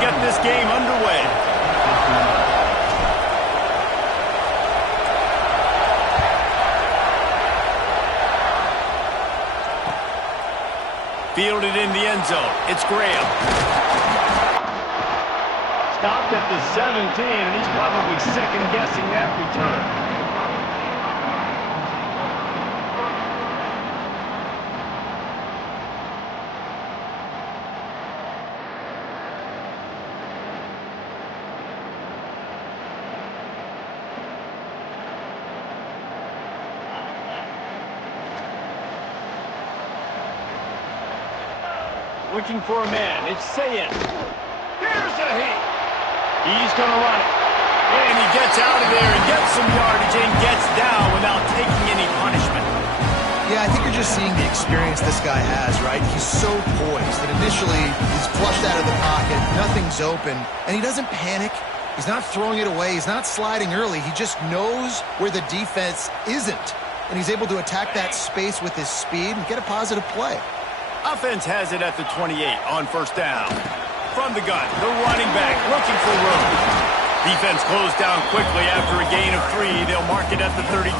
get this game underway. Fielded in the end zone. It's Graham. Stopped at the 17, and he's probably second-guessing that return. Looking for a man. It's Ncaa. Here's a hit. He's going to run it. And he gets out of there and gets some yardage and gets down without taking any punishment. Yeah, I think you're just seeing the experience this guy has, right? He's so poised that initially he's flushed out of the pocket, nothing's open, and he doesn't panic. He's not throwing it away. He's not sliding early. He just knows where the defense isn't, and he's able to attack that space with his speed and get a positive play. Offense has it at the 28 on first down. From the gun, the running back looking for room. Defense closed down quickly after a gain of 3. They'll mark it at the 32.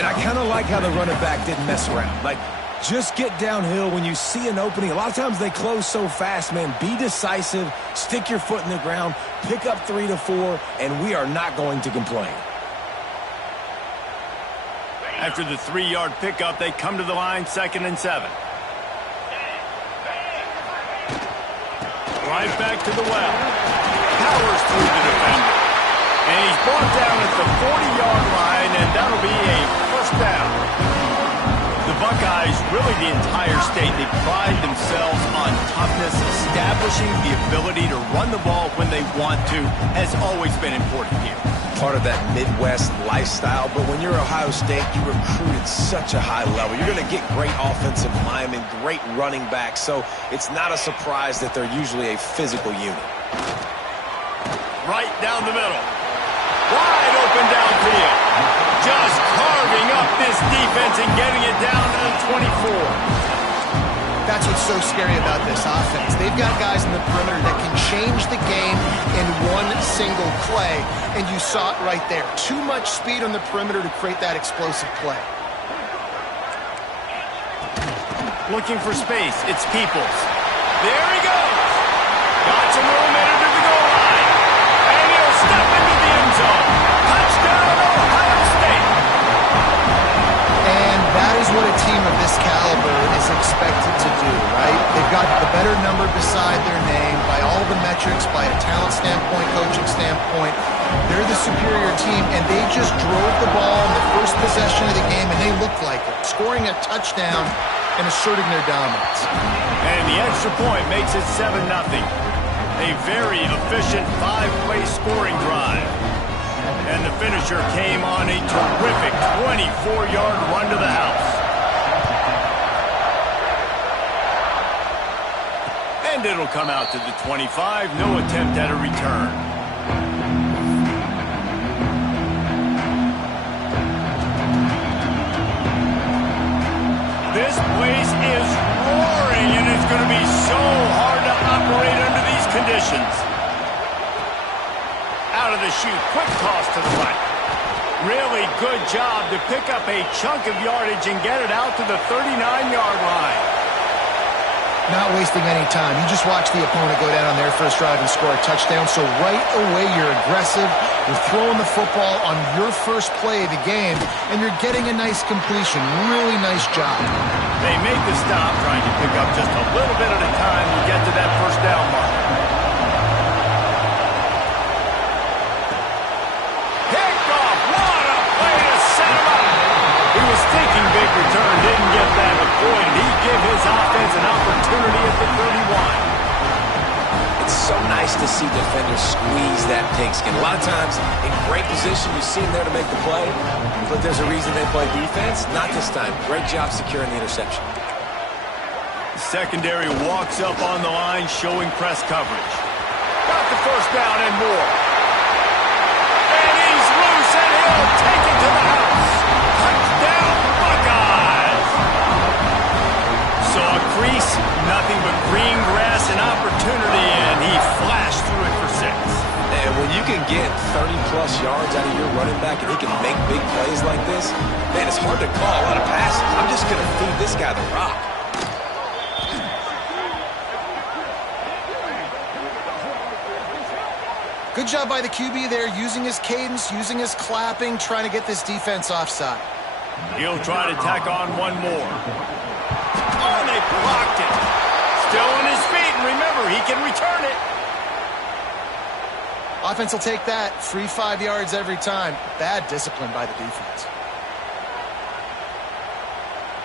And I kind of like how the running back didn't mess around. Like, just get downhill when you see an opening. A lot of times they close so fast, man. Be decisive, stick your foot in the ground, pick up 3 to 4, and we are not going to complain. After the 3-yard pickup, they come to the line, 2nd and 7. Right back to the well. Powers through the defender. And he's brought down at the 40-yard line, and that'll be a first down. The Buckeyes, really the entire state, they pride themselves on toughness. Establishing the ability to run the ball when they want to has always been important here. Part of that Midwest lifestyle, but when you're Ohio State, you recruit at such a high level. You're going to get great offensive linemen, great running backs, so it's not a surprise that they're usually a physical unit. Right down the middle. Wide open downfield. Just carving up this defense and getting it down to the 24. That's what's so scary about this offense. They've got guys in the perimeter that can change the game in one single play, and you saw it right there. Too much speed on the perimeter to create that explosive play. Looking for space. It's Peoples. There he goes. Got some room into the goal line. And he'll step into the end zone. Touchdown, Ohio State. And that is what a team of this caliber is expected to do, right? They've got the better number beside their name by all the metrics, by a talent standpoint, coaching standpoint. They're the superior team, and they just drove the ball in the first possession of the game, and they looked like it, scoring a touchdown and asserting their dominance. And the extra point makes it 7-0. A very efficient 5-play scoring drive. And the finisher came on a terrific 24-yard run to the house. And it'll come out to the 25. No attempt at a return. This place is roaring, and it's going to be so hard to operate under these conditions. Out of the chute, quick toss to the right. Really good job to pick up a chunk of yardage and get it out to the 39-yard line. Not wasting any time. You just watch the opponent go down on their first drive and score a touchdown. So right away, you're aggressive. You're throwing the football on your first play of the game, and you're getting a nice completion. Really nice job. They make the stop, trying to pick up just a little bit at a time to get to that first down mark. Picked off. What a play to set him up. He was thinking big return, didn't get that, but boy, did he give his offense an opportunity at the 31. It's so nice to see defenders squeeze that pigskin. A lot of times, in great position, you see them there to make the play, but there's a reason they play defense. Not this time. Great job securing the interception. Secondary walks up on the line, showing press coverage. Got the first down and more. And he's loose, and he'll take it to the house. Touchdown, Buckeyes! Saw a crease, nothing but green grass and opportunity, running back and he can make big plays like this, man, it's hard to call a lot of passes. I'm just going to feed this guy the rock. Good job by the QB there, using his cadence, using his clapping, trying to get this defense offside. He'll try to tack on one more. Oh, and they blocked it. Still on his feet, and remember, he can return it. Offense will take that. Free 5 yards every time. Bad discipline by the defense.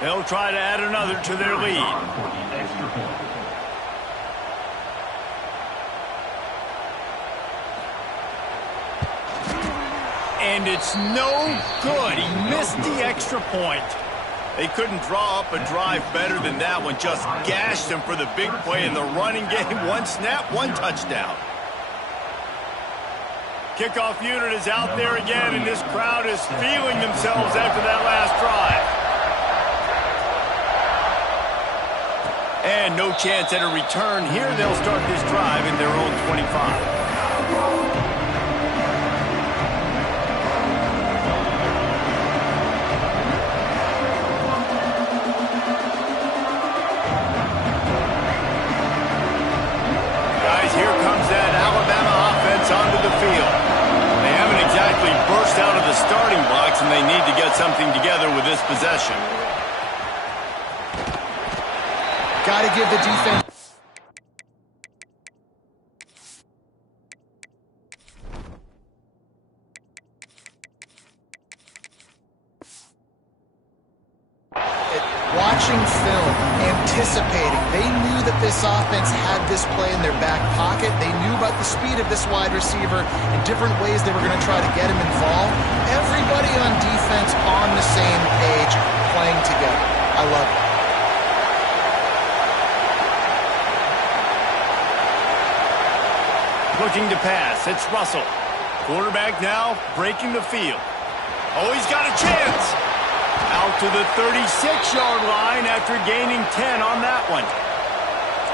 They'll try to add another to their lead. And it's no good. He missed the extra point. They couldn't draw up a drive better than that one. Just gashed them for the big play in the running game. One snap, one touchdown. Kickoff unit is out there again, and this crowd is feeling themselves after that last drive. And no chance at a return here. They'll start this drive in their own 25. Onto the field. They haven't exactly burst out of the starting blocks, and they need to get something together with this possession. Got to give the defense. Watching film, anticipating. They knew that this offense had this play in their back pocket. They knew about the speed of this wide receiver and different ways they were going to try to get him involved. Everybody on defense on the same page, playing together. I love it. Looking to pass. It's Russell. Quarterback now breaking the field. Oh, he's got a chance. Out to the 36-yard line after gaining 10 on that one.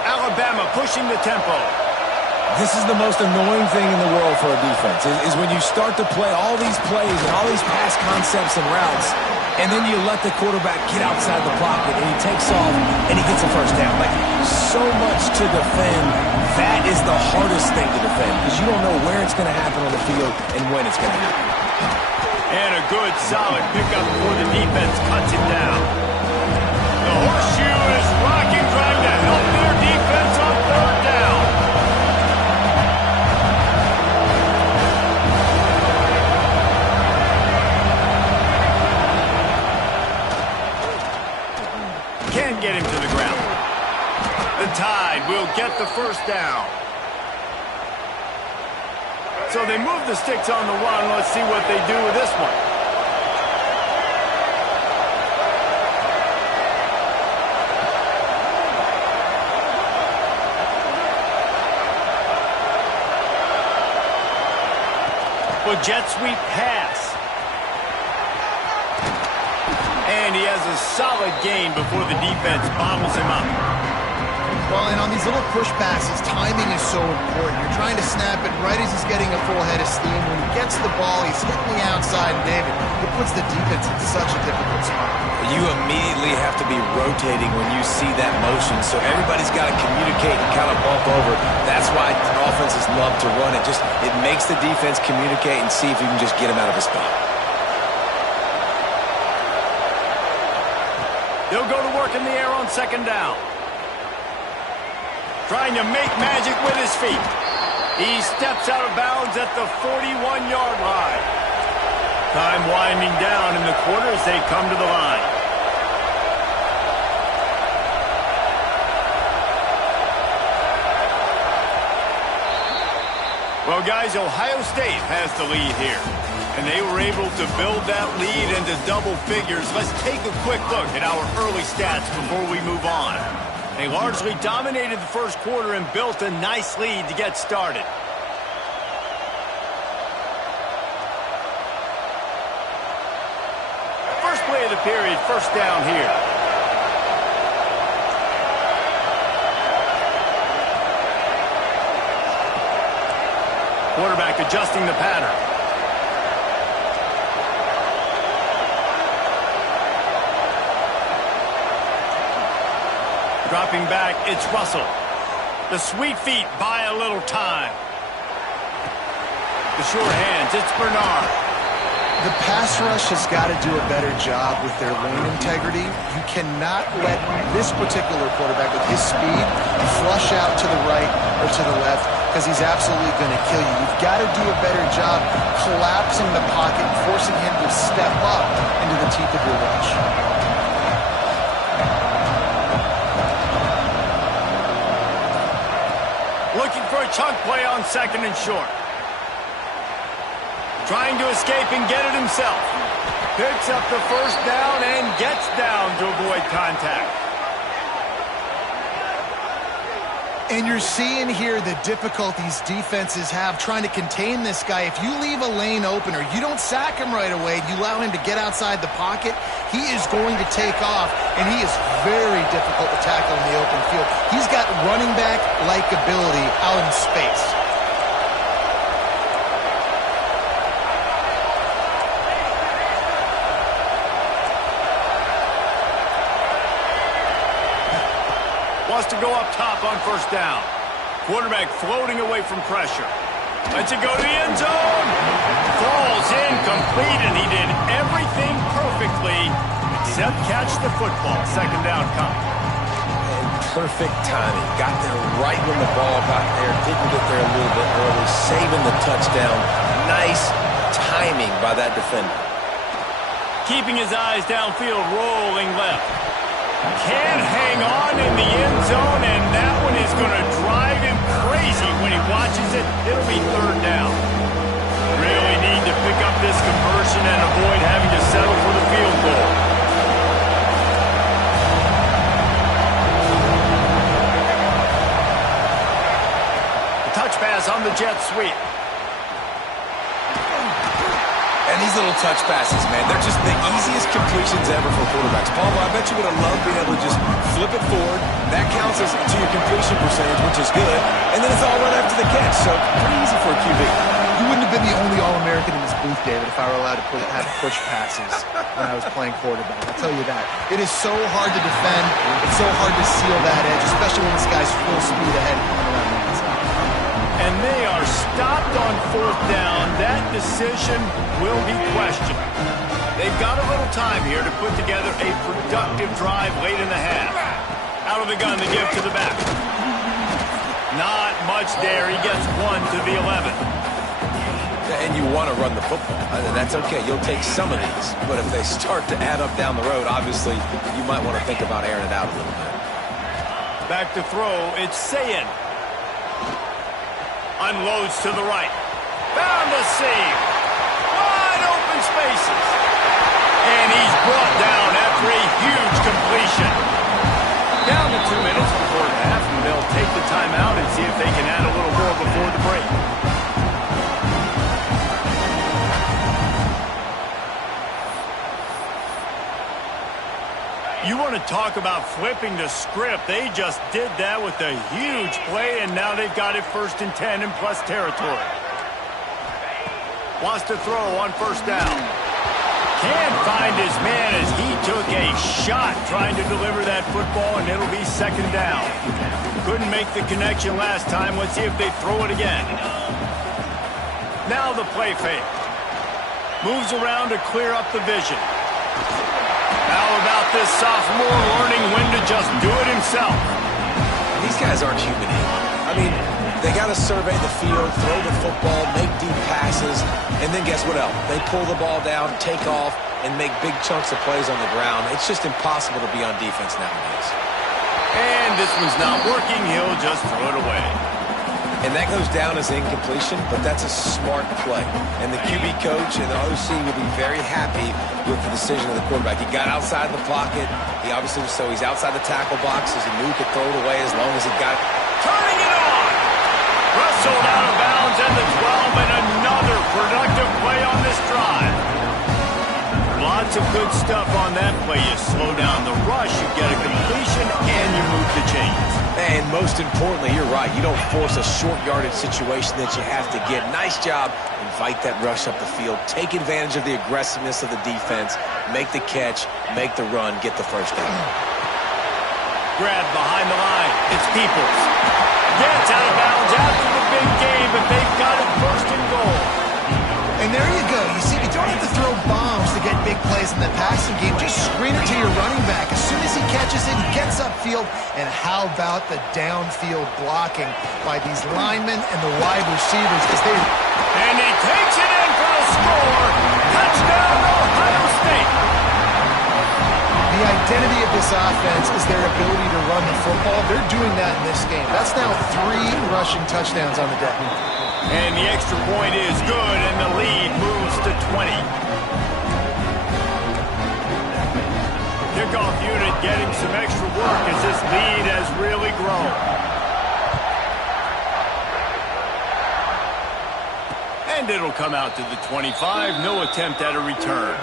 Alabama pushing the tempo. This is the most annoying thing in the world for a defense, is when you start to play all these plays and all these pass concepts and routes, and then you let the quarterback get outside the pocket, and he takes off, and he gets a first down. Like, so much to defend. That is the hardest thing to defend, because you don't know where it's going to happen on the field and when it's going to happen. And a good, solid pickup before the defense cuts him down. The horseshoe is rocking, trying to help their defense on third down. Can't get him to the ground. The Tide will get the first down. So they move the sticks on the run. Let's see what they do with this one. Well, jet sweep pass. And he has a solid gain before the defense bottles him up. Well, and on these little push passes, timing is so important. You're trying to snap it right as he's getting a full head of steam. When he gets the ball, he's hitting the outside, and David, it puts the defense in such a difficult spot. You immediately have to be rotating when you see that motion, so everybody's got to communicate and kind of bump over. That's why offenses love to run it. It makes the defense communicate and see if you can just get him out of his spot. They'll go to work in the air on second down. Trying to make magic with his feet. He steps out of bounds at the 41-yard line. Time winding down in the quarter as they come to the line. Well, guys, Ohio State has the lead here. And they were able to build that lead into double figures. Let's take a quick look at our early stats before we move on. They largely dominated the first quarter and built a nice lead to get started. First play of the period, first down here. Quarterback adjusting the pattern. Dropping back, it's Russell. The sweet feet buy a little time. The short hands, it's Bernard. The pass rush has got to do a better job with their lane integrity. You cannot let this particular quarterback with his speed flush out to the right or to the left because he's absolutely going to kill you. You've got to do a better job collapsing the pocket and forcing him to step up into the teeth of your rush. Looking for a chunk play on 2nd and short. Trying to escape and get it himself. Picks up the first down and gets down to avoid contact. And you're seeing here the difficulties defenses have trying to contain this guy. If you leave a lane open or you don't sack him right away, you allow him to get outside the pocket, he is going to take off, and he is very difficult to tackle in the open field. He's got running back-like ability out in space. Wants to go up top on 1st down. Quarterback floating away from pressure. Lets it go to the end zone. Falls incomplete, and he did everything perfectly except catch the football. 2nd down coming. And perfect timing. Got there right when the ball got there. Didn't get there a little bit early. Saving the touchdown. Nice timing by that defender. Keeping his eyes downfield, rolling left. Can't hang on in the end zone, and that one is going to drive him crazy when he watches it. It'll be 3rd down. Really need to pick up this conversion and avoid having to settle for the field goal. The touch pass on the jet sweep. And these little touch passes, man, they're just the easiest completions ever for quarterbacks. Palmer, I bet you would have loved being able to just flip it forward. That counts as to your completion percentage, which is good. And then it's all right after the catch, so pretty easy for a QB. You wouldn't have been the only All-American in this booth, David, if I were allowed to have push passes when I was playing quarterback. I'll tell you that. It is so hard to defend. It's so hard to seal that edge, especially when this guy's full speed ahead coming around the inside. And they are stopped on 4th down. That decision will be questioned. They've got a little time here to put together a productive drive late in the half. Out of the gun, the give to the back. Not much there. He gets 1 to the 11. And you want to run the football. That's okay. You'll take some of these. But if they start to add up down the road, obviously, you might want to think about airing it out a little bit. Back to throw. It's Ncaa. Unloads to the right. Found a seam. Wide open spaces. And he's brought down after a huge completion. Down to 2 minutes before the half, and they'll take the timeout and see if they can add a little more before the break. You want to talk about flipping the script. They just did that with a huge play, and now they've got it 1st and 10 in plus territory. Wants to throw on 1st down. Can't find his man as he took a shot trying to deliver that football, and it'll be 2nd down. Couldn't make the connection last time. Let's see if they throw it again. Now the play fake. Moves around to clear up the vision. How about this sophomore learning when to just do it himself? These guys aren't human. I mean, they got to survey the field, throw the football, make deep passes, and then guess what else? They pull the ball down, take off, and make big chunks of plays on the ground. It's just impossible to be on defense nowadays. And this one's not working. He'll just throw it away. And that goes down as incompletion, but that's a smart play. And the QB coach and the OC will be very happy with the decision of the quarterback. He got outside the pocket. He obviously, so he's outside the tackle boxes. He knew he could throw it away as long as he got it. Turning it on! Wrestled out of bounds at the 12, and another productive play on this drive. Lots of good stuff on that play. You slow down the rush, you get a completion, and you move the chains. And most importantly, you're right. You don't force a short yardage situation that you have to get. Nice job. Invite that rush up the field. Take advantage of the aggressiveness of the defense. Make the catch. Make the run. Get the 1st down. Grab behind the line. It's Peoples. Gets out of bounds after the big game, but they've got it first and goal. And there you go. You see, you don't have to throw bombs to get big plays in the passing game. Just screen it to your running back. As soon as he catches it, he gets upfield. And how about the downfield blocking by these linemen and the wide receivers as they... And he takes it in for the score. Touchdown, Ohio State. The identity of this offense is their ability to run the football. They're doing that in this game. That's now 3 rushing touchdowns on the day. And the extra point is good, and the lead moves to 20. Kickoff unit getting some extra work as this lead has really grown. And it'll come out to the 25. No attempt at a return.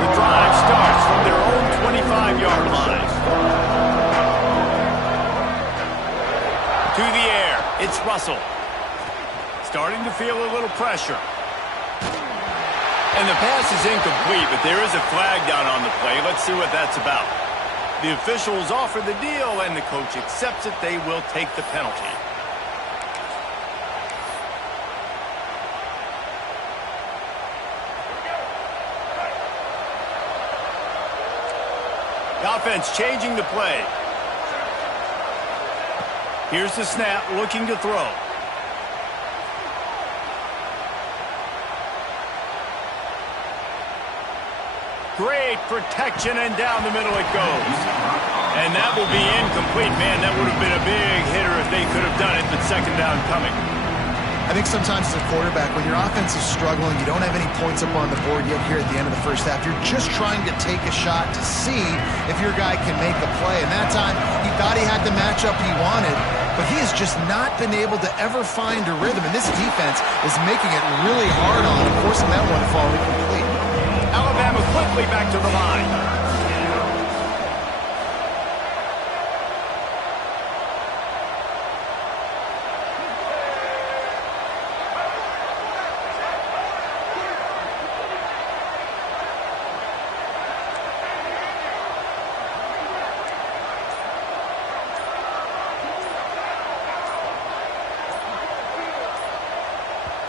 The drive starts from their own 25-yard line. To the air, it's Russell. Starting to feel a little pressure. And the pass is incomplete, but there is a flag down on the play. Let's see what that's about. The officials offer the deal, and the coach accepts it. They will take the penalty. The offense changing the play. Here's the snap, looking to throw. Great protection, and down the middle it goes. And that will be incomplete. Man, that would have been a big hitter if they could have done it, but second down coming. I think sometimes as a quarterback, when your offense is struggling, you don't have any points up on the board yet here at the end of the first half. You're just trying to take a shot to see if your guy can make a play. And that time, he thought he had the matchup he wanted, but he has just not been able to ever find a rhythm. And this defense is making it really hard on him, forcing that one to fall incomplete. Alabama quickly back to the line.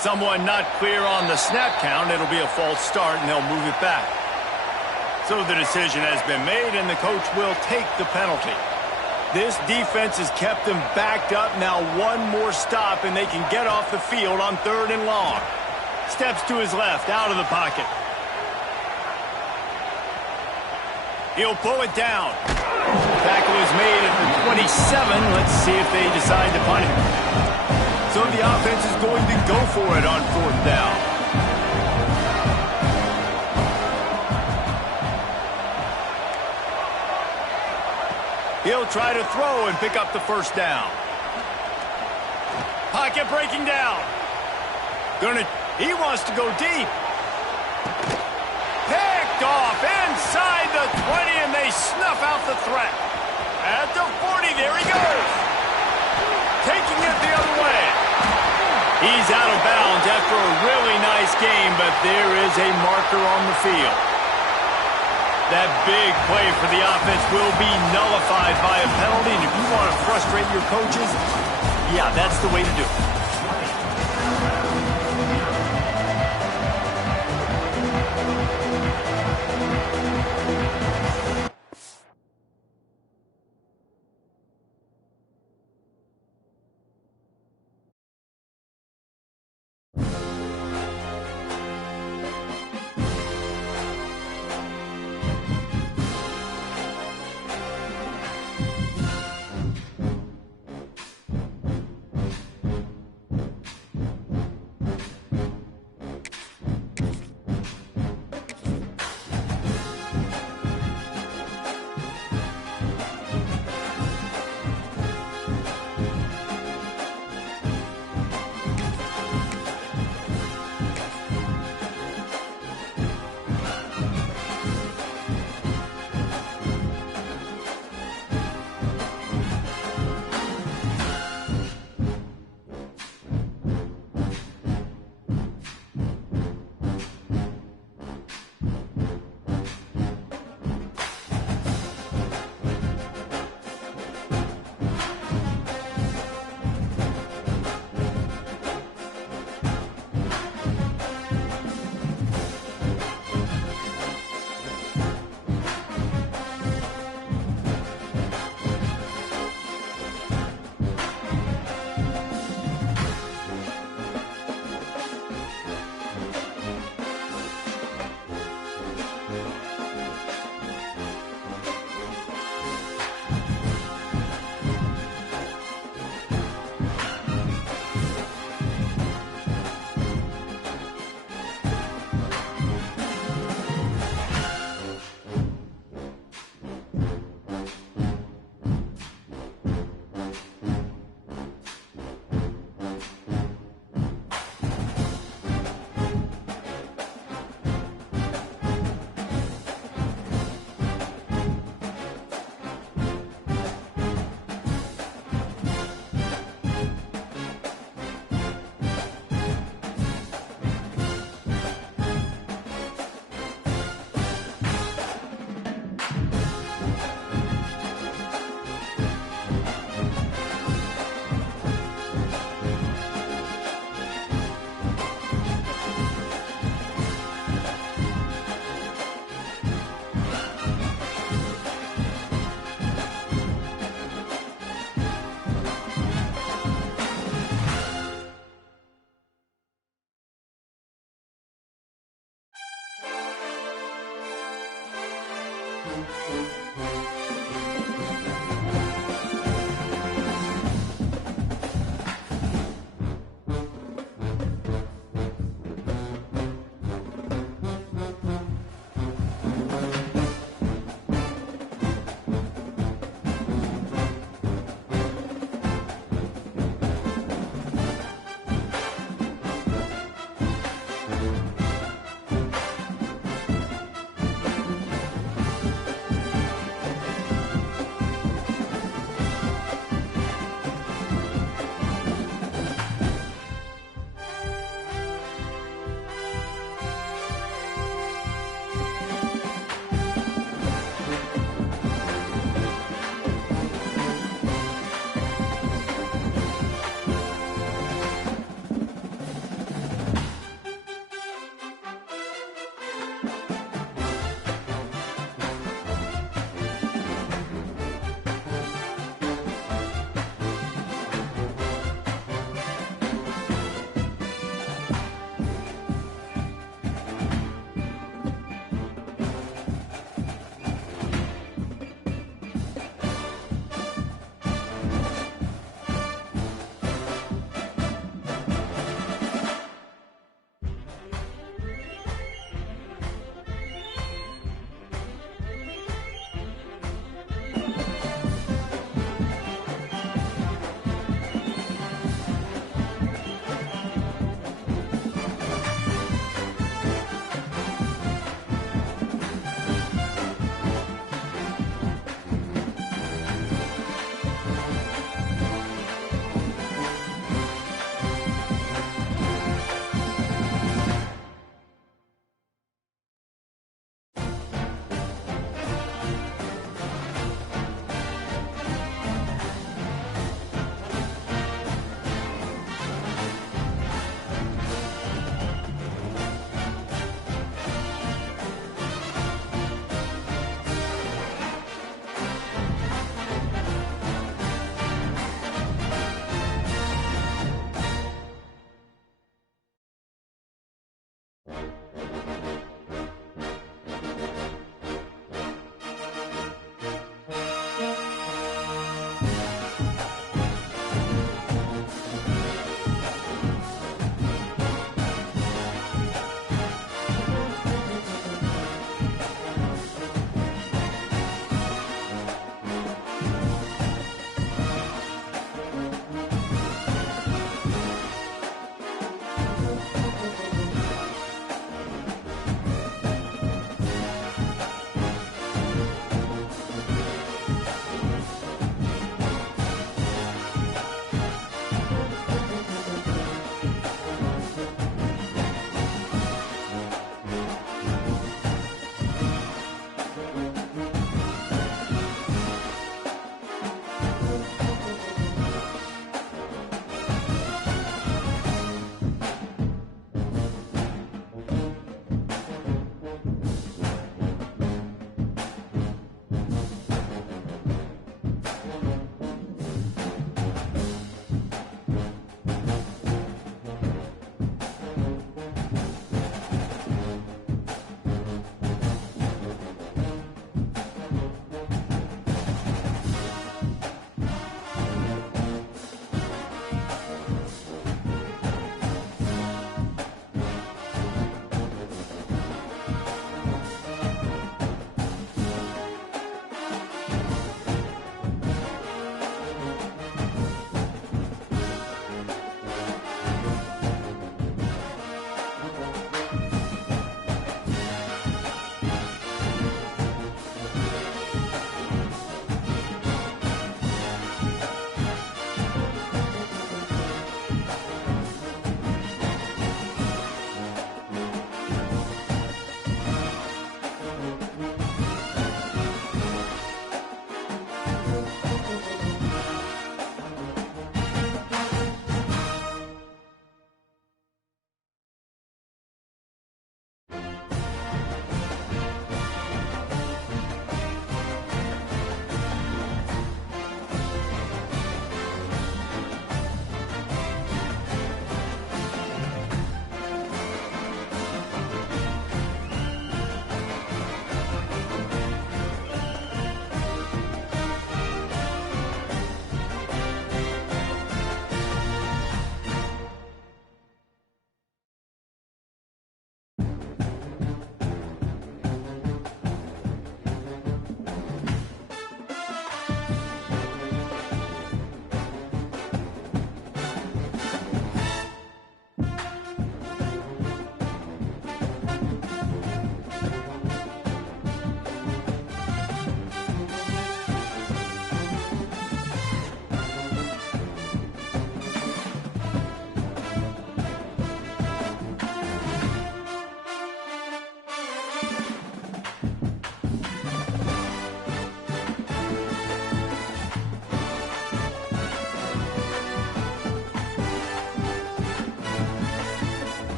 Someone not clear on the snap count. It'll be a false start, and they'll move it back. So the decision has been made, and the coach will take the penalty. This defense has kept them backed up. Now one more stop, and they can get off the field on 3rd and long. Steps to his left, out of the pocket. He'll pull it down. Tackle is made at the 27. Let's see if they decide to punt it. So the offense is going to go for it on 4th down. He'll try to throw and pick up the 1st down. Pocket breaking down. He wants to go deep. Picked off inside the 20, and they snuff out the threat. At the 40, there he goes. Taking it the other way. He's out of bounds after a really nice game, but there is a marker on the field. That big play for the offense will be nullified by a penalty, and if you want to frustrate your coaches, yeah, that's the way to do it.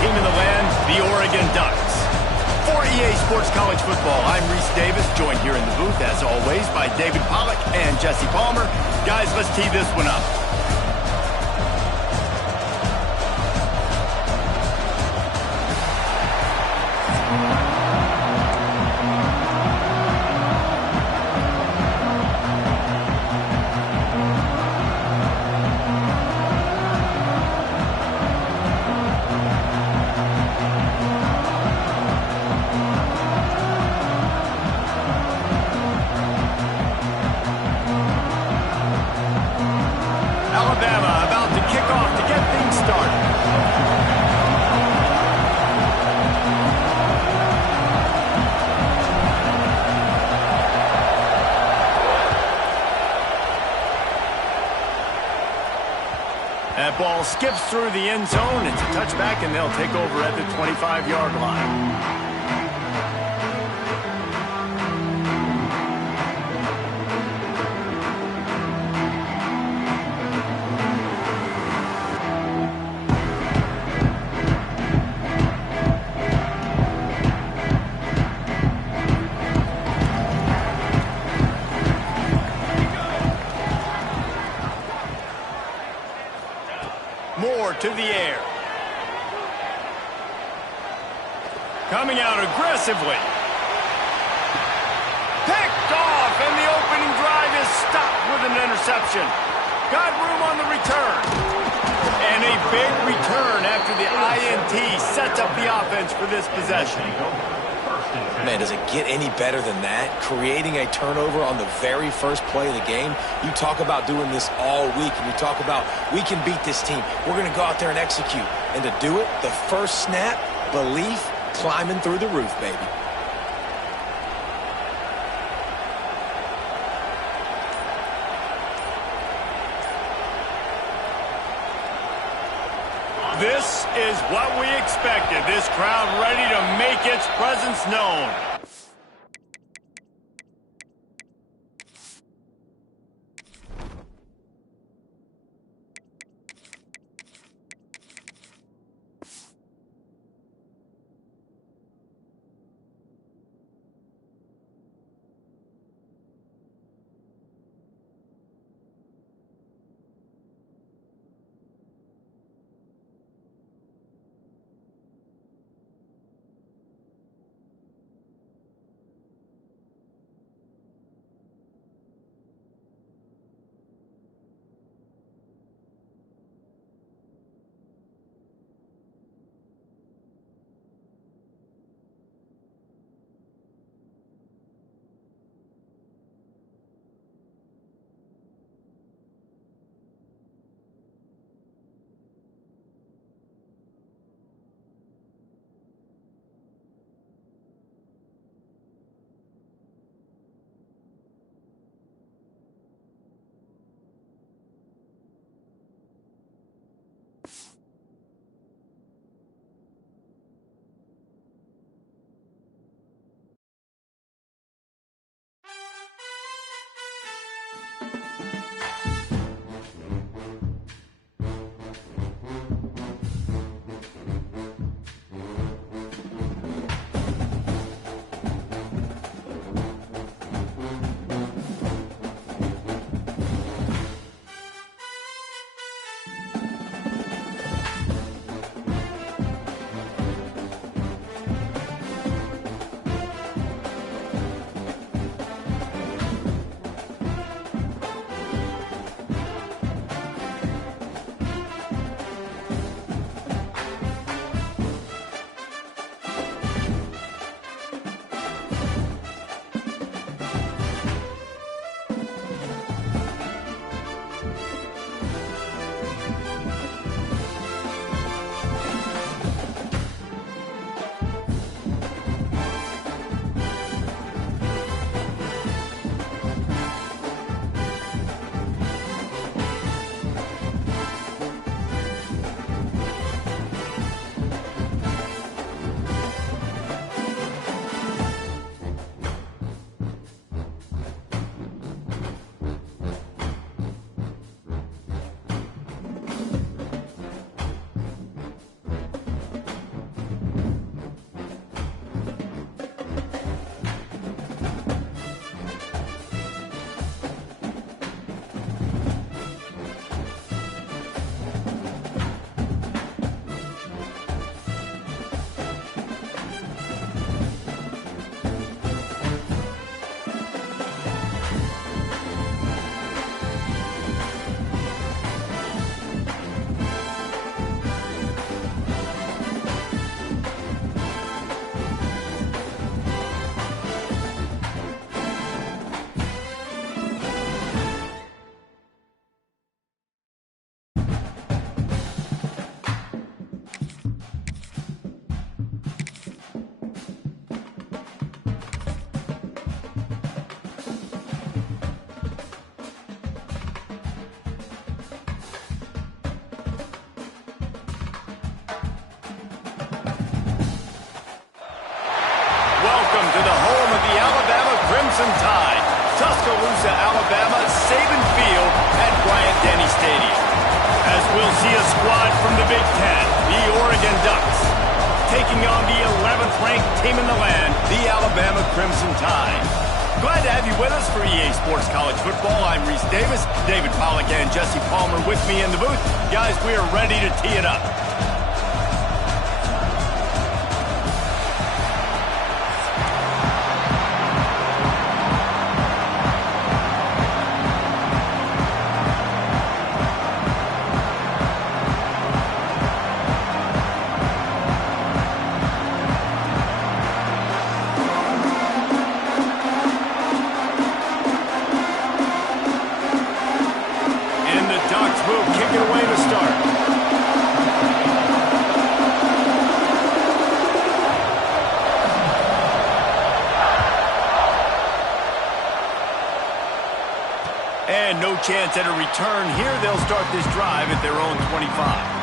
team in the land, the Oregon Ducks. For EA Sports College Football, I'm Reese Davis, joined here in the booth, as always, by David Pollack and Jesse Palmer. Guys, let's tee this one up. Alabama about to kick off to get things started. That ball skips through the end zone. It's a touchback, and they'll take over at the 25-yard line. Moore to the air. Coming out aggressively. Picked off, and the opening drive is stopped with an interception. Got room on the return. And a big return after the INT sets up the offense for this possession. Man, does it get any better than that? Creating a turnover on the very first play of the game. You talk about doing this all week, and you talk about, we can beat this team. We're going to go out there and execute. And to do it, the first snap, belief, climbing through the roof, baby. This is what we expected. This crowd ready to make its presence known. Tuscaloosa, Alabama, Saban Field at Bryant-Denny Stadium. As we'll see a squad from the Big Ten, the Oregon Ducks, taking on the 11th ranked team in the land, the Alabama Crimson Tide. Glad to have you with us for EA Sports College Football. I'm Reese Davis, David Pollack and Jesse Palmer with me in the booth. Guys, we are ready to tee it up. And no chance at a return here. They'll start this drive at their own 25.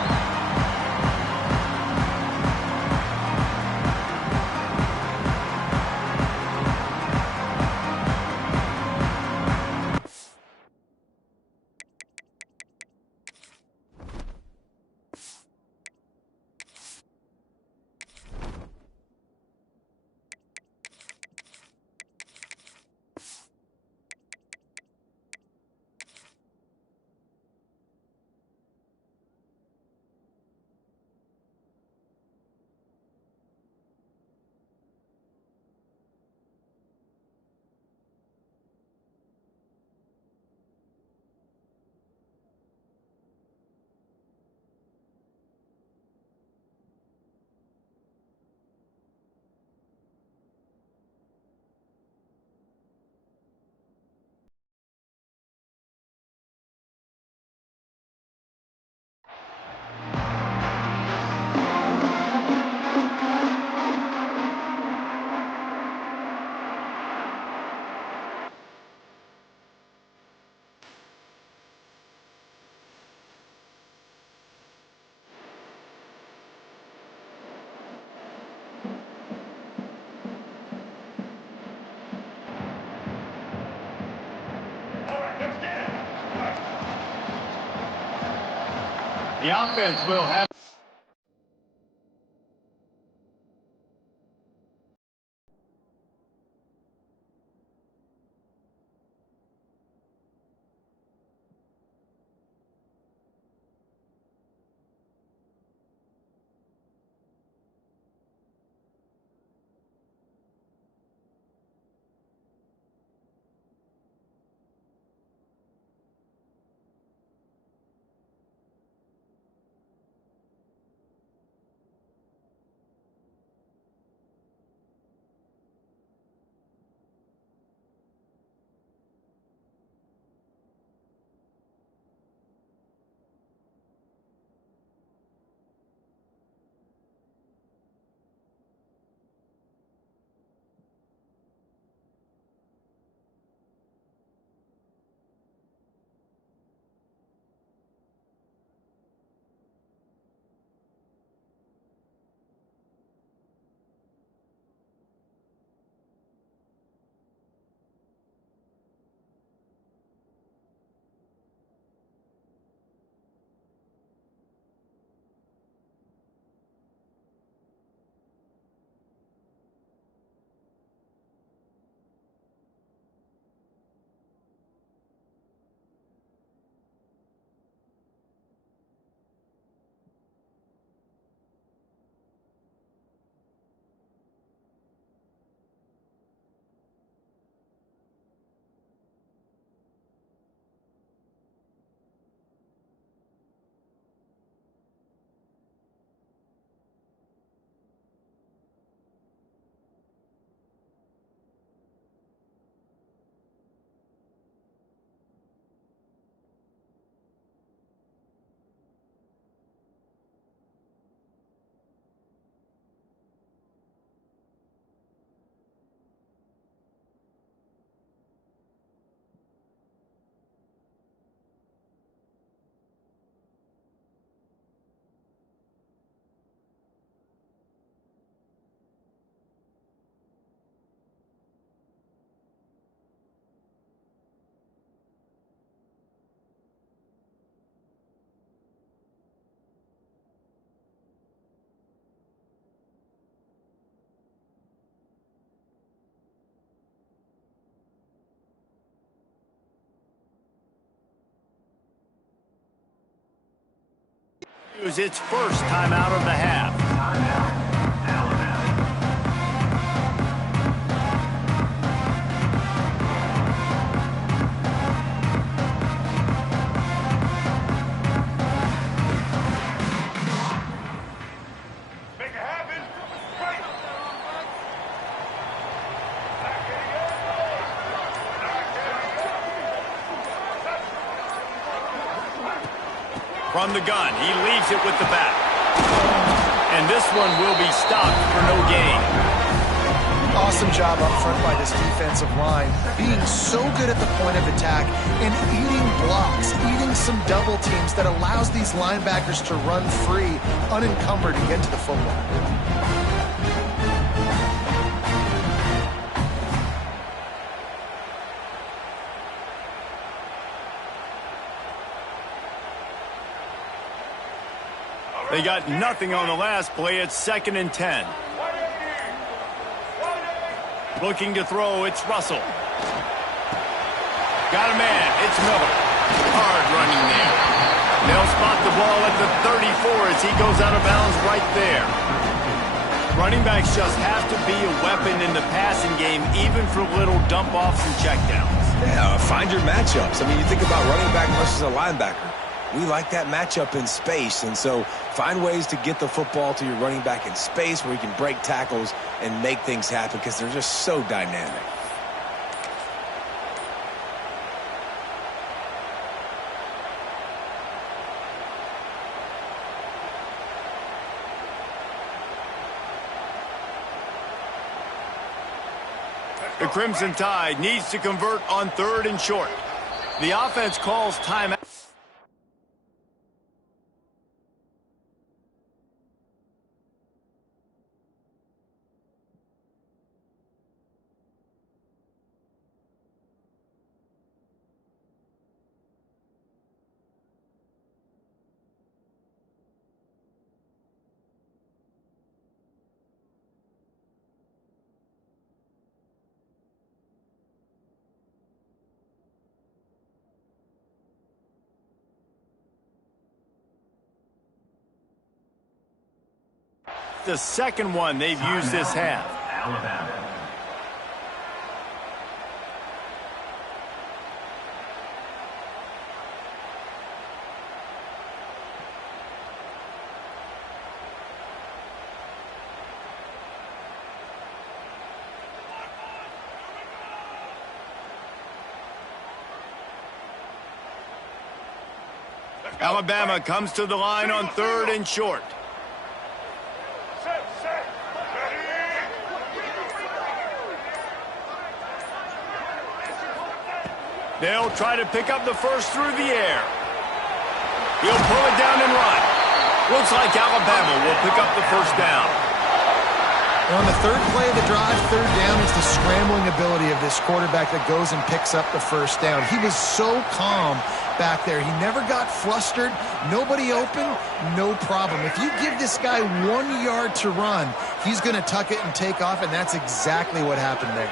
The offense will have... Use its first timeout of the half. Make it happen. Right. From the gun, he leaves it with the bat. And this one will be stopped for no gain. Awesome job up front by this defensive line, being so good at the point of attack and eating blocks, eating some double teams that allows these linebackers to run free, unencumbered, and get to the football. They got nothing on the last play. It's 2nd and 10. Looking to throw, it's Russell. Got a man, it's Miller. Hard running there. They'll spot the ball at the 34 as he goes out of bounds right there. Running backs just have to be a weapon in the passing game, even for little dump-offs and checkdowns. Yeah, find your matchups. I mean, you think about running back versus a linebacker. We like that matchup in space, and so find ways to get the football to your running back in space where you can break tackles and make things happen because they're just so dynamic. The Crimson Tide needs to convert on 3rd and short. The offense calls timeout. The second one they've used this half. Alabama comes to the line on 3rd and short. They'll try to pick up the first through the air. He'll pull it down and run. Looks like Alabama will pick up the first down. On the 3rd play of the drive, 3rd down is the scrambling ability of this quarterback that goes and picks up the first down. He was so calm back there. He never got flustered. Nobody open, no problem. If you give this guy 1 yard to run, he's going to tuck it and take off, and that's exactly what happened there.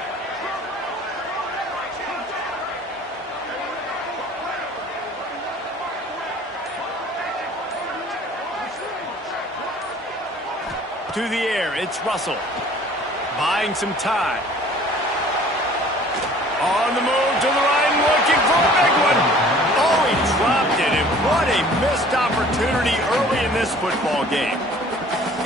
To the air, it's Russell. Buying some time. On the move to the right, looking for a big one. Oh, he dropped it, and what a missed opportunity early in this football game.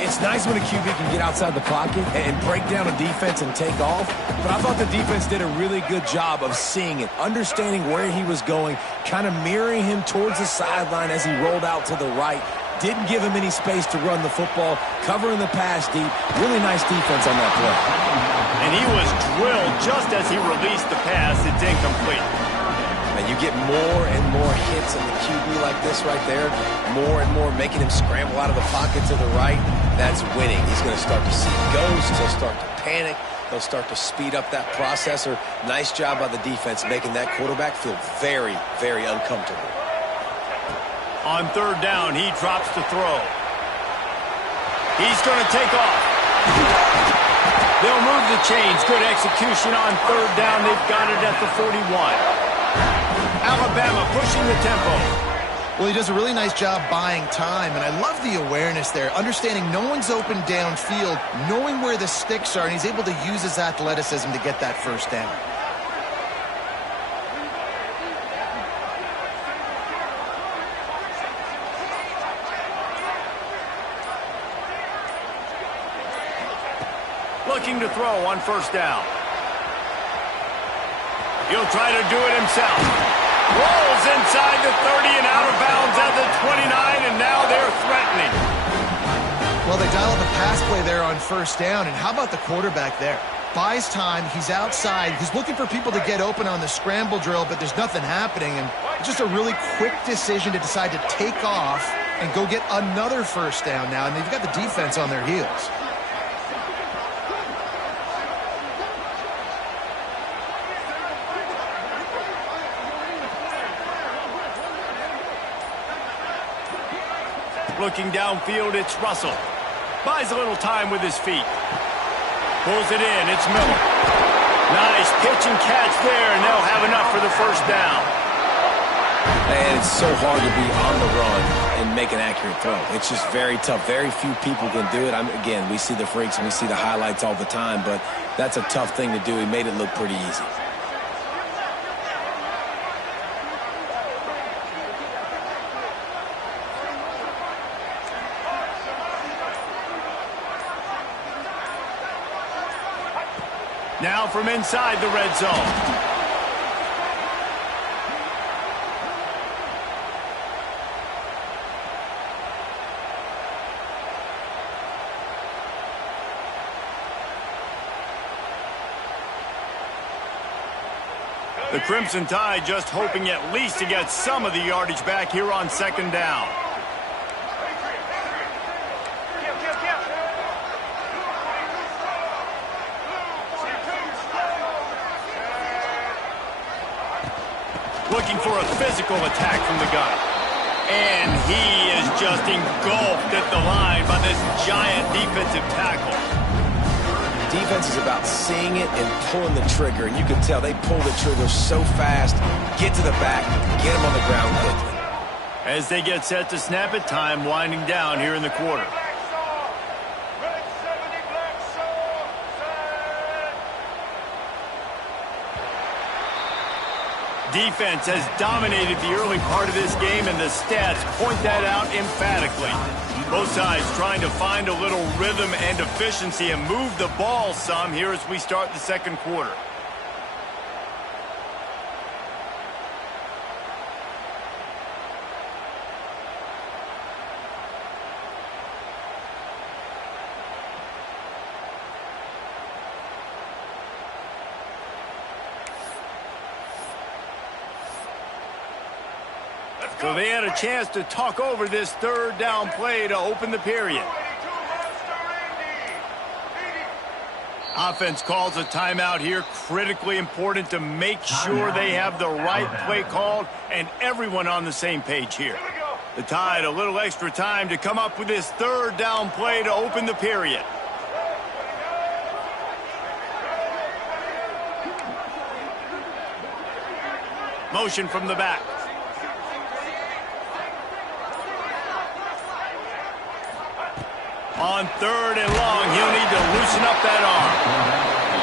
It's nice when a QB can get outside the pocket and break down a defense and take off, but I thought the defense did a really good job of seeing it, understanding where he was going, kind of mirroring him towards the sideline as he rolled out to the right. Didn't give him any space to run the football, covering the pass deep. Really nice defense on that play. And he was drilled just as he released the pass. It's incomplete. And you get more and more hits in the QB like this right there, more and more making him scramble out of the pocket to the right. That's winning. He's going to start to see ghosts. He'll start to panic. He'll start to speed up that processor. Nice job by the defense making that quarterback feel very, very uncomfortable. On 3rd down, he drops to throw. He's going to take off. They'll move the chains. Good execution on 3rd down. They've got it at the 41. Alabama pushing the tempo. Well, he does a really nice job buying time, and I love the awareness there, understanding no one's open downfield, knowing where the sticks are, and he's able to use his athleticism to get that first down. Looking to throw on first down. He'll try to do it himself. Rolls inside the 30 and out of bounds at the 29, and now they're threatening. Well, they dial up a pass play there on first down, and how about the quarterback there? Buys time, he's outside, he's looking for people to get open on the scramble drill, but there's nothing happening, and just a really quick decision to decide to take off and go get another first down now, and they've got the defense on their heels. Looking downfield, it's Russell. Buys a little time with his feet. Pulls it in, it's Miller. Nice pitch and catch there, and they'll have enough for the first down. And it's so hard to be on the run and make an accurate throw. It's just very tough. Very few people can do it. Again, we see the freaks and we see the highlights all the time, but that's a tough thing to do. He made it look pretty easy. Now from inside the red zone. The Crimson Tide just hoping at least to get some of the yardage back here on second down. Looking for a physical attack from the gun. And he is just engulfed at the line by this giant defensive tackle. Defense is about seeing it and pulling the trigger, and you can tell they pull the trigger so fast, get to the back, get him on the ground quickly. As they get set to snap it, time winding down here in the quarter. Defense has dominated the early part of this game, and the stats point that out emphatically. Both sides trying to find a little rhythm and efficiency and move the ball some here as we start the second quarter. So they had a chance to talk over this third down play to open the period. Offense calls a timeout here. Critically important to make sure they have the right play called and everyone on the same page here. The Tide a little extra time to come up with this third down play to open the period. Motion from the back. On third and long, he'll need to loosen up that arm.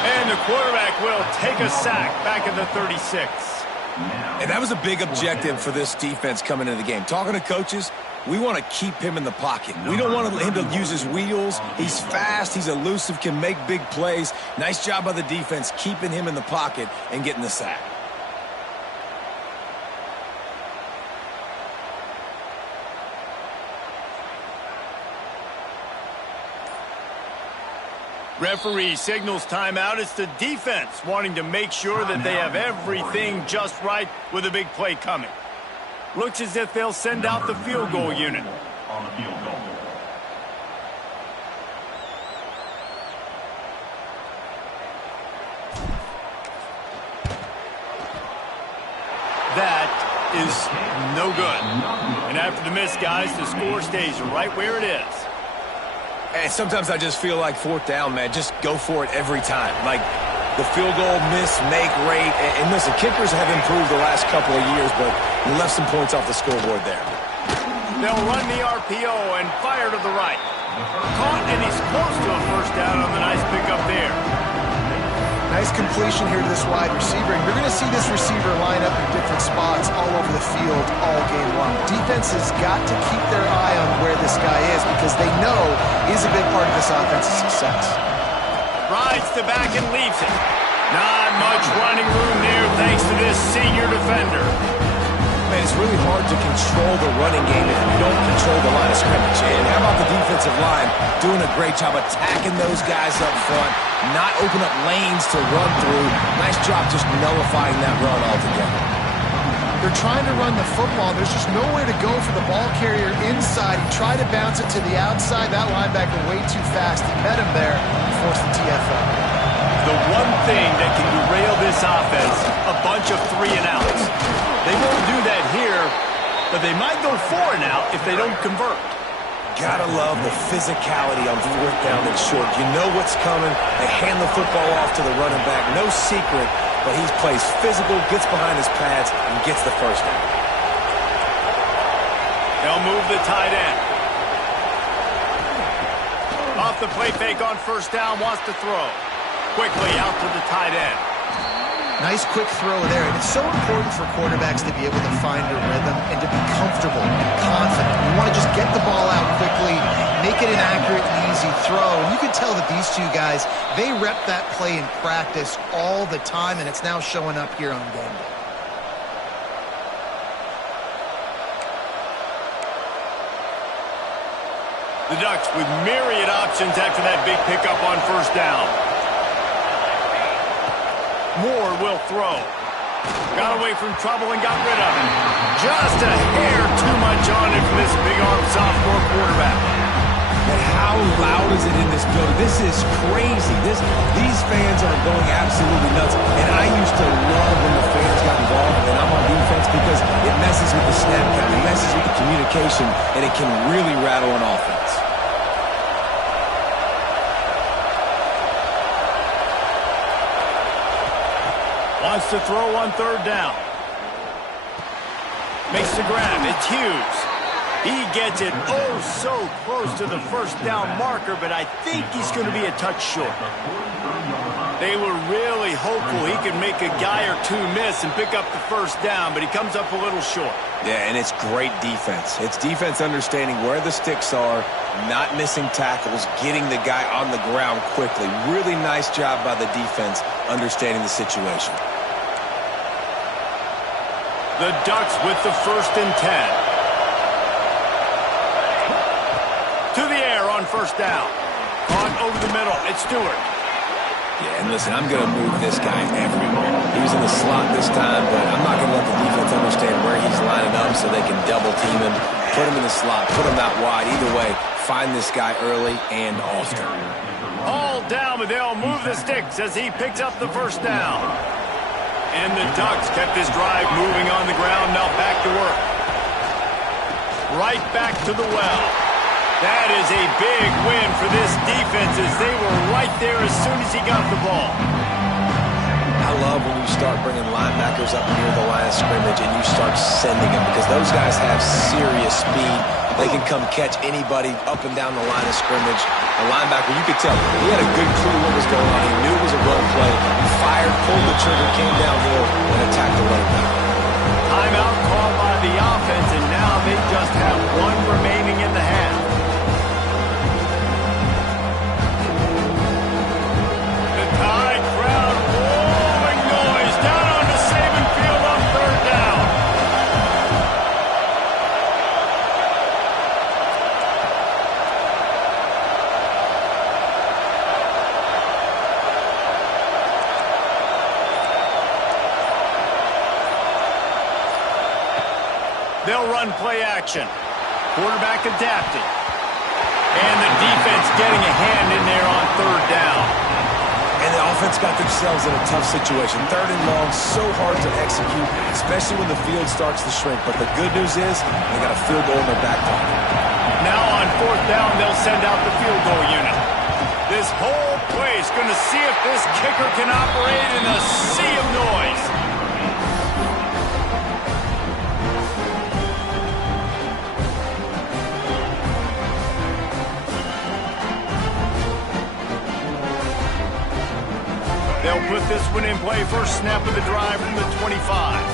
And the quarterback will take a sack back at the 36. And that was a big objective for this defense coming into the game. Talking to coaches, we want to keep him in the pocket. We don't want him to use his wheels. He's fast, he's elusive, can make big plays. Nice job by the defense keeping him in the pocket and getting the sack. Referee signals timeout. It's the defense wanting to make sure that they have everything just right with a big play coming. Looks as if they'll send out the field goal unit. On the field goal. That is no good. And after the miss, guys, the score stays right where it is. And sometimes I just feel like fourth down, man, just go for it every time. Like, the field goal miss-make rate. And listen, kickers have improved the last couple of years, but we left some points off the scoreboard there. They'll run the RPO and fire to the right. Caught, and he's close to a first down on the nice pickup there. Nice completion here to this wide receiver. And you're going to see this receiver line up in different spots all over the field all game long. Defense has got to keep their eye on where this guy is because they know he's a big part of this offense's success. Rides the back and leaves it. Not much running room there thanks to this senior defender. Man, it's really hard to control the running game if you don't control the line of scrimmage. And how about the defensive line doing a great job attacking those guys up front, not open up lanes to run through. Nice job just nullifying that run altogether. They're trying to run the football. There's just nowhere to go for the ball carrier inside. He tried to bounce it to the outside. That linebacker way too fast. He met him there and forced the TFL. The one thing that can derail this offense, a bunch of 3-and-outs. They won't do that here, but they might go 4-and-out if they don't convert. Gotta love the physicality on fourth down and short. You know what's coming. They hand the football off to the running back. No secret, but he plays physical, gets behind his pads, and gets the first down. They'll move the tight end. Off the play fake on first down, wants to throw. Quickly out to the tight end. Nice quick throw there. And it's so important for quarterbacks to be able to find a rhythm and to be comfortable, confident. You want to just get the ball out quickly, make it an accurate and easy throw. And you can tell that these two guys, they rep that play in practice all the time, and it's now showing up here on game day. The Ducks with myriad options after that big pickup on first down. Moore will throw. Got away from trouble and got rid of it. Just a hair too much on it for this big-arm sophomore quarterback. And how loud is it in this building? This is crazy. These fans are going absolutely nuts. And I used to love when the fans got involved and I'm on defense because it messes with the snap count. It messes with the communication, and it can really rattle an offense. Wants to throw on third down. Makes the grab. It's Hughes. He gets it so close to the first down marker, but I think he's going to be a touch short. They were really hopeful he could make a guy or two miss and pick up the first down, but he comes up a little short. Yeah, and it's great defense. It's defense understanding where the sticks are, not missing tackles, getting the guy on the ground quickly. Really nice job by the defense understanding the situation. The Ducks with the 1st and 10. To the air on first down. On over the middle. It's Stewart. Yeah, and listen, I'm going to move this guy everywhere. He was in the slot this time, but I'm not going to let the defense understand where he's lining up so they can double team him, put him in the slot, put him out wide. Either way, find this guy early and often. All down, but they'll move the sticks as he picks up the first down. And the Ducks kept this drive moving on the ground. Now back to work. Right back to the well. That is a big win for this defense as they were right there as soon as he got the ball. I love when you start bringing linebackers up near the line of scrimmage and you start sending them because those guys have serious speed. They can come catch anybody up and down the line of scrimmage. A linebacker, you could tell, he had a good clue what was going on. He knew it was a run play. He fired, pulled the trigger, came downhill, and attacked the running back. Timeout called by the offense, and now they just have one remaining in the half. The Tide crowd roaring noise down on the Saban field on third down. They'll run play action. Quarterback adapted. And the defense getting a hand in there on third down. And the offense got themselves in a tough situation. Third and long, so hard to execute, especially when the field starts to shrink. But the good news is they got a field goal in their back pocket. Now on fourth down, they'll send out the field goal unit. This whole place going to see if this kicker can operate in a sea of noise. They'll put this one in play. First snap of the drive from the 25.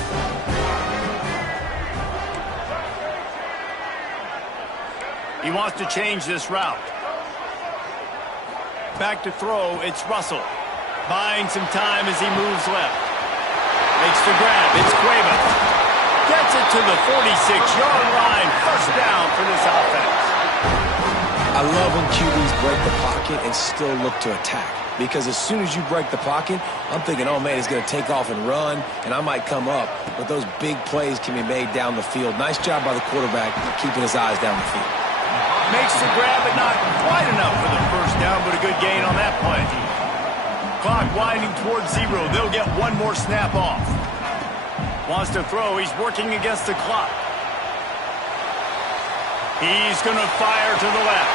He wants to change this route. Back to throw, it's Russell. Buying some time as he moves left. Makes the grab, it's Cueva. Gets it to the 46-yard line. First down for this offense. I love when QBs break the pocket and still look to attack. Because as soon as you break the pocket, I'm thinking, oh, man, he's going to take off and run, and I might come up. But those big plays can be made down the field. Nice job by the quarterback keeping his eyes down the field. Makes the grab, but not quite enough for the first down, but a good gain on that play. Clock winding towards 0. They'll get one more snap off. Wants to throw. He's working against the clock. He's going to fire to the left.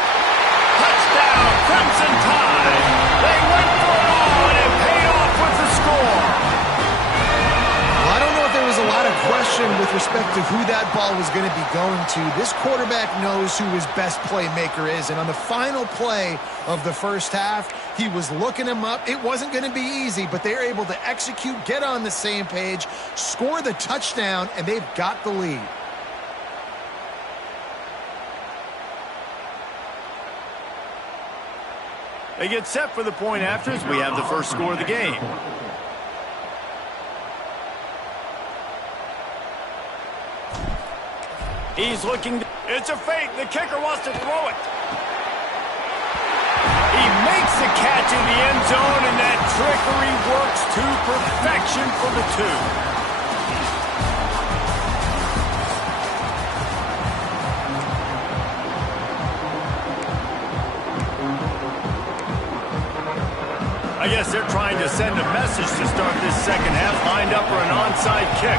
Touchdown, Crimson Tide. They went for it all, and it paid off with the score. Well, I don't know if there was a lot of question with respect to who that ball was going to be going to. This quarterback knows who his best playmaker is, and on the final play of the first half, he was looking him up. It wasn't going to be easy, but they're able to execute, get on the same page, score the touchdown, and they've got the lead. They get set for the point after as we have the first score of the game. He's looking. It's a fake. The kicker wants to throw it. He makes the catch in the end zone, and that trickery works to perfection for the 2. I guess they're trying to send a message to start this second half, lined up for an onside kick.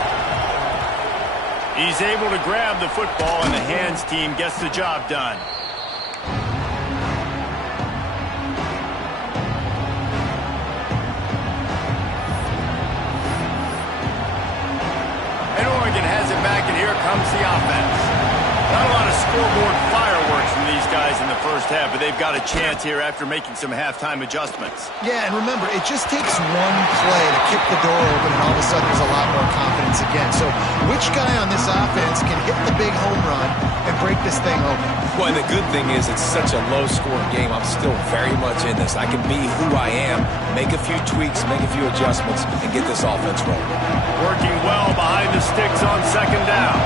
He's able to grab the football, and the hands team gets the job done. And Oregon has it back, and here comes the offense. Not a lot of scoreboard fireworks from these guys in the first half, but they've got a chance here after making some halftime adjustments. Yeah, and remember, it just takes one play to kick the door open, and all of a sudden there's a lot more confidence again. So which guy on this offense can hit the big home run and break this thing open? Well, the good thing is it's such a low-scoring game. I'm still very much in this. I can be who I am, make a few tweaks, make a few adjustments, and get this offense rolling. Working well behind the sticks on second down.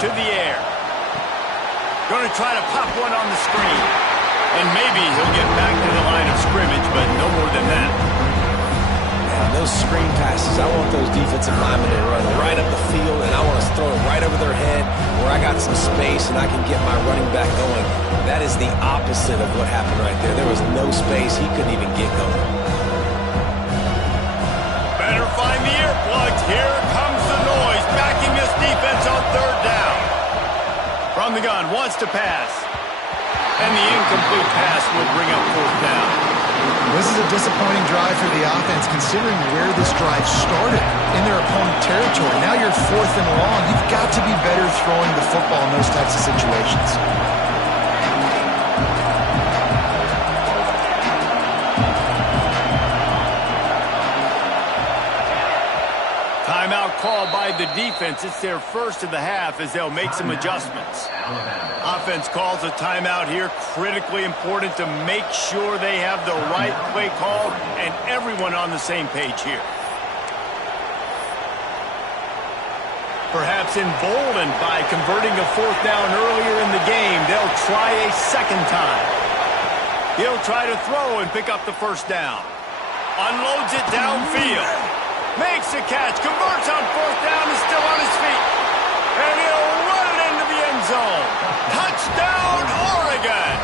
To the air. Going to try to pop one on the screen. And maybe he'll get back to the line of scrimmage, but no more than that. Man, those screen passes, I want those defensive linemen to run right up the field, and I want to throw it right over their head where I got some space and I can get my running back going. That is the opposite of what happened right there. There was no space. He couldn't even get going. Better find the earplugs. Here comes the noise, backing this defense on third down. From the gun, wants to pass. And the incomplete pass will bring up fourth down. This is a disappointing drive for the offense, considering where this drive started, in their opponent territory. Now you're 4th and long. You've got to be better throwing the football in those types of situations. Timeout called by the defense. It's their first of the half as they'll make some adjustments. Offense calls a timeout here. Critically important to make sure they have the right play call and everyone on the same page here. Perhaps emboldened by converting a fourth down earlier in the game, they'll try a second time. He'll try to throw and pick up the first down. Unloads it downfield. Makes a catch, converts on fourth down, is still on his feet. And he'll run it into the end zone. Touchdown, Oregon!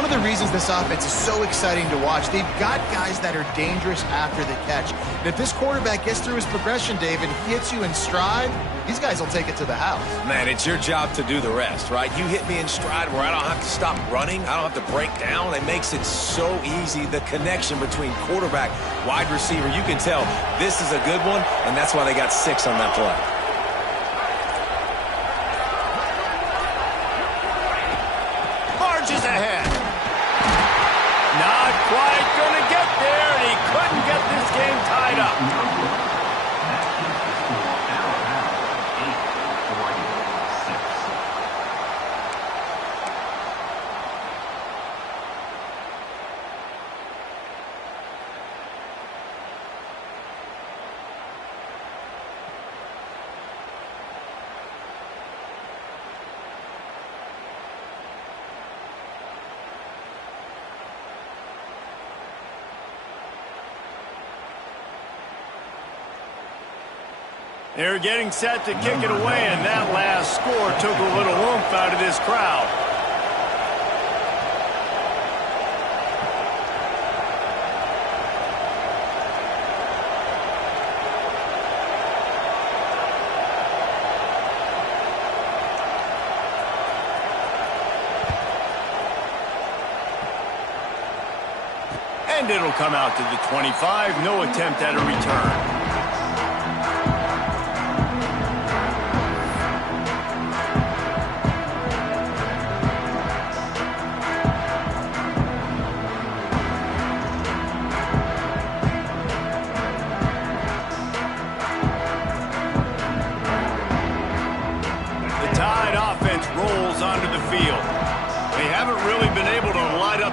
one of the reasons this offense is so exciting to watch. They've got guys that are dangerous after the catch. And if this quarterback gets through his progression, David, he hits you in stride, these guys will take it to the house. Man, it's your job to do the rest, right? You hit me in stride where I don't have to stop running. I don't have to break down. It makes it so easy. The connection between quarterback, wide receiver, you can tell this is a good one, and that's why they got 6 on that play. Marches ahead. Not quite going to get there, and he couldn't get this game tied up. They're getting set to kick it away, and that last score took a little oomph out of this crowd. And it'll come out to the 25. No attempt at a return.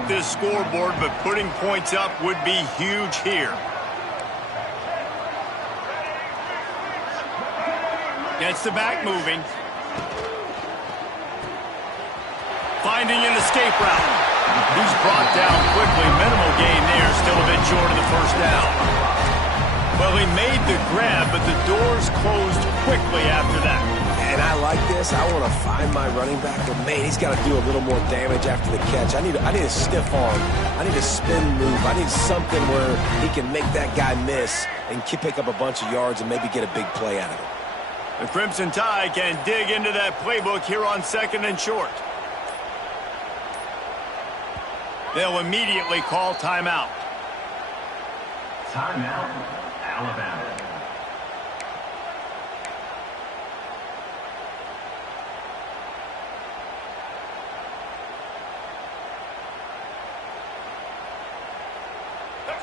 This scoreboard, but putting points up would be huge here. Gets the back moving. Finding an escape route. He's brought down quickly. Minimal gain there. Still a bit short of the first down. Well, he made the grab, but the doors closed quickly after that. And I like this. I want to find my running back, but man, he's got to do a little more damage after the catch. I need a stiff arm. I need a spin move. I need something where he can make that guy miss and pick up a bunch of yards and maybe get a big play out of it. The Crimson Tide can dig into that playbook here on 2nd and short. They'll immediately call timeout. Timeout, Alabama.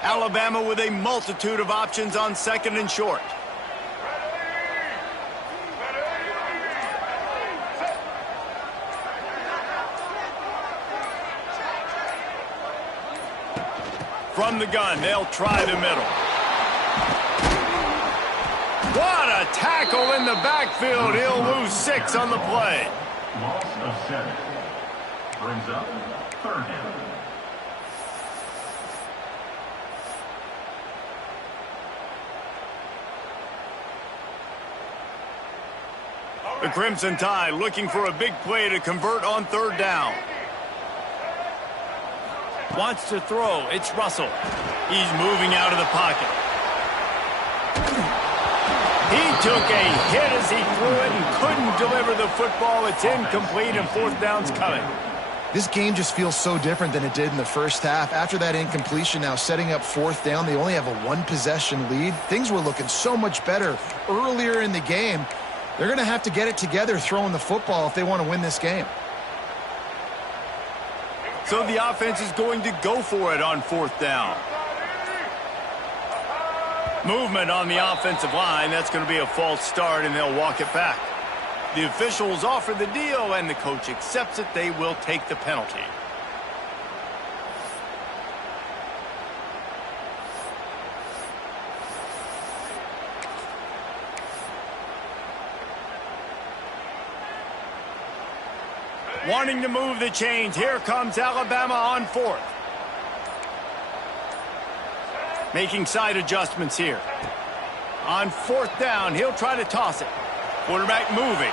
Alabama with a multitude of options on 2nd and short. From the gun, they'll try the middle. What a tackle in the backfield. He'll lose 6 on the play. Loss of 7. Brings up 3rd down. The Crimson Tide looking for a big play to convert on 3rd down. Wants to throw. It's Russell. He's moving out of the pocket. He took a hit as he threw it and couldn't deliver the football. It's incomplete and 4th down's coming. This game just feels so different than it did in the first half. After that incompletion, now setting up 4th down, they only have a 1-possession lead. Things were looking so much better earlier in the game. They're going to have to get it together throwing the football if they want to win this game. So the offense is going to go for it on 4th down. Movement on the offensive line. That's going to be a false start, and they'll walk it back. The officials offer the deal, and the coach accepts it. They will take the penalty. Wanting to move the chains. Here comes Alabama on 4th. Making side adjustments here. On 4th down, he'll try to toss it. Quarterback moving.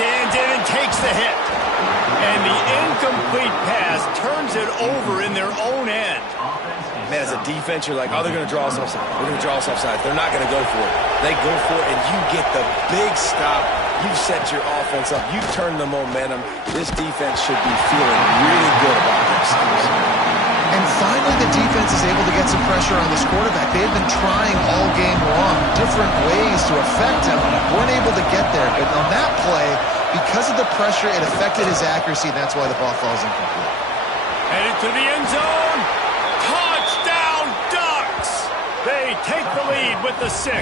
Stands in and takes the hit. And the incomplete pass turns it over in their own end. Man, as a defense, you're like, oh, they're going to draw us offside. They're going to draw us offside. They're not going to go for it. They go for it, and you get the big stop. You've set your offense up. You've turned the momentum. This defense should be feeling really good about themselves. And finally, the defense is able to get some pressure on this quarterback. They had been trying all game long, different ways to affect him, weren't able to get there. But on that play, because of the pressure, it affected his accuracy, and that's why the ball falls incomplete. Headed to the end zone. Touchdown, Ducks! They take the lead with the 6.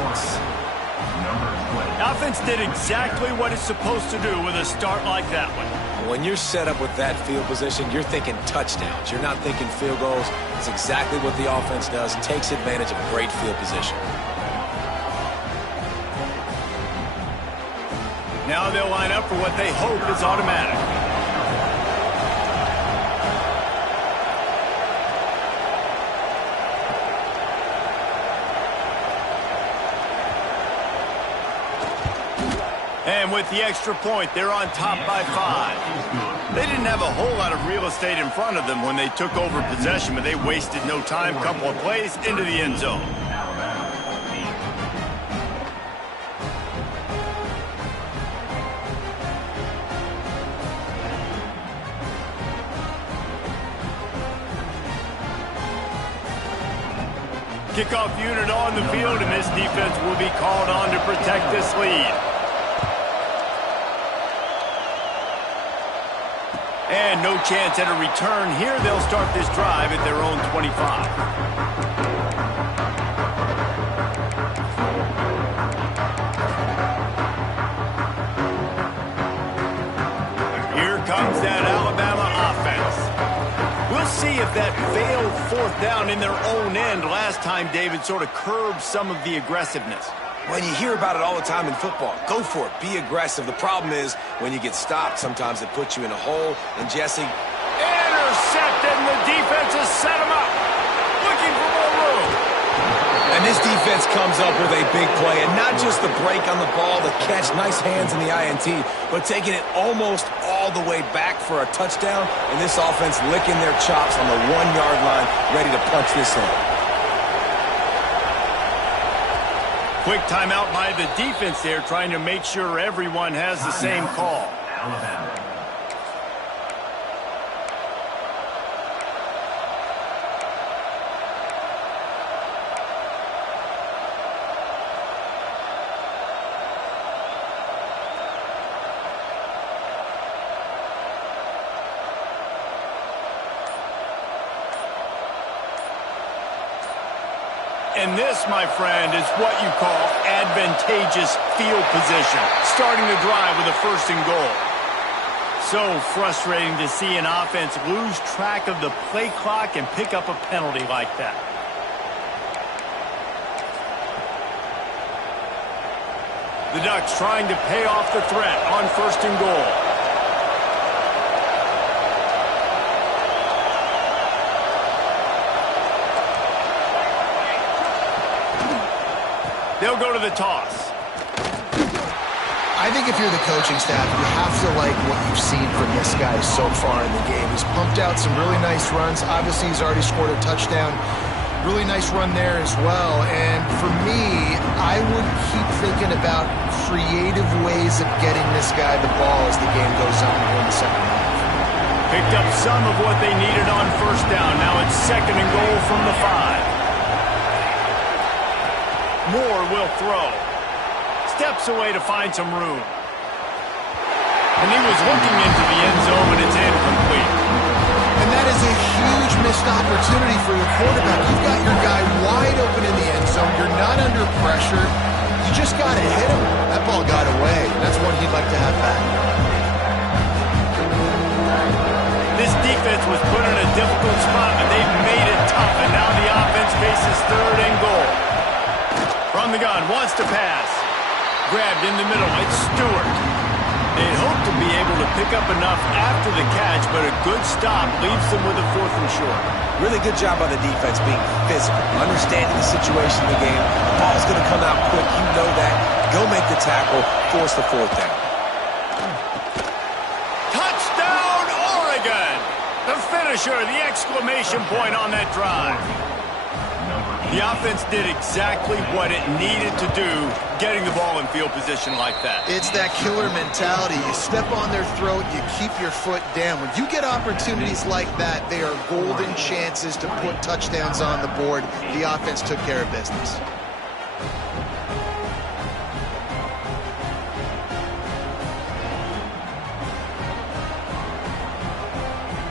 Offense did exactly what it's supposed to do with a start like that one. When you're set up with that field position, you're thinking touchdowns. You're not thinking field goals. It's exactly what the offense does, takes advantage of great field position. Now they'll line up for what they hope is automatic. And with the extra point, they're on top by 5. They didn't have a whole lot of real estate in front of them when they took over possession, but they wasted no time. Couple of plays into the end zone. Kickoff unit on the field, and this defense will be called on to protect this lead. And no chance at a return here. They'll start this drive at their own 25. Here comes that Alabama offense. We'll see if that failed 4th down in their own end last time, David, sort of curbed some of the aggressiveness. When you hear about it all the time in football, go for it. Be aggressive. The problem is when you get stopped, sometimes it puts you in a hole. And Jesse, intercepted, and the defense has set him up. Looking for more room. and this defense comes up with a big play, and not just the break on the ball, the catch, nice hands in the INT, but taking it almost all the way back for a touchdown, and this offense licking their chops on the 1-yard line, ready to punch this in. Quick timeout by the defense there, trying to make sure everyone has the same call. Alabama. And this, my friend, is what you call advantageous field position. Starting the drive with a 1st and goal. So frustrating to see an offense lose track of the play clock and pick up a penalty like that. The Ducks trying to pay off the threat on 1st and goal. They'll go to the toss. I think if you're the coaching staff, you have to like what you've seen from this guy so far in the game. He's pumped out some really nice runs. Obviously, he's already scored a touchdown. Really nice run there as well. And for me, I would keep thinking about creative ways of getting this guy the ball as the game goes on here in the second half. Picked up some of what they needed on 1st down. Now it's 2nd and goal from the 5. Moore will throw. Steps away to find some room. And he was looking into the end zone, but it's incomplete. And that is a huge missed opportunity for your quarterback. You've got your guy wide open in the end zone. You're not under pressure. You just got to hit him. That ball got away. That's one he'd like to have back. This defense was put in a difficult spot, but they've made it tough. And now the offense faces 3rd and goal. From the gun, wants to pass. Grabbed in the middle, it's Stewart. They'd hoped to be able to pick up enough after the catch, but a good stop leaves them with a 4th and short. Really good job by the defense being physical, understanding the situation in the game. The ball's going to come out quick, you know that. Go make the tackle, force the 4th down. Touchdown, Oregon! finisher, the exclamation point on that drive. The offense did exactly what it needed to do, getting the ball in field position like that. It's that killer mentality. You step on their throat, you keep your foot down. When you get opportunities like that, they are golden chances to put touchdowns on the board. The offense took care of business.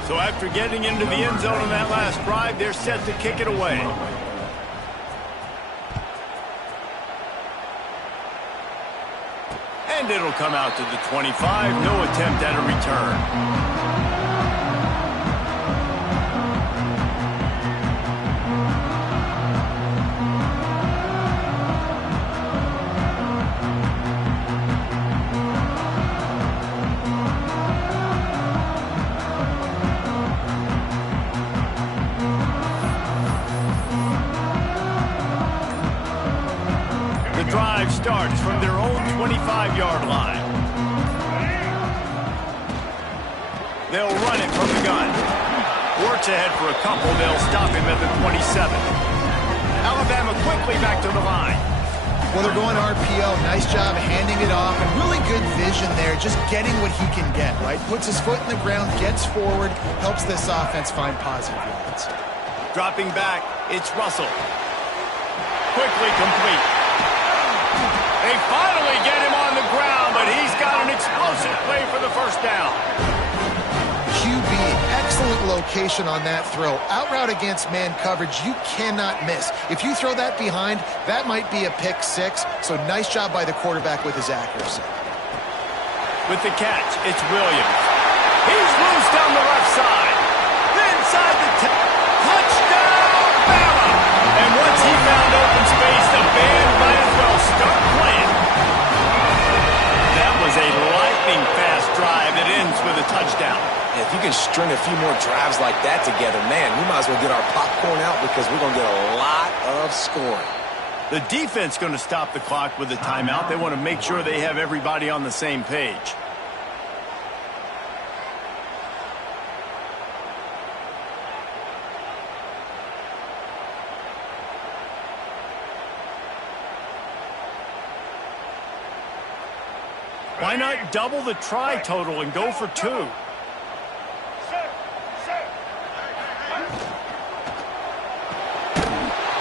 So after getting into the end zone on that last drive, they're set to kick it away. And it'll come out to the 25. No attempt at a return. Drive starts from their own 25-yard line. They'll run it from the gun. Works ahead for a couple. They'll stop him at the 27. Alabama quickly back to the line. Well, they're going RPO. Nice job handing it off, and really good vision there, just getting what he can get, right? Puts his foot in the ground, gets forward, helps this offense find positive yards. Dropping back, it's Russell. Quickly complete. They finally get him on the ground, but he's got an explosive play for the first down. QB, excellent location on that throw. Out route against man coverage, you cannot miss. If you throw that behind, that might be a pick six. So nice job by the quarterback with his accuracy. With the catch, it's Williams. He's loose down the left side. Inside the touchdown, Bama! And once he found open space, the band might as well start playing. That was a lightning-fast drive that ends with a touchdown. If you can string a few more drives like that together, man, we might as well get our popcorn out because we're going to get a lot of scoring. The defense going to stop the clock with a timeout. They want to make sure they have everybody on the same page. Why not double the try total and go for two?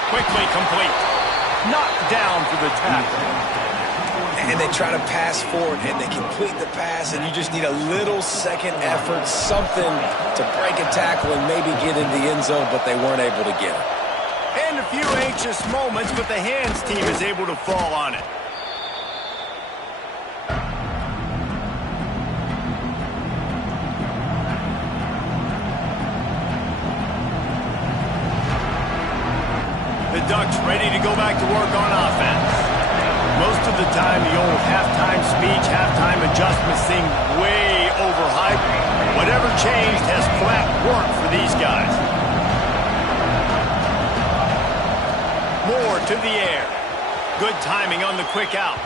Quickly complete. Knocked down for the tackle. And they try to pass forward, and they complete the pass, and you just need a little second effort, something to break a tackle and maybe get in the end zone, but they weren't able to get it. And a few anxious moments, but the hands team is able to fall on it. The Ducks ready to go back to work on offense. Most of the time, the old halftime speech, halftime adjustments seem way overhyped. Whatever changed has flat worked for these guys. Moore to the air. Good timing on the quick out.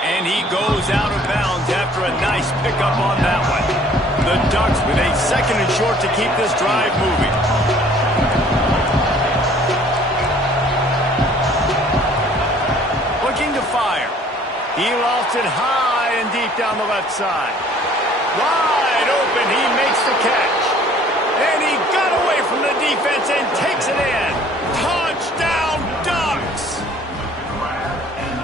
And he goes out of bounds after a nice pickup on that one. The Ducks with a second and short to keep this drive moving. Looking to fire. He lofts it high and deep down the left side. Wide open, he makes the catch. And he got away from the defense and takes it in. Touchdown, Ducks!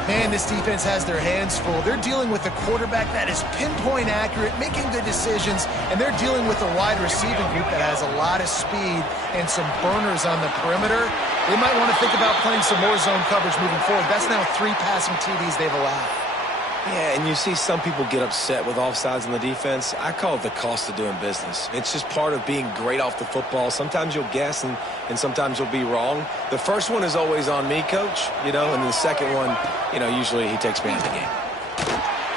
Man, this defense has their hands full. They're dealing with a quarterback that is pinpoint accurate, making good decisions, and they're dealing with a wide receiving group that has a lot of speed and some burners on the perimeter. They might want to think about playing some more zone coverage moving forward. That's now 3 passing TDs they've allowed. Yeah, and you see some people get upset with offsides on the defense. I call it the cost of doing business. It's just part of being great off the football. Sometimes you'll guess and sometimes you'll be wrong. The first one is always on me, Coach, and the second one, usually he takes me out of the game.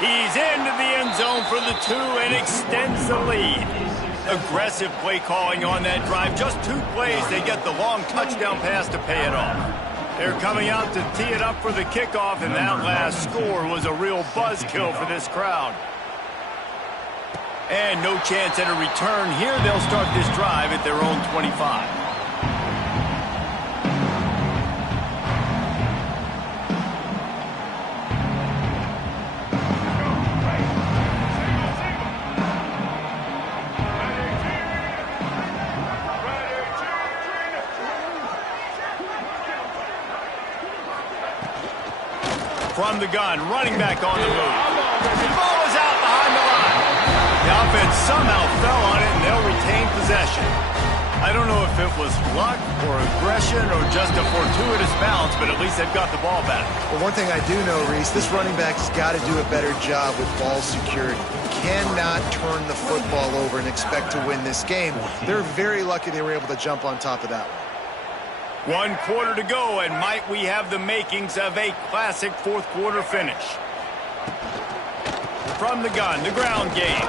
He's into the end zone for the 2 and extends the lead. Aggressive play calling on that drive. Just 2 plays, they get the long touchdown pass to pay it off. They're coming out to tee it up for the kickoff, and that last score was a real buzzkill for this crowd. And no chance at a return here. They'll start this drive at their own 25. From the gun, running back on the move. The ball is out behind the line. The offense somehow fell on it, and they'll retain possession. I don't know if it was luck or aggression or just a fortuitous bounce, but at least they've got the ball back. Well, one thing I do know, Reese, this running back's got to do a better job with ball security. Cannot turn the football over and expect to win this game. They're very lucky they were able to jump on top of that one. 1 quarter to go, and might we have the makings of a classic fourth quarter finish. From the gun, the ground game.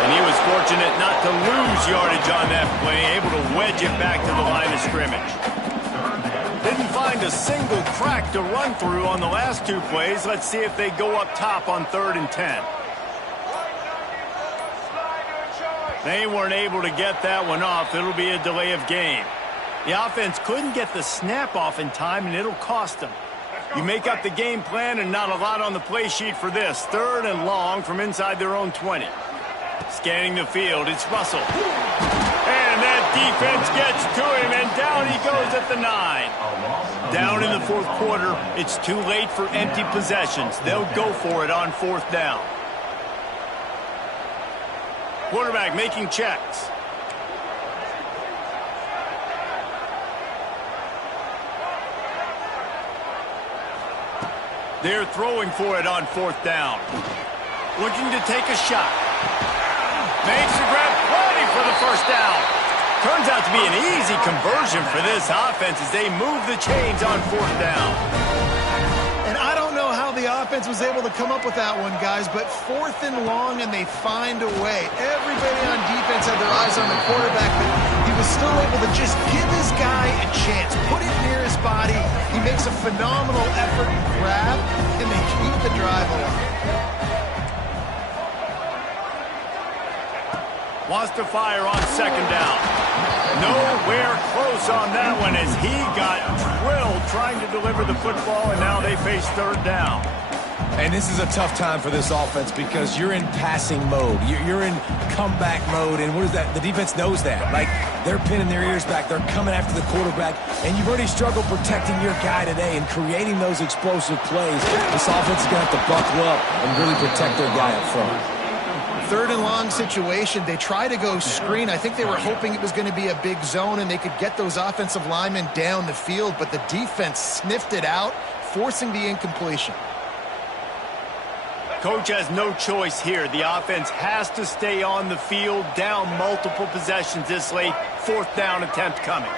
And he was fortunate not to lose yardage on that play, able to wedge it back to the line of scrimmage. Didn't find a single crack to run through on the last 2 plays. Let's see if they go up top on 3rd and 10. They weren't able to get that one off. It'll be a delay of game. The offense couldn't get the snap off in time, and it'll cost them. You make up the game plan, and not a lot on the play sheet for this. 3rd and long from inside their own 20. Scanning the field, it's Russell. And that defense gets to him, and down he goes at the 9. Down in the 4th quarter, it's too late for empty possessions. They'll go for it on 4th down. Quarterback making checks. They're throwing for it on 4th down. Looking to take a shot. Makes the grab, plenty for the 1st down. Turns out to be an easy conversion for this offense as they move the chains on 4th down. And I don't know how the offense was able to come up with that one, guys, but 4th and long, and they find a way. Everybody on defense had their eyes on the quarterback, but he was still able to just give his guy a chance, put it near his body. He makes a phenomenal effort and grab, and they keep the drive alive. Wants to fire on 2nd down. Nowhere close on that one as he got drilled trying to deliver the football, and now they face 3rd down. And this is a tough time for this offense because you're in passing mode. You're in comeback mode, and what is that? The defense knows that. Like, they're pinning their ears back. They're coming after the quarterback, and you've already struggled protecting your guy today and creating those explosive plays. This offense is going to have to buckle up and really protect their guy up front. 3rd and long situation. They try to go screen. I think they were hoping it was going to be a big zone and they could get those offensive linemen down the field, but the defense sniffed it out, forcing the incompletion. Coach has no choice here. The offense has to stay on the field, down multiple possessions this late. 4th down attempt coming.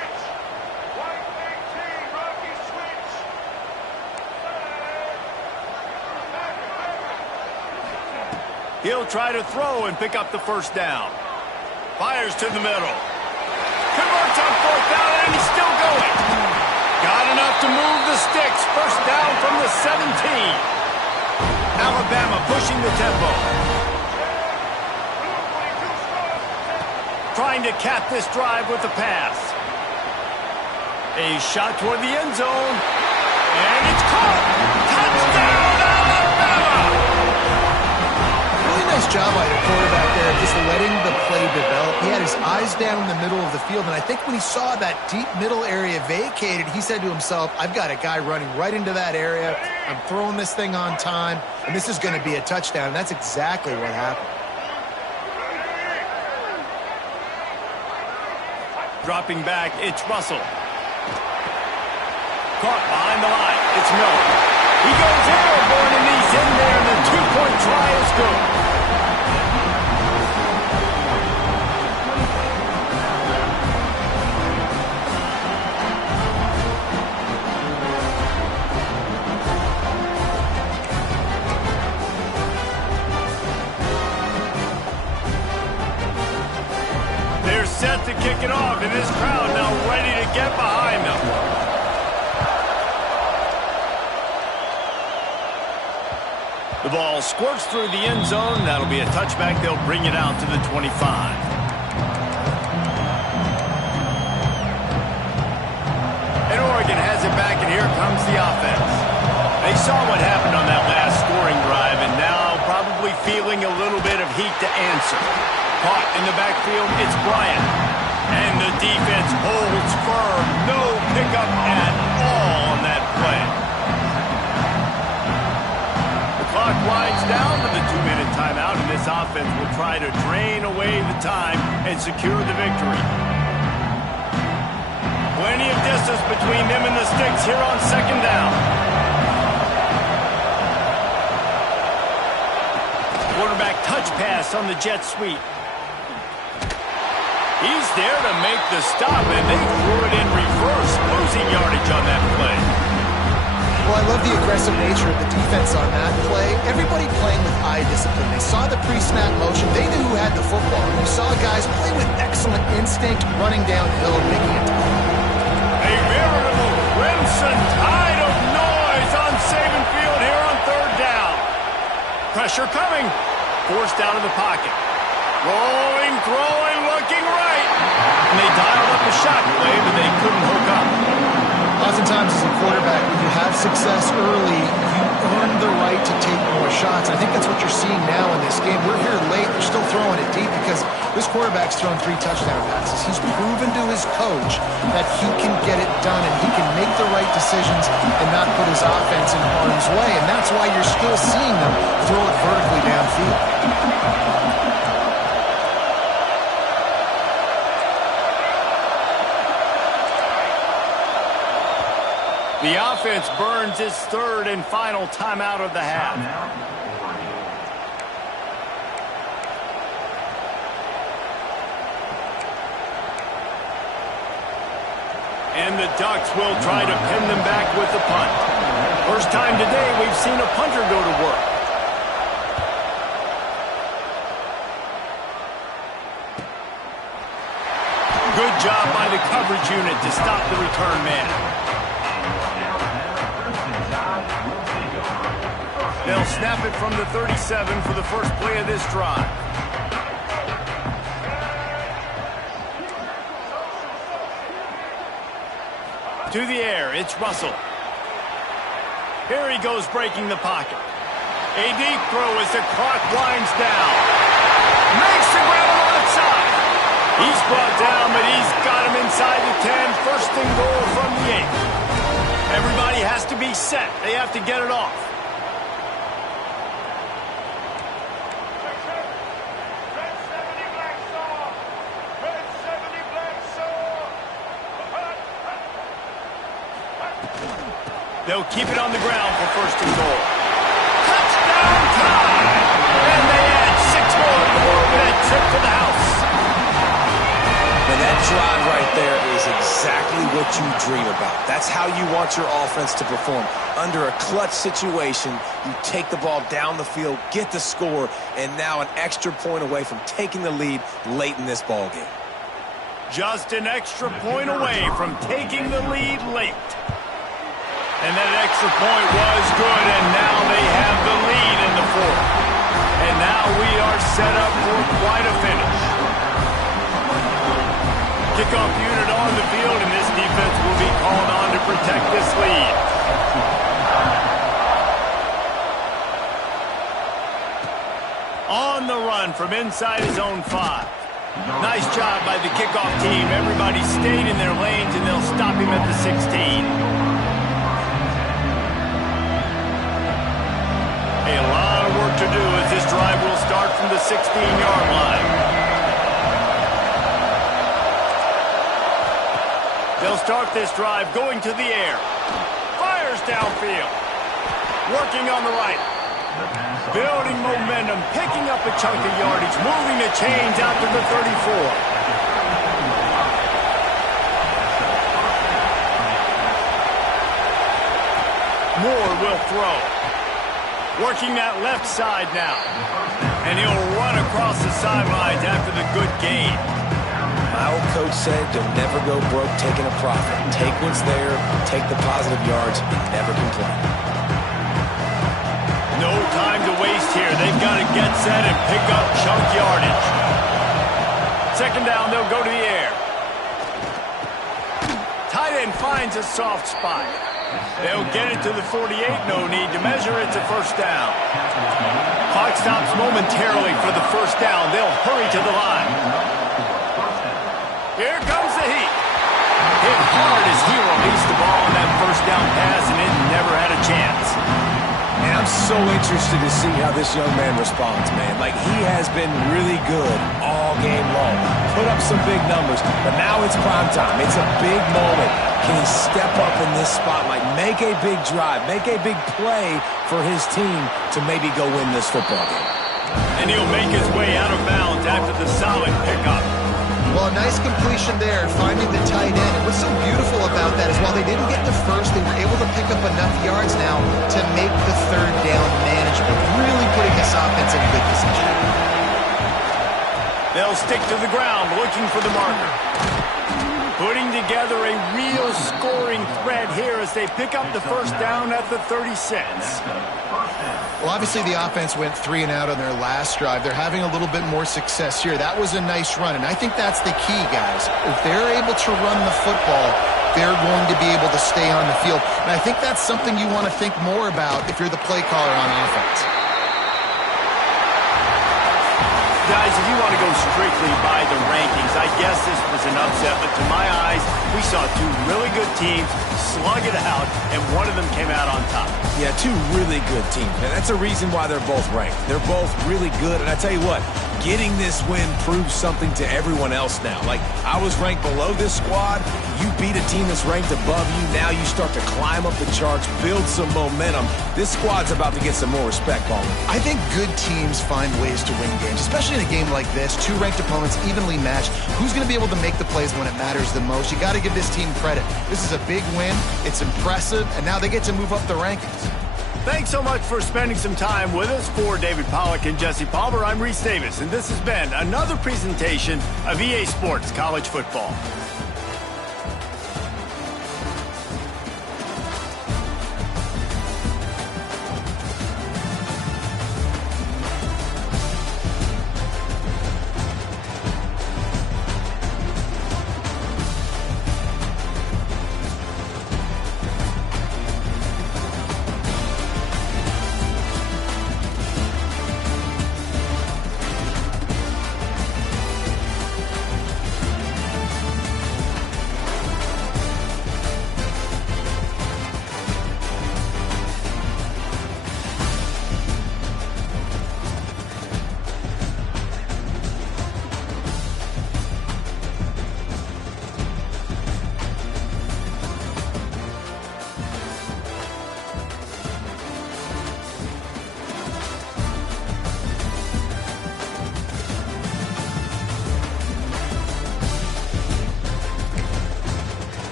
He'll try to throw and pick up the 1st down. Fires to the middle. Converts on 4th down, and he's still going. Got enough to move the sticks. 1st down from the 17. Alabama pushing the tempo. Trying to cap this drive with the pass. A shot toward the end zone. And it's caught. Touchdown, Alabama! Really nice job by the quarterback there, just letting the play develop. He had his eyes down in the middle of the field, and I think when he saw that deep middle area vacated, he said to himself, I've got a guy running right into that area. I'm throwing this thing on time, and this is going to be a touchdown. And that's exactly what happened. Dropping back, it's Russell. Caught behind the line. It's Miller. He goes airborne, and he's in there, and the 2-point try is good. Set to kick it off, and this crowd now ready to get behind them. The ball squirts through the end zone. That'll be a touchback. They'll bring it out to the 25. And Oregon has it back, and here comes the offense. They saw what happened on that last scoring drive, and now probably feeling a little bit of heat to answer. Caught in the backfield, it's Bryant. And the defense holds firm. No pickup at all on that play. The clock winds down to the 2-minute timeout, and this offense will try to drain away the time and secure the victory. Plenty of distance between them and the sticks here on second down. Quarterback touch pass on the jet sweep. He's there to make the stop, and they threw it in reverse, losing yardage on that play. Well, I love the aggressive nature of the defense on that play. Everybody playing with eye discipline. They saw the pre-snap motion. They knew who had the football. And you saw guys play with excellent instinct, running downhill and making it. A veritable crimson tide of noise on Saban Field here on third down. Pressure coming. Forced out of the pocket. Rolling, throwing, looking right. And they dialed up a shot play, but they couldn't hook up. Oftentimes as a quarterback, when you have success early, you earn the right to take more shots. I think that's what you're seeing now in this game. We're here late. They're still throwing it deep because this quarterback's thrown 3 touchdown passes. He's proven to his coach that he can get it done and he can make the right decisions and not put his offense in harm's way. And that's why you're still seeing them throw it vertically downfield. The offense burns its third and final timeout of the half. And the Ducks will try to pin them back with the punt. First time today we've seen a punter go to work. Good job by the coverage unit to stop the return man. They'll snap it from the 37 for the first play of this drive. To the air, it's Russell. Here he goes breaking the pocket. A deep throw as the clock winds down. Makes the grab on the left side. He's brought down, but he's got him inside the 10. First and goal from the 8. Everybody has to be set. They have to get it off. They'll keep it on the ground for first and goal. Touchdown time! And they add 6 more with that trip to the house. And that drive right there is exactly what you dream about. That's how you want your offense to perform. Under a clutch situation, you take the ball down the field, get the score, and now an extra point away from taking the lead late in this ballgame. Just an extra point away from taking the lead late. And that extra point was good, and now they have the lead in the fourth. And now we are set up for quite a finish. Kickoff unit on the field, and this defense will be called on to protect this lead. On the run from inside his own 5. Nice job by the kickoff team. Everybody stayed in their lanes, and they'll stop him at the 16. A lot of work to do as this drive will start from the 16-yard line. They'll start this drive going to the air. Fires downfield. Working on the right. Building momentum, picking up a chunk of yardage, moving the chains out to the 34. Moore will throw. Working that left side now. And he'll run across the sidelines after the good gain. My old coach said, you'll never go broke taking a profit. Take what's there, take the positive yards, and never complain. No time to waste here. They've got to get set and pick up chunk yardage. Second down, they'll go to the air. Tight end finds a soft spot. They'll get it to the 48. No need to measure. It's a first down. Clock stops momentarily for the first down. They'll hurry to the line. Here comes the heat. Hit hard as he released the ball on that first down pass, and it never had a chance. And I'm so interested to see how this young man responds, man. Like, he has been really good all game long. Put up some big numbers, but now it's prime time. It's a big moment. Can he step up in this spotlight, make a big drive, make a big play for his team to maybe go win this football game? And he'll make his way out of bounds after the solid pickup. Well, a nice completion there, finding the tight end. And what's so beautiful about that is while they didn't get the first, they were able to pick up enough yards now to make the third down manageable, really putting this offense in a good position. They'll stick to the ground, looking for the marker. Putting together a real scoring threat here as they pick up the first down at the 36. Well, obviously the offense went 3 and out on their last drive. They're having a little bit more success here. That was a nice run, and I think that's the key, guys. If they're able to run the football, they're going to be able to stay on the field. And I think that's something you want to think more about if you're the play caller on offense. Guys, if you want to go strictly by the rankings, I guess this was an upset, but to my eyes, we saw two really good teams slug it out, and one of them came out on top. Yeah, two really good teams, man. That's a reason why they're both ranked. They're both really good, and I tell you what, getting this win proves something to everyone else now. Like, I was ranked below this squad. You beat a team that's ranked above you. Now you start to climb up the charts, build some momentum. This squad's about to get some more respect, Paul. I think good teams find ways to win games, especially in a game like this. Two ranked opponents evenly matched. Who's going to be able to make the plays when it matters the most? You got to give this team credit. This is a big win. It's impressive, and now they get to move up the rankings. Thanks so much for spending some time with us. For David Pollack and Jesse Palmer, I'm Reese Davis, and this has been another presentation of EA Sports College Football.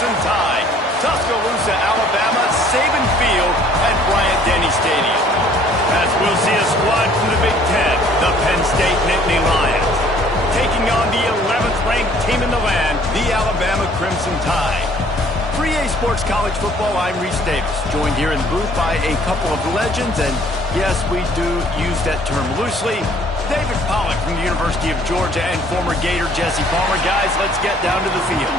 Ncaa, Tuscaloosa, Alabama, Saban Field at Bryant-Denny Stadium. As we'll see a squad from the Big Ten, the Penn State Nittany Lions, taking on the 11th ranked team in the land, the Alabama Crimson Tide. For EA Sports College Football, I'm Reese Davis, joined here in the booth by a couple of legends, and yes, we do use that term loosely. David Pollack from the University of Georgia and former Gator Jesse Palmer. Guys, let's get down to the field.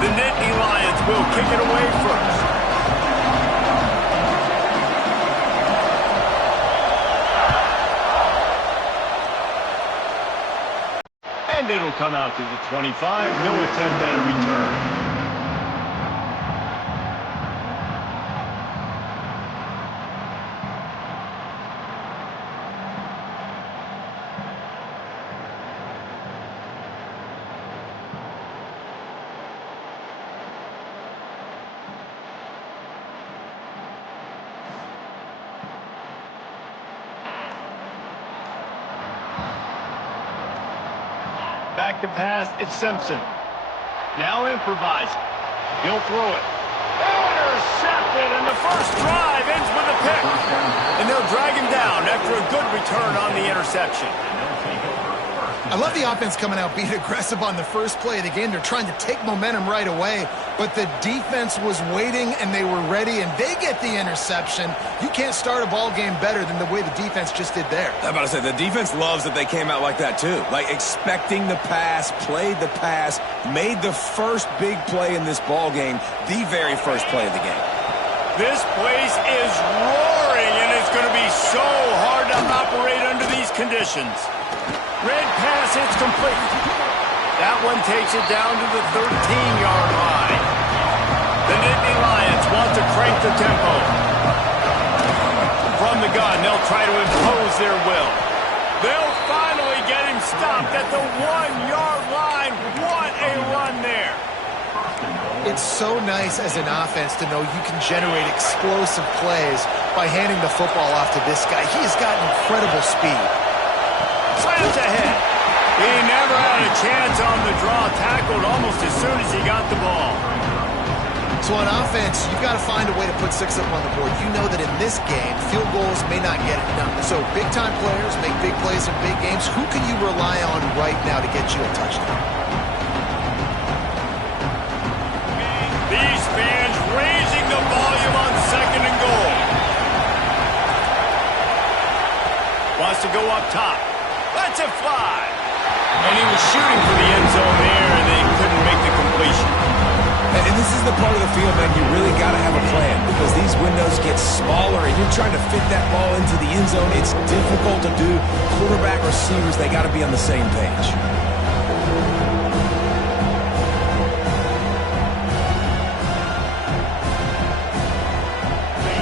The Nittany Lions will kick it away first. And it'll come out to the 25. No attempt at a return. Back to pass, it's Simpson. Now improvising. He'll throw it. Intercepted, and the first drive ends with a pick. And they'll drag him down after a good return on the interception. I love the offense coming out being aggressive on the first play of the game. They're trying to take momentum right away, but the defense was waiting and they were ready, and they get the interception. You can't start a ball game better than the way the defense just did there. I'm about to say, the defense loves that they came out like that too. Like expecting the pass, played the pass, made the first big play in this ball game, the very first play of the game. This place is roaring, and it's going to be so hard to operate under these conditions. Red pass, it's complete. That one takes it down to the 13-yard line. The Nittany Lions want to crank the tempo. From the gun, they'll try to impose their will. They'll finally get him stopped at the 1-yard line. What a run there. It's so nice as an offense to know you can generate explosive plays by handing the football off to this guy. He has got incredible speed. Slams ahead. He never had a chance on the draw. Tackled almost as soon as he got the ball. So on offense, you've got to find a way to put 6 up on the board. You know that in this game, field goals may not get it done. So big-time players make big plays in big games. Who can you rely on right now to get you a touchdown? These fans raising the volume on 2nd and goal. Wants to go up top. Lets it fly. And he was shooting for the end zone there, and they couldn't make the completion. And this is the part of the field, man, you really got to have a plan because these windows get smaller and you're trying to fit that ball into the end zone. It's difficult to do. Quarterback, receivers, they got to be on the same page.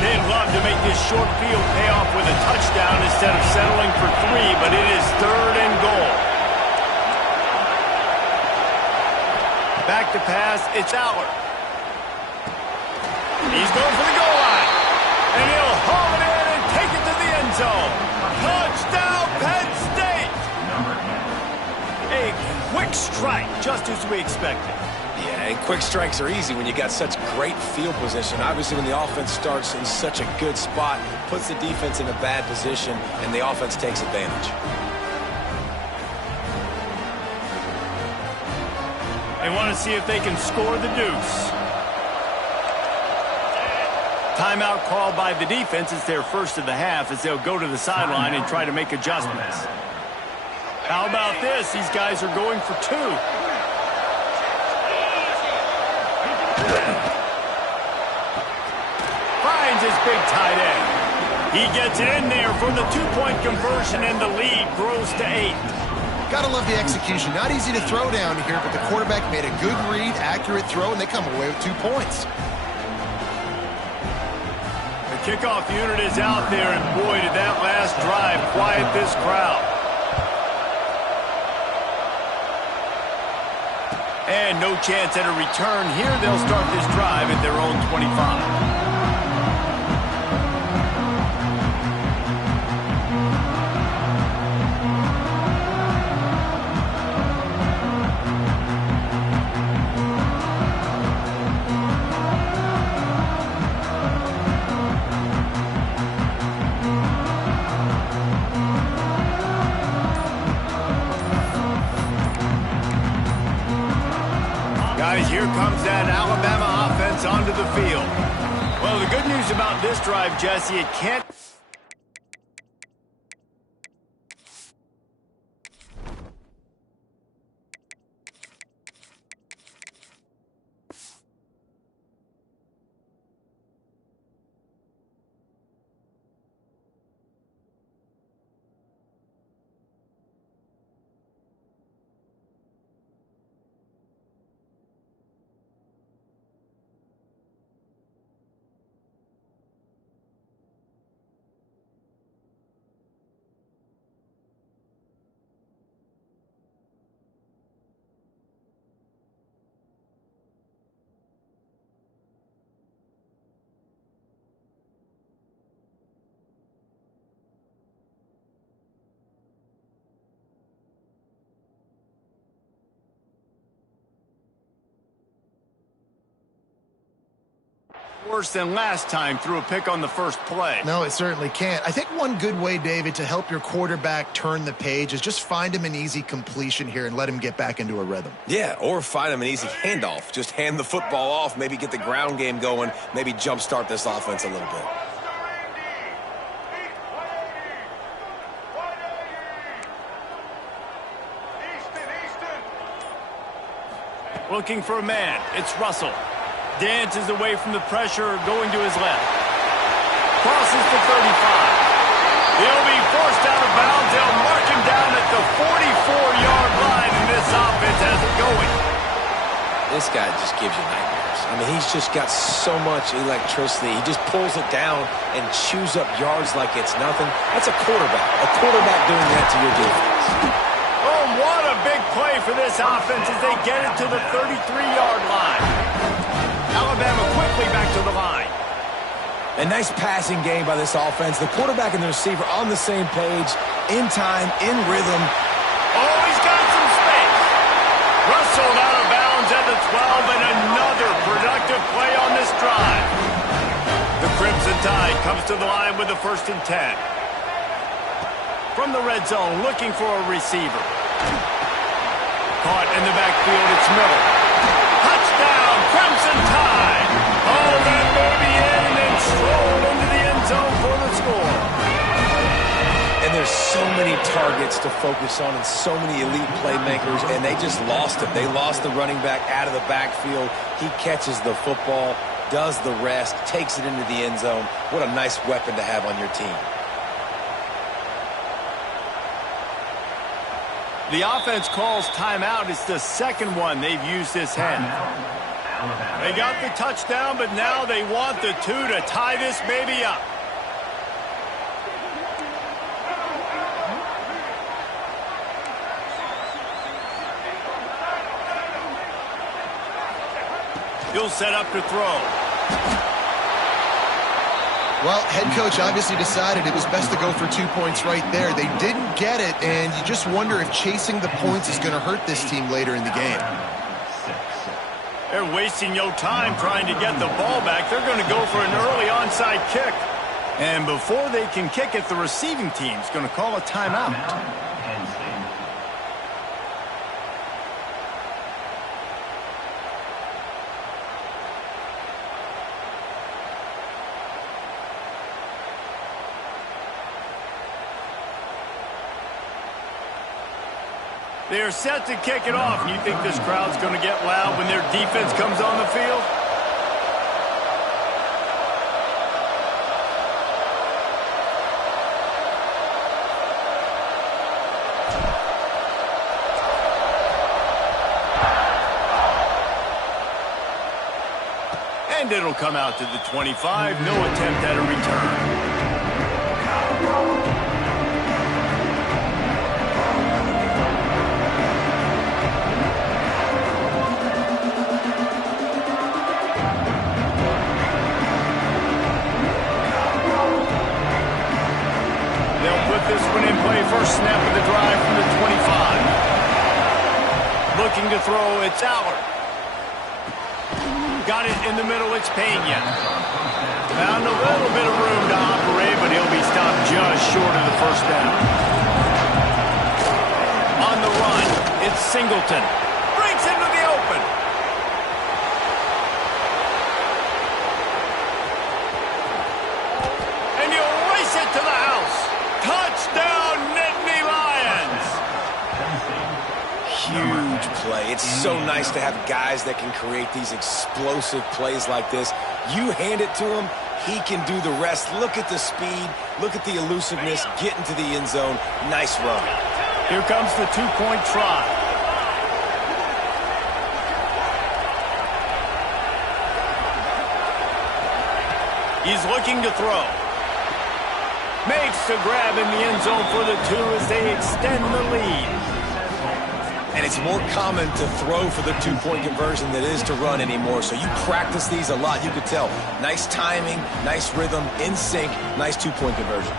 They'd love to make this short field pay off with a touchdown instead of settling for 3, but it is 3rd and goal. Back to pass, it's Aller. He's going for the goal line. And he'll haul it in and take it to the end zone. Touchdown, Penn State! A quick strike, just as we expected. Yeah, and quick strikes are easy when you got such great field position. Obviously, when the offense starts in such a good spot, puts the defense in a bad position, and the offense takes advantage. They want to see if they can score the deuce. Timeout called by the defense. It's their first of the half as they'll go to the sideline and try to make adjustments. How about this? These guys are going for 2. Finds his big tight end. He gets it in there for the 2-point conversion, and the lead grows to 8. Gotta love the execution. Not easy to throw down here, but the quarterback made a good read, accurate throw, and they come away with 2 points. The kickoff unit is out there, and boy, did that last drive quiet this crowd. And no chance at a return here. They'll start this drive at their own 25. Guys, here comes that Alabama offense onto the field. Well, the good news about this drive, Jesse, it can't... Worse than last time through a pick on the first play. No, it certainly can't. I think one good way, David, to help your quarterback turn the page is just find him an easy completion here and let him get back into a rhythm. Yeah, or find him an easy handoff. Just hand the football off, maybe get the ground game going, maybe jumpstart this offense a little bit. Looking for a man. It's Russell. Dances away from the pressure, going to his left. Crosses to 35. He'll be forced out of bounds. They'll mark him down at the 44-yard line, and this offense has it going. This guy just gives you nightmares. I mean, he's just got so much electricity. He just pulls it down and chews up yards like it's nothing. That's a quarterback. A quarterback doing that to your defense. Oh, what a big play for this offense as they get it to the 33-yard line. Alabama quickly back to the line. A nice passing game by this offense. The quarterback and the receiver on the same page, in time, in rhythm. Oh, he's got some space. Russell out of bounds at the 12, and another productive play on this drive. The Crimson Tide comes to the line with the 1st and 10. From the red zone, looking for a receiver. Caught in the backfield, it's Miller. Touchdown, Crimson Tide. Oh, that may be in, and then strolled into the end zone for the score. And there's so many targets to focus on and so many elite playmakers, and they just lost him. They lost the running back out of the backfield. He catches the football, does the rest, takes it into the end zone. What a nice weapon to have on your team. The offense calls timeout. It's the second one they've used this half. They got the touchdown, but now they want the 2 to tie this baby up. He'll set up to throw. Well, head coach obviously decided it was best to go for 2 points right there. They didn't get it, and you just wonder if chasing the points is going to hurt this team later in the game. They're wasting no time trying to get the ball back. They're going to go for an early onside kick. And before they can kick it, the receiving team's going to call a timeout. They are set to kick it off. And you think this crowd's going to get loud when their defense comes on the field? And it'll come out to the 25. No attempt at a return. This one in play, first snap of the drive from the 25. Looking to throw, it's Allard. Got it in the middle, it's Pena. Found a little bit of room to operate, but he'll be stopped just short of the first down. On the run, it's Singleton. Breaks into the open. And he'll race it to the house. Touchdown, Nittany Lions! Huge play. It's so nice to have guys that can create these explosive plays like this. You hand it to him, he can do the rest. Look at the speed. Look at the elusiveness. Get into the end zone. Nice run. Here comes the 2-point try. He's looking to throw. Makes the grab in the end zone for the 2 as they extend the lead. And it's more common to throw for the 2-point conversion than it is to run anymore. So you practice these a lot. You could tell. Nice timing, nice rhythm, in sync, nice 2-point conversion.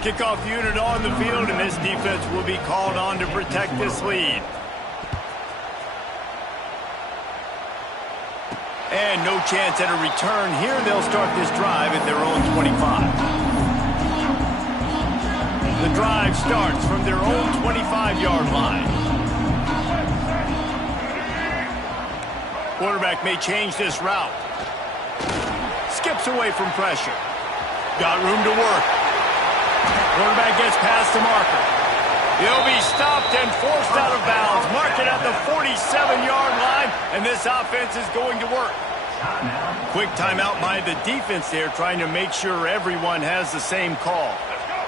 Kickoff unit on the field, and this defense will be called on to protect this lead. And no chance at a return here. They'll start this drive at their own 25. The drive starts from their own 25-yard line. Quarterback may change this route. Skips away from pressure. Got room to work. Quarterback gets past the marker. He'll be stopped and forced out of bounds. Mark it at the 47-yard line, and this offense is going to work. Quick timeout by the defense there, trying to make sure everyone has the same call.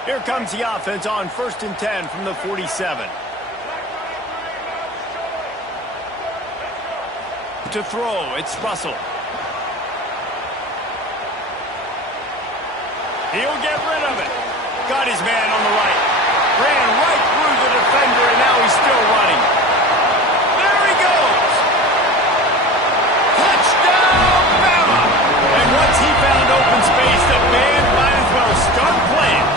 Here comes the offense on 1st and 10 from the 47. To throw, it's Russell. He'll get rid of it. Got his man on the right. Ran right through the defender, and now he's still running. There he goes. Touchdown, Bama. And once he found open space, the band might as well start playing.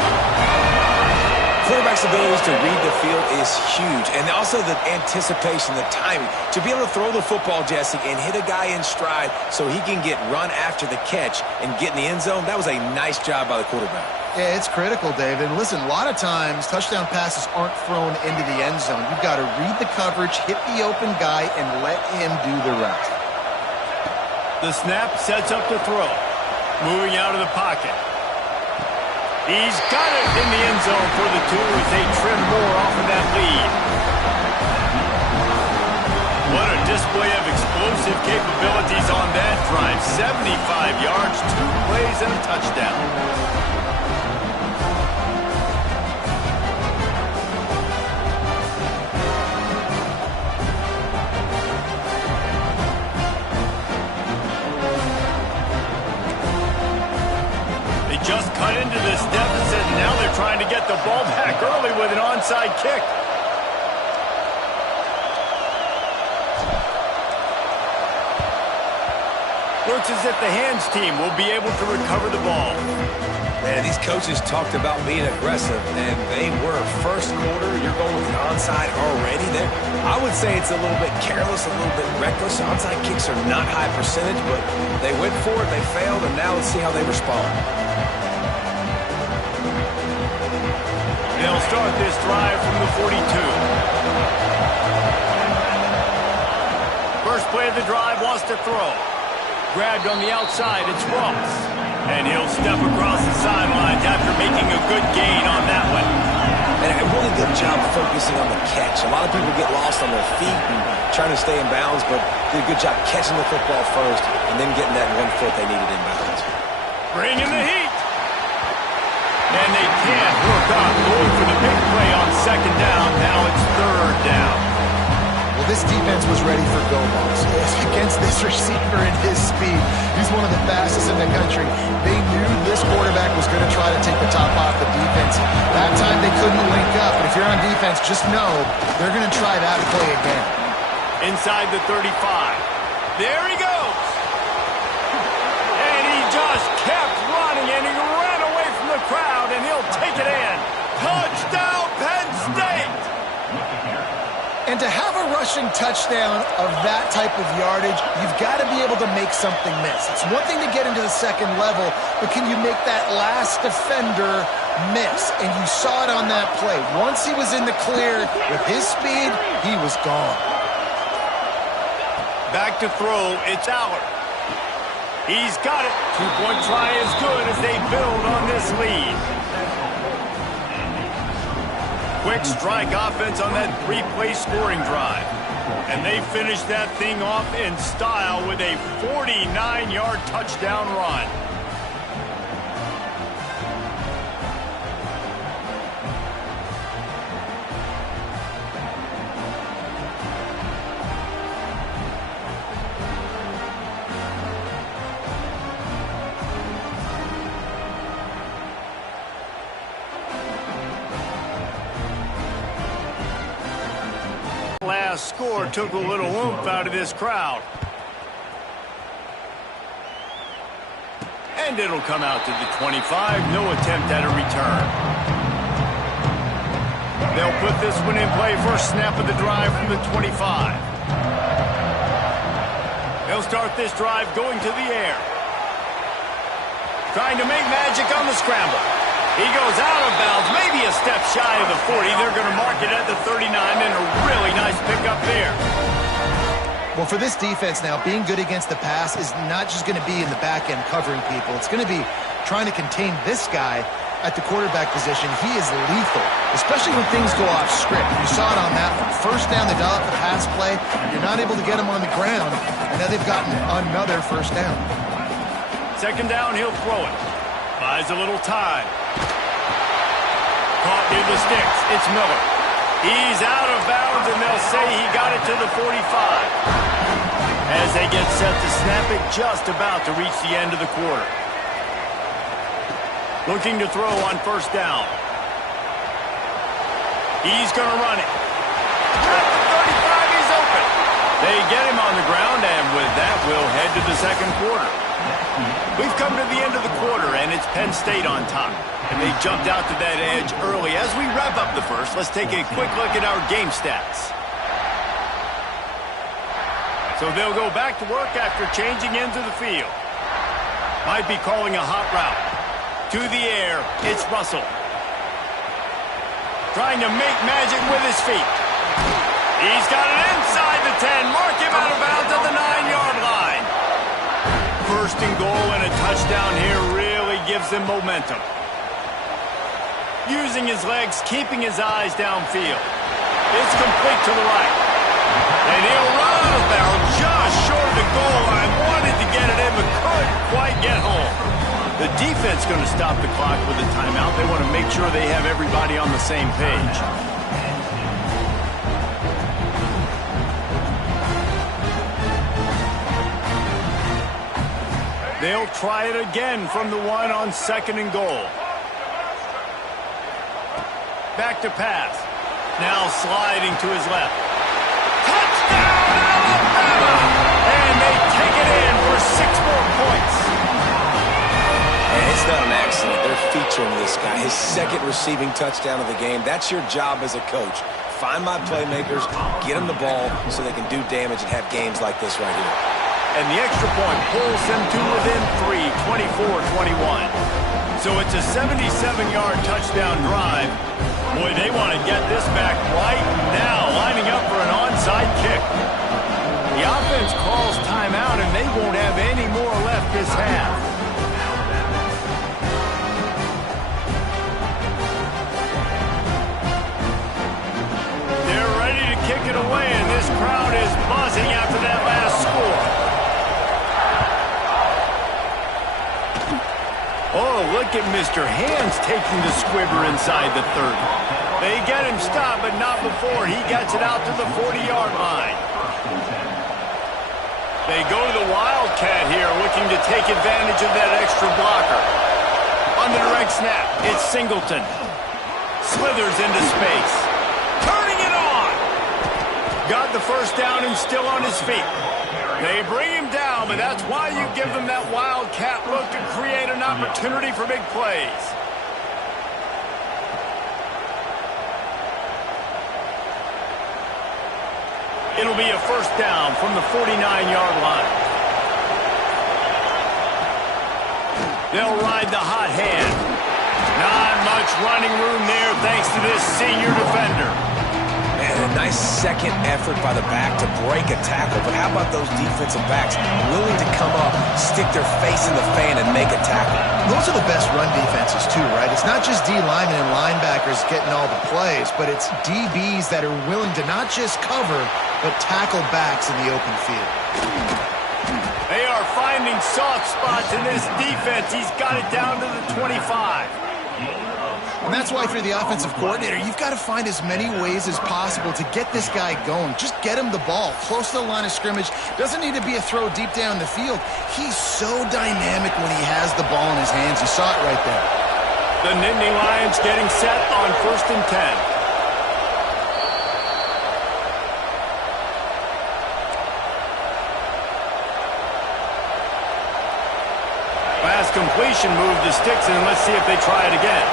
Quarterback's abilities to read the field is huge, and also the anticipation, the timing. To be able to throw the football, Jesse, and hit a guy in stride so he can get run after the catch and get in the end zone, that was a nice job by the quarterback. Yeah, it's critical, David. And listen, a lot of times touchdown passes aren't thrown into the end zone. You've got to read the coverage, hit the open guy, and let him do the rest. The snap sets up the throw. Moving out of the pocket. He's got it in the end zone for the two as they trim more off of that lead. What a display of explosive capabilities on that drive. 75 yards, 2 plays, and a touchdown. Just cut into this deficit, and now they're trying to get the ball back early with an onside kick. Looks as if the hands team will be able to recover the ball. Man, these coaches talked about being aggressive, and they were. First quarter, you're going with the onside already. There, I would say it's a little bit careless, a little bit reckless. Onside kicks are not high percentage, but they went for it, they failed, and now let's see how they respond. They'll start this drive from the 42. First play of the drive, wants to throw. Grabbed on the outside, it's Ross. And he'll step across the sidelines after making a good gain on that one. And a really good job focusing on the catch. A lot of people get lost on their feet and trying to stay in bounds, but did a good job catching the football first and then getting that 1 foot they needed in bounds. Bringing the heat. And they can't hook up. Going for the big play on 2nd down. Now it's 3rd down. Well, this defense was ready for go balls. Against this receiver and his speed, he's one of the fastest in the country. They knew this quarterback was going to try to take the top off the defense. That time they couldn't link up. But if you're on defense, just know they're going to try that play again. Inside the 35. There he goes. And he just kept running, and he ran away from the crowd, and he'll take it in. Touchdown, Penn State! And to have a rushing touchdown of that type of yardage, you've got to be able to make something miss. It's one thing to get into the second level, but can you make that last defender miss? And you saw it on that play. Once he was in the clear with his speed, he was gone. Back to throw, it's Aller. He's got it. 2-point try is good as they build on this lead. Quick strike offense on that 3-play scoring drive. And they finish that thing off in style with a 49-yard touchdown run. Last score took a little oomph out of this crowd. And it'll come out to the 25. No attempt at a return. They'll put this one in play first snap of the drive from the 25. They'll start this drive going to the air. Trying to make magic on the scramble. He goes out of bounds, maybe a step shy of the 40. They're going to mark it at the 39, and a really nice pickup there. Well, for this defense now, being good against the pass is not just going to be in the back end covering people. It's going to be trying to contain this guy at the quarterback position. He is lethal, especially when things go off script. You saw it on that one. First down, they dial up the pass play. You're not able to get him on the ground, and now they've gotten another first down. Second down, he'll throw it. Buys a little time. Caught near the sticks. It's Miller. He's out of bounds, and they'll say he got it to the 45. As they get set to snap it, just about to reach the end of the quarter. Looking to throw on first down. He's going to run it. At the 35, he's open. They get him on the ground, and with that, we'll head to the second quarter. We've come to the end of the quarter, and it's Penn State on top. And they jumped out to that edge early. As we wrap up the first, let's take a quick look at our game stats. So they'll go back to work after changing into the field. Might be calling a hot route. To the air, it's Russell. Trying to make magic with his feet. He's got it inside the 10. Mark him out of bounds at the 9-yard line. First and goal and a touchdown here really gives them momentum. Using his legs, keeping his eyes downfield. It's complete to the right. And he'll run out of bounds just short of the goal line. Wanted to get it in, but couldn't quite get home. The defense going to stop the clock with a timeout. They want to make sure they have everybody on the same page. They'll try it again from the one on second and goal. Back to pass. Now sliding to his left. Touchdown, Alabama! And they take it in for 6 more points. And it's not an accident. They're featuring this guy. His second receiving touchdown of the game. That's your job as a coach. Find my playmakers, get them the ball so they can do damage and have games like this right here. And the extra point pulls them to within 3, 24-21. So it's a 77-yard touchdown drive. Boy, they want to get this back right now, lining up for an onside kick. The offense calls timeout, and they won't have any more left this half. They're ready to kick it away, and this crowd is buzzing after that last score. Oh, look at Mr. Hands taking the squibber inside the 30. They get him stopped, but not before he gets it out to the 40-yard line. They go to the Wildcat here, looking to take advantage of that extra blocker. On the direct snap, it's Singleton. Slithers into space. Turning it on! Got the first down and still on his feet. They bring him down, but that's why you give them that Wildcat look to create an opportunity for big plays. It'll be a first down from the 49-yard line. They'll ride the hot hand. Not much running room there thanks to this senior defender. And a nice second effort by the back to break a tackle. But how about those defensive backs willing to come up, stick their face in the fan, and make a tackle? Those are the best run defenses, too, right? It's not just D linemen and linebackers getting all the plays, but it's DBs that are willing to not just cover, but tackle backs in the open field. They are finding soft spots in this defense. He's got it down to the 25. And that's why, if you're the offensive coordinator, you've got to find as many ways as possible to get this guy going. Just get him the ball close to the line of scrimmage. Doesn't need to be a throw deep down the field. He's so dynamic when he has the ball in his hands. You saw it right there. The Nittany Lions getting set on 1st and 10. Pass completion, move the sticks, and let's see if they try it again.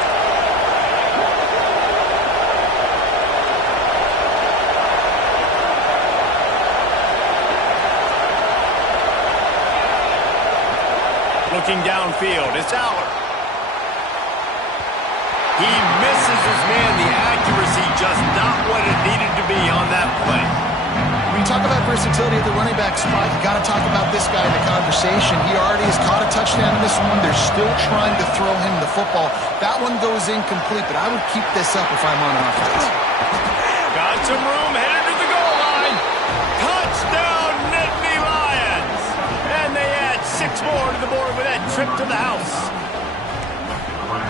Looking downfield, it's Aller. He misses his man. The accuracy just not what it needed to be on that play. When you talk about versatility at the running back spot, you got to talk about this guy in the conversation. He already has caught a touchdown in this one. They're still trying to throw him the football. That one goes incomplete, but I would keep this up if I'm on offense. Got some room, headed to the goal line. Touchdown, Nittany Lions. And they add 6 more to the board with that trip to the house.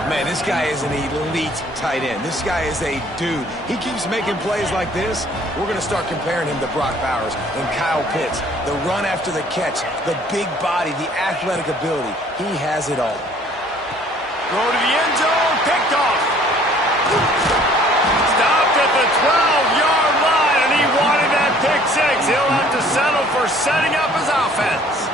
Man, this guy is an elite tight end. This guy is a dude. He keeps making plays like this. We're going to start comparing him to Brock Bowers and Kyle Pitts. The run after the catch, the big body, the athletic ability. He has it all. Throw to the end zone, picked off. Stopped at the 12-yard line, and he wanted that pick 6. He'll have to settle for setting up his offense.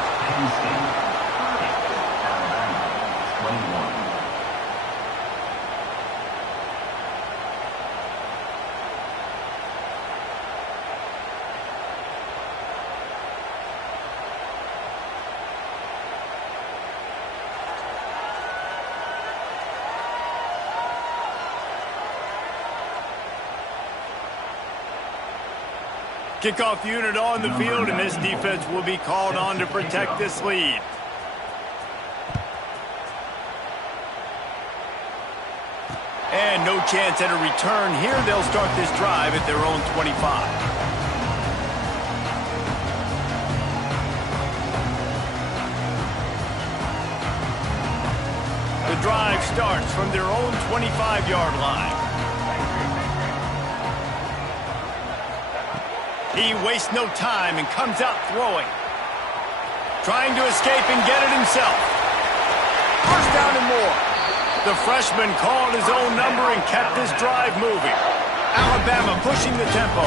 Kickoff unit on the field, and this defense will be called on to protect this lead. And no chance at a return here. They'll start this drive at their own 25. The drive starts from their own 25-yard line. He wastes no time and comes out throwing. Trying to escape and get it himself. First down and more. The freshman called his own number and kept this drive moving. Alabama pushing the tempo.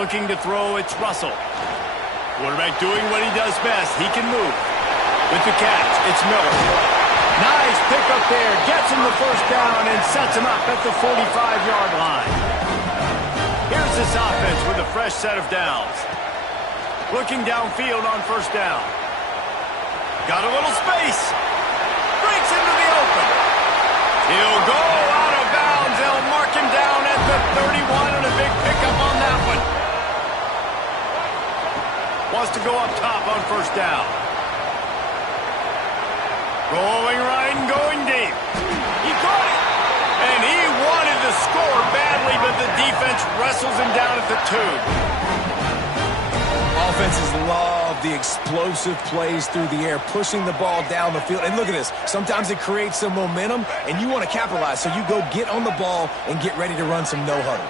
Looking to throw, it's Russell. Quarterback doing what he does best. He can move. With the catch, it's Miller. Nice pickup there. Gets him the first down and sets him up at the 45-yard line. Here's this offense with a fresh set of downs. Looking downfield on first down. Got a little space. Breaks into the open. He'll go out of bounds. They'll mark him down at the 31 and a big pickup on that one. Wants to go up top on first down. Rolling right and going deep. He caught it. And he wanted to score badly, but the defense wrestles him down at the 2. Offenses love the explosive plays through the air, pushing the ball down the field. And look at this. Sometimes it creates some momentum, and you want to capitalize. So you go get on the ball and get ready to run some no-huddle.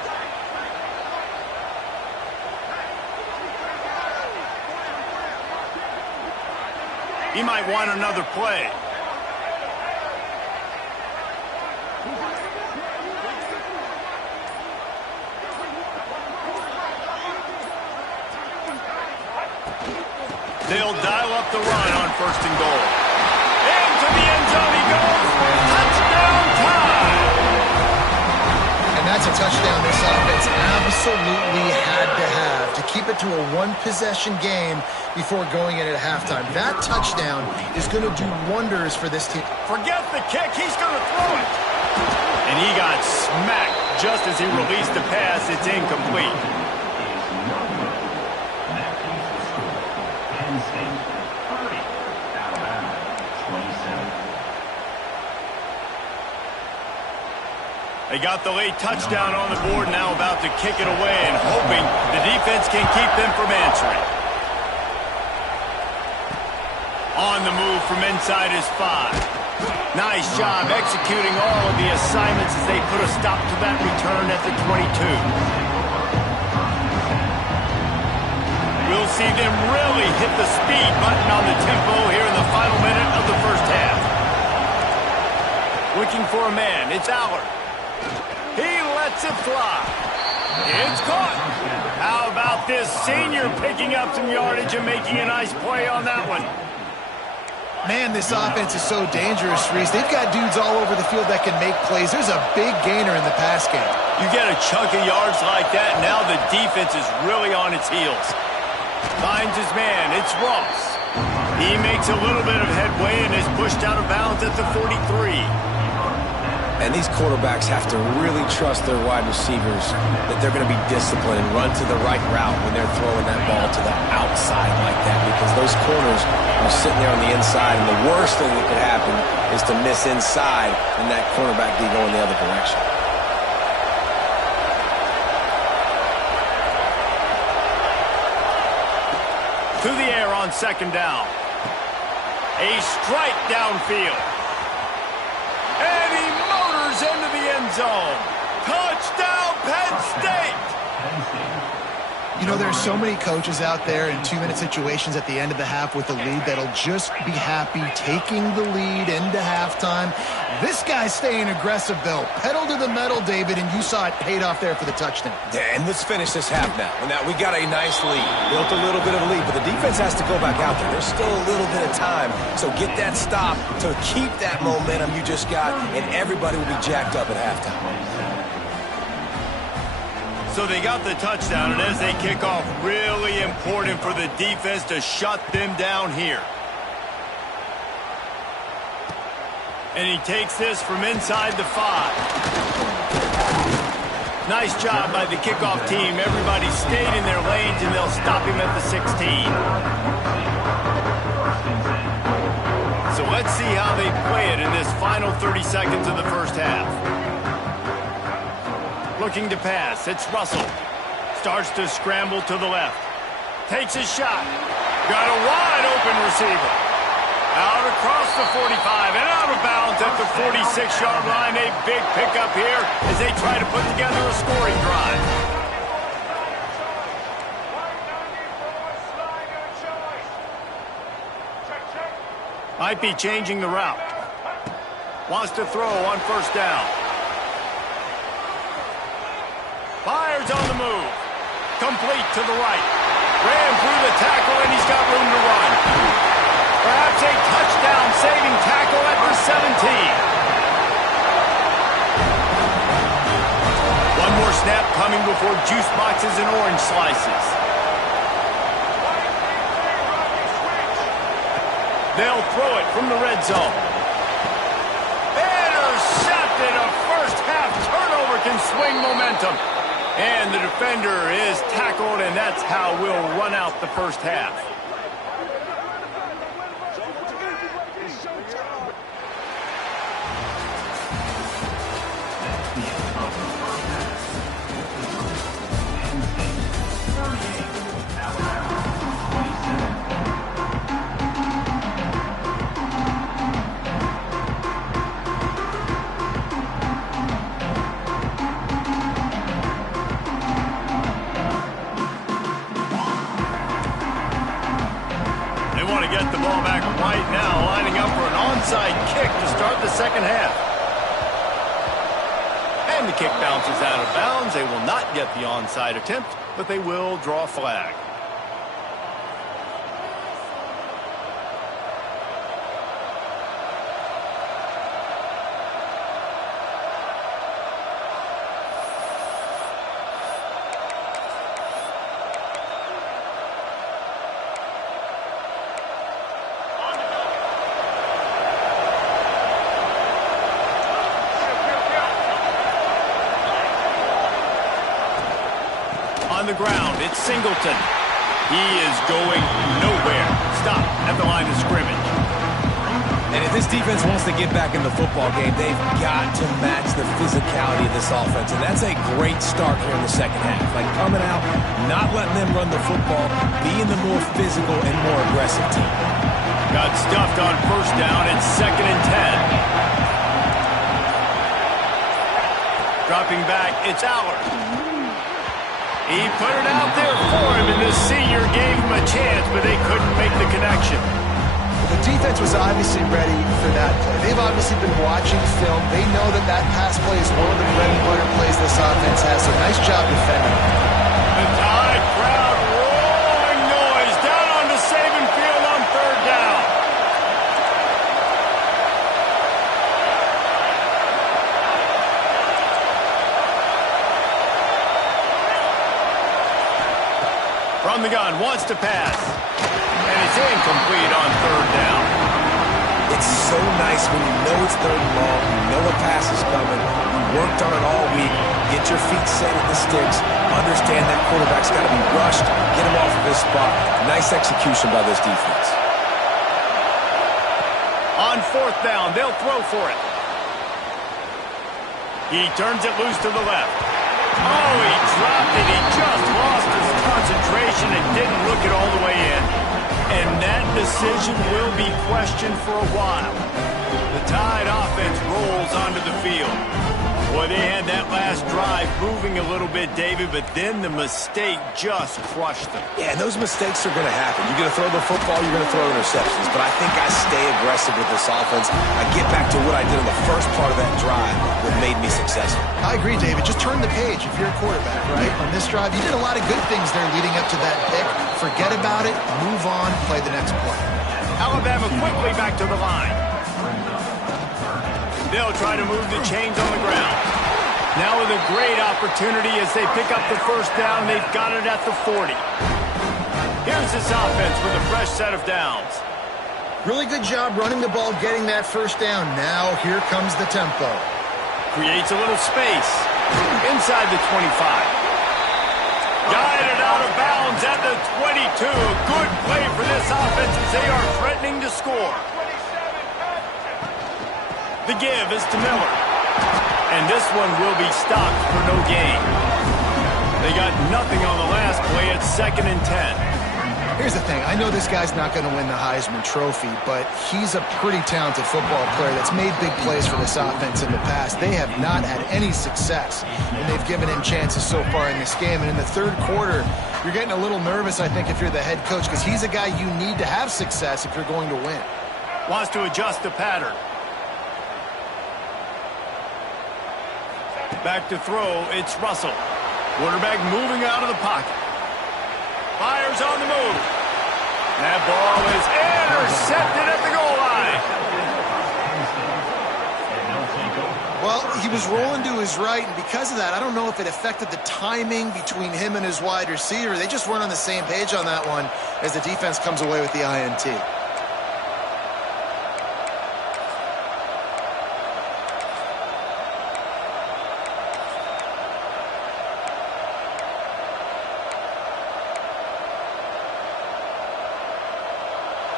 He might want another play. They'll dial up the run on first and goal. Into the end zone he goes. Touchdown time! And that's a touchdown this offense absolutely had to have to keep it to a one-possession game before going in at halftime. That touchdown is going to do wonders for this team. Forget the kick. He's going to throw it. And he got smacked just as he released the pass. It's incomplete. They got the late touchdown on the board, now about to kick it away and hoping the defense can keep them from answering. On the move from inside his 5. Nice job executing all of the assignments as they put a stop to that return at the 22. We'll see them really hit the speed button on the tempo here in the final minute of the first half. Looking for a man, it's Aller. He lets it fly. It's caught. How about this senior picking up some yardage and making a nice play on that one? Man, this offense is so dangerous, Reese. They've got dudes all over the field that can make plays. There's a big gainer in the pass game. You get a chunk of yards like that, now the defense is really on its heels. Finds his man. It's Ross. He makes a little bit of headway and is pushed out of bounds at the 43. And these quarterbacks have to really trust their wide receivers that they're going to be disciplined and run to the right route when they're throwing that ball to the outside like that, because those corners are sitting there on the inside, and the worst thing that could happen is to miss inside and that cornerback be going the other direction. To the air on second down. A strike downfield. And he motors into the end zone. Touchdown, Penn State! You know, there's so many coaches out there in 2-minute situations at the end of the half with the lead that'll just be happy taking the lead into halftime. This guy's staying aggressive, though. Pedal to the metal, David, and you saw it paid off there for the touchdown. Yeah, and let's finish this half now. Now, we got a nice lead. Built a little bit of a lead, but the defense has to go back out there. There's still a little bit of time. So get that stop to keep that momentum you just got, and everybody will be jacked up at halftime. So they got the touchdown, and as they kick off, really important for the defense to shut them down here. And he takes this from inside the 5. Nice job by the kickoff team. Everybody stayed in their lanes, and they'll stop him at the 16. So let's see how they play it in this final 30 seconds of the first half. Looking to pass. It's Russell. Starts to scramble to the left. Takes a shot. Got a wide open receiver. Out across the 45 and out of bounds at the 46-yard line. A big pickup here as they try to put together a scoring drive. Might be changing the route. Wants to throw on first down. Fires on the move. Complete to the right. Ran through the tackle, and he's got room to run. Perhaps a touchdown-saving tackle at the 17. One more snap coming before juice boxes and orange slices. They'll throw it from the red zone. Intercepted. A first-half turnover can swing momentum. And the defender is tackled, and that's how we'll run out the first half. Get the ball back right now, lining up for an onside kick to start the second half. And the kick bounces out of bounds. They will not get the onside attempt, but they will draw a flag. On the ground, it's Singleton. He is going nowhere. Stop at the line of scrimmage. And if this defense wants to get back in the football game, they've got to match the physicality of this offense. And that's a great start here in the second half. Like coming out, not letting them run the football, being the more physical and more aggressive team. Got stuffed on first down. It's 2nd and 10. Dropping back, it's Allard. He put it out there for him, and this senior gave him a chance, but they couldn't make the connection. The defense was obviously ready for that play. They've obviously been watching film. They know that that pass play is one of the bread and butter plays this offense has, so nice job defending. The Tide crowd rolling noise down onto Saban Field on third down. From the gun, wants to pass. And it's incomplete on third down. It's so nice when you know it's third and long, you know a pass is coming, you worked on it all week, get your feet set at the sticks, understand that quarterback's got to be rushed, get him off of his spot. Nice execution by this defense. On fourth down, they'll throw for it. He turns it loose to the left. Oh, he dropped it. He just lost his concentration and didn't look it all the way in. And that decision will be questioned for a while. The Tide offense rolls onto the field. Boy, they had that last drive moving a little bit, David, but then the mistake just crushed them. Yeah, and those mistakes are going to happen. You're going to throw the football, you're going to throw interceptions. But I think I stay aggressive with this offense. I get back to what I did in the first part of that drive that made me successful. I agree, David. Just turn the page if you're a quarterback, right? On this drive, you did a lot of good things there leading up to that pick. Forget about it, move on, play the next play. Alabama quickly back to the line. They'll try to move the chains on the ground. Now with a great opportunity as they pick up the first down. They've got it at the 40. Here's this offense with a fresh set of downs. Really good job running the ball, getting that first down. Now here comes the tempo. Creates a little space. Inside the 25. Guided out of bounds at the 22. A good play for this offense as they are threatening to score. The give is to Miller. And this one will be stopped for no gain. They got nothing on the last play at 2nd and 10. Here's the thing. I know this guy's not going to win the Heisman Trophy, but he's a pretty talented football player that's made big plays for this offense in the past. They have not had any success, and they've given him chances so far in this game. And in the third quarter, you're getting a little nervous, I think, if you're the head coach, because he's a guy you need to have success if you're going to win. Wants to adjust the pattern. Back to throw, it's Russell. Quarterback moving out of the pocket. Fires on the move. That ball is intercepted at the goal line. Well, he was rolling to his right, and because of that, I don't know if it affected the timing between him and his wide receiver. They just weren't on the same page on that one as the defense comes away with the INT.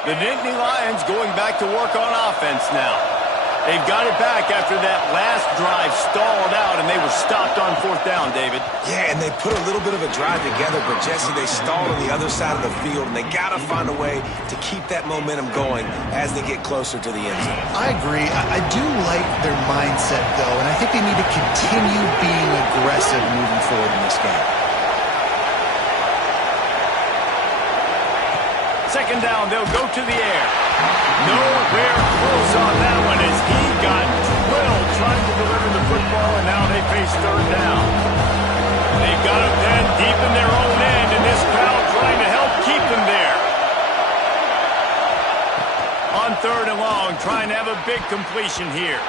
The Nittany Lions going back to work on offense now. They've got it back after that last drive stalled out, and they were stopped on fourth down, David. Yeah, and they put a little bit of a drive together, but, Jesse, they stalled on the other side of the field, and they got to find a way to keep that momentum going as they get closer to the end zone. I agree. I do like their mindset, though, and I think they need to continue being aggressive moving forward in this game. Second down, they'll go to the air. Nowhere close on that one as he got drilled trying to deliver the football, and now they face third down. They've got him then deep in their own end, and this crowd trying to help keep them there. On third and long, trying to have a big completion here.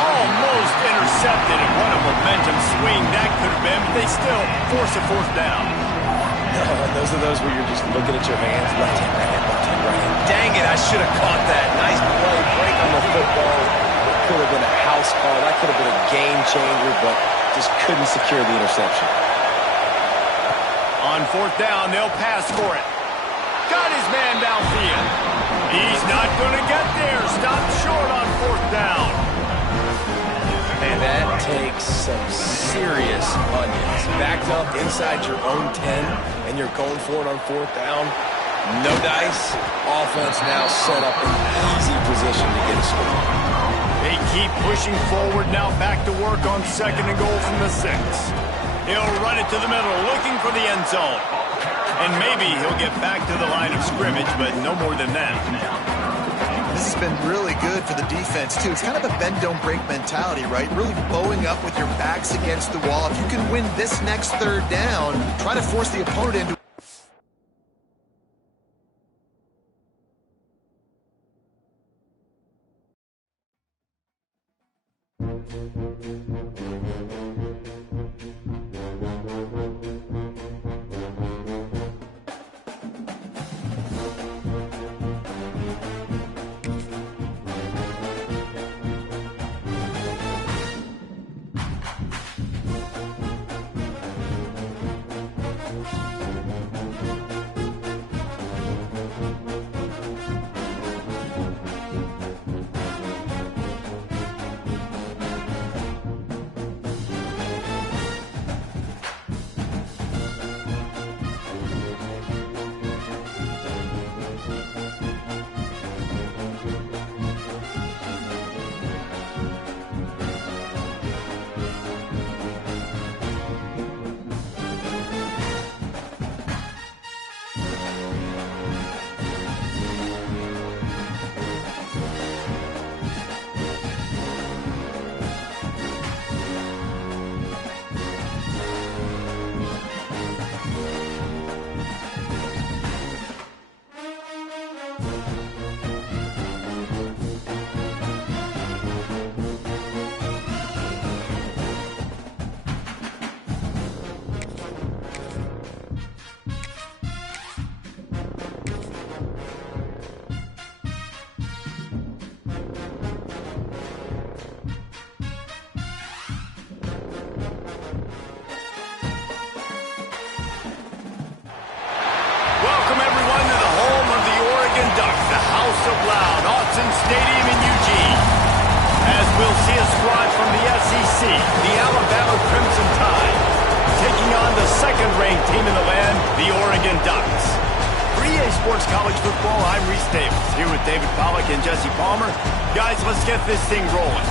Almost intercepted, and what a momentum swing that could have been, but they still force a fourth down. Those are those where you're just looking at your hands, left hand, right hand, left hand, right hand. Dang it, I should have caught that. Nice play, break on the football. It could have been a house call. That could have been a game changer, but just couldn't secure the interception. On fourth down, they'll pass for it. Got his man downfield. He's not going to get there. Stopped short on fourth down. And that takes some serious onions. Backed up inside your own 10, and you're going for it on fourth down. No dice. Offense now set up in easy position to get a score. They keep pushing forward now, back to work on second and goal from the 6. He'll run it to the middle, looking for the end zone. And maybe he'll get back to the line of scrimmage, but no more than that. This has been really good for the defense, too. It's kind of a bend-don't-break mentality, right? Really bowing up with your backs against the wall. If you can win this next third down, try to force the opponent into Ducks, the House of Loud, Autzen Stadium in Eugene. As we'll see a squad from the SEC, the Alabama Crimson Tide, taking on the second-ranked team in the land, the Oregon Ducks. For EA Sports College Football, I'm Reese Davis, here with David Pollack and Jesse Palmer. Guys, let's get this thing rolling.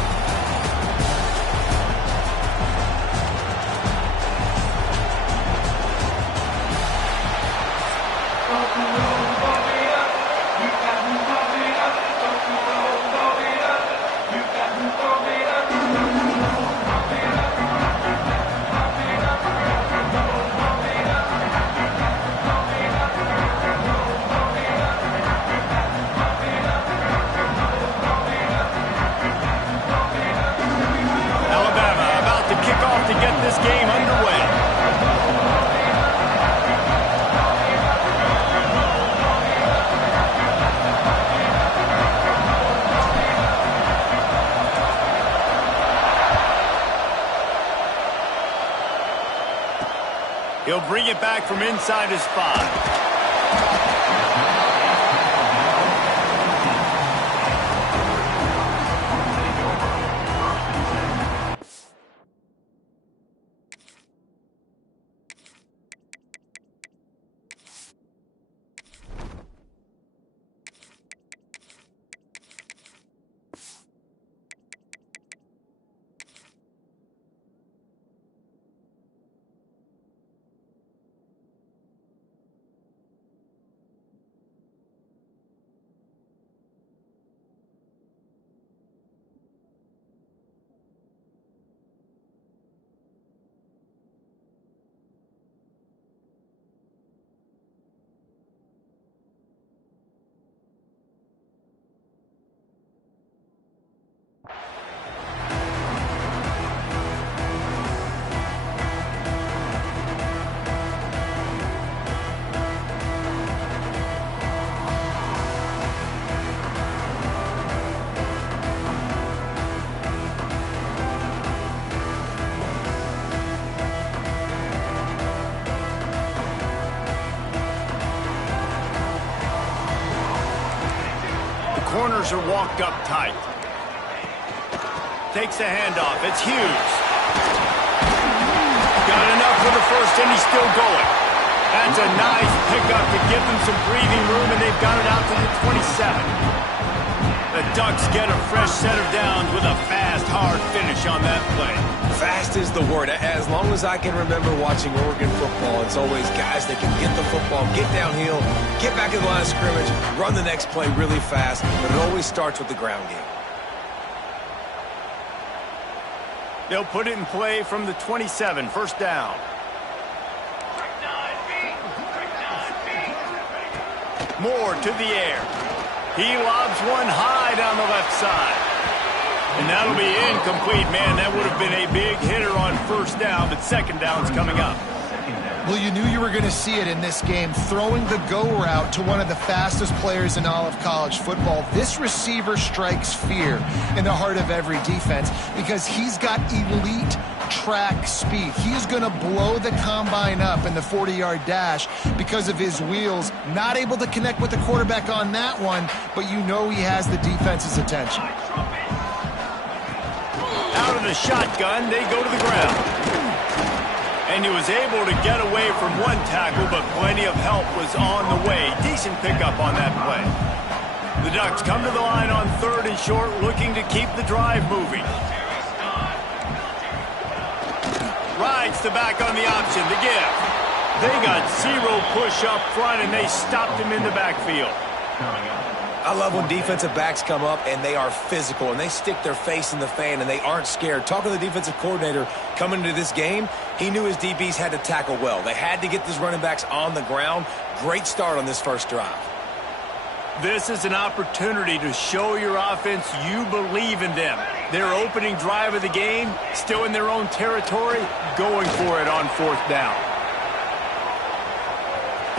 To get this game underway. He'll bring it back from inside his 5. Corners are walked up tight. Takes the handoff. It's Hughes. Got enough for the first, and he's still going. That's a nice pickup to give them some breathing room, and they've got it out to the 27. The Ducks get a fresh set of downs with a fast, hard finish on that play. Fast is the word. As long as I can remember watching Oregon football, it's always guys that can get the football, get downhill, get back in the line of scrimmage, run the next play really fast, but it always starts with the ground game. They'll put it in play from the 27, first down. Moore to the air. He lobs one high down the left side. And that'll be incomplete. Man, that would have been a big hitter on first down, but second down's coming up. Well, you knew you were going to see it in this game, throwing the go route to one of the fastest players in all of college football. This receiver strikes fear in the heart of every defense because he's got elite track speed. He's going to blow the combine up in the 40-yard dash because of his wheels. Not able to connect with the quarterback on that one, but you know he has the defense's attention. Out of the shotgun, they go to the ground. And he was able to get away from one tackle, but plenty of help was on the way. Decent pickup on that play. The Ducks come to the line on 3rd and short, looking to keep the drive moving. Rides to back on the option, the give. They got zero push up front, and they stopped him in the backfield. I love when defensive backs come up and they are physical and they stick their face in the fan and they aren't scared. Talking to the defensive coordinator coming into this game, he knew his DBs had to tackle well. They had to get these running backs on the ground. Great start on this first drive. This is an opportunity to show your offense you believe in them. Their opening drive of the game, still in their own territory, going for it on 4th down.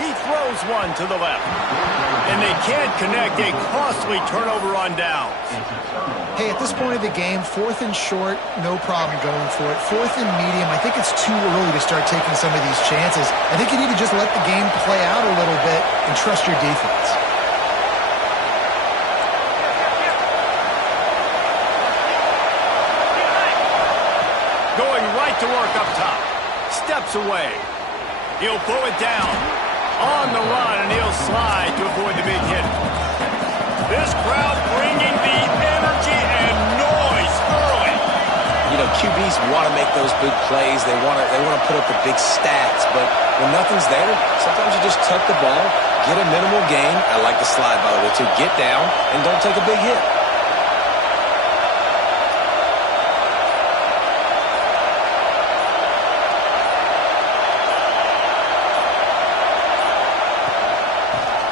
He throws one to the left. And they can't connect. A costly turnover on downs. Hey, at this point of the game, 4th and short, no problem going for it. 4th and medium, I think it's too early to start taking some of these chances. I think you need to just let the game play out a little bit and trust your defense. up top. Steps away. He'll pull it down. On the run, and he'll slide to avoid the big hit. This crowd bringing the energy and noise early. You know, QBs want to make those big plays. They want to put up the big stats. But when nothing's there, sometimes you just tuck the ball, get a minimal gain. I like the slide, by the way, too. Get down and don't take a big hit.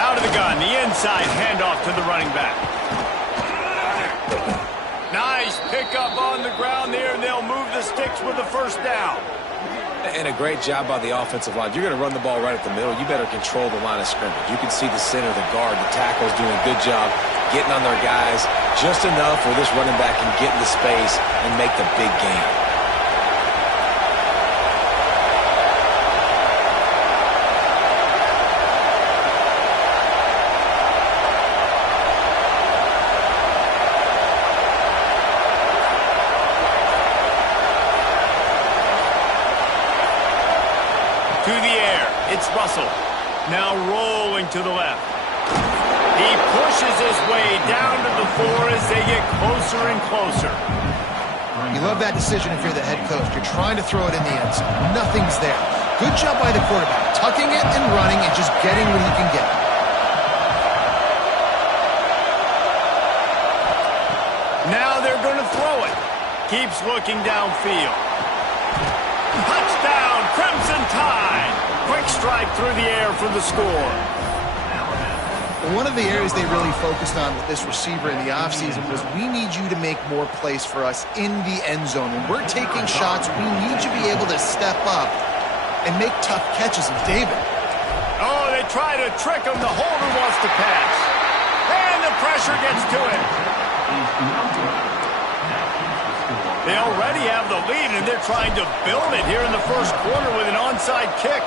Out of the gun, the inside handoff to the running back. Nice pickup on the ground there, and they'll move the sticks with the first down. And a great job by the offensive line. If you're going to run the ball right at the middle, you better control the line of scrimmage. You can see the center, the guard, the tackle's doing a good job getting on their guys just enough where this running back can get into space and make the big gain. To the air, it's Russell. Now rolling to the left. He pushes his way down to the 4 as they get closer and closer. You love that decision if you're the head coach. You're trying to throw it in the end zone. Nothing's there. Good job by the quarterback, tucking it and running and just getting what he can get. Now they're going to throw it. Keeps looking downfield. Touchdown, Crimson Tide. Quick strike through the air for the score. One of the areas they really focused on with this receiver in the offseason was we need you to make more plays for us in the end zone. When we're taking shots, we need you to be able to step up and make tough catches. And David. Oh, they try to trick him. The holder wants to pass. And the pressure gets to him. They already have the lead, and they're trying to build it here in the first quarter with an onside kick.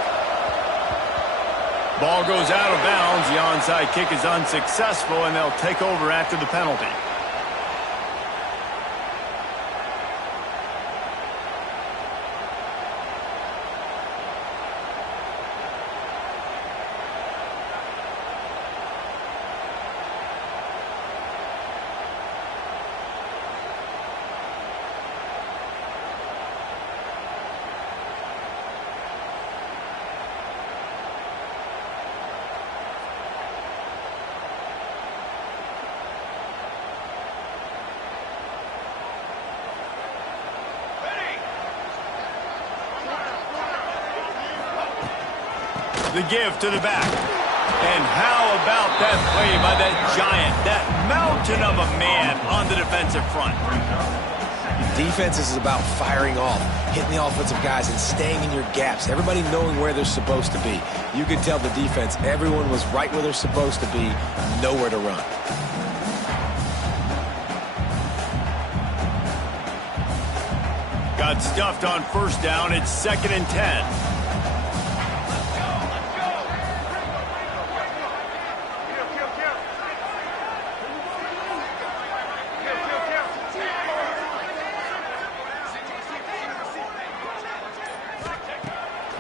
Ball goes out of bounds. The onside kick is unsuccessful, and they'll take over after the penalty. The give to the back. And how about that play by that giant, that mountain of a man on the defensive front? Defense is about firing off, hitting the offensive guys, and staying in your gaps. Everybody knowing where they're supposed to be. You can tell the defense, everyone was right where they're supposed to be, nowhere to run. Got stuffed on first down. It's 2nd and 10.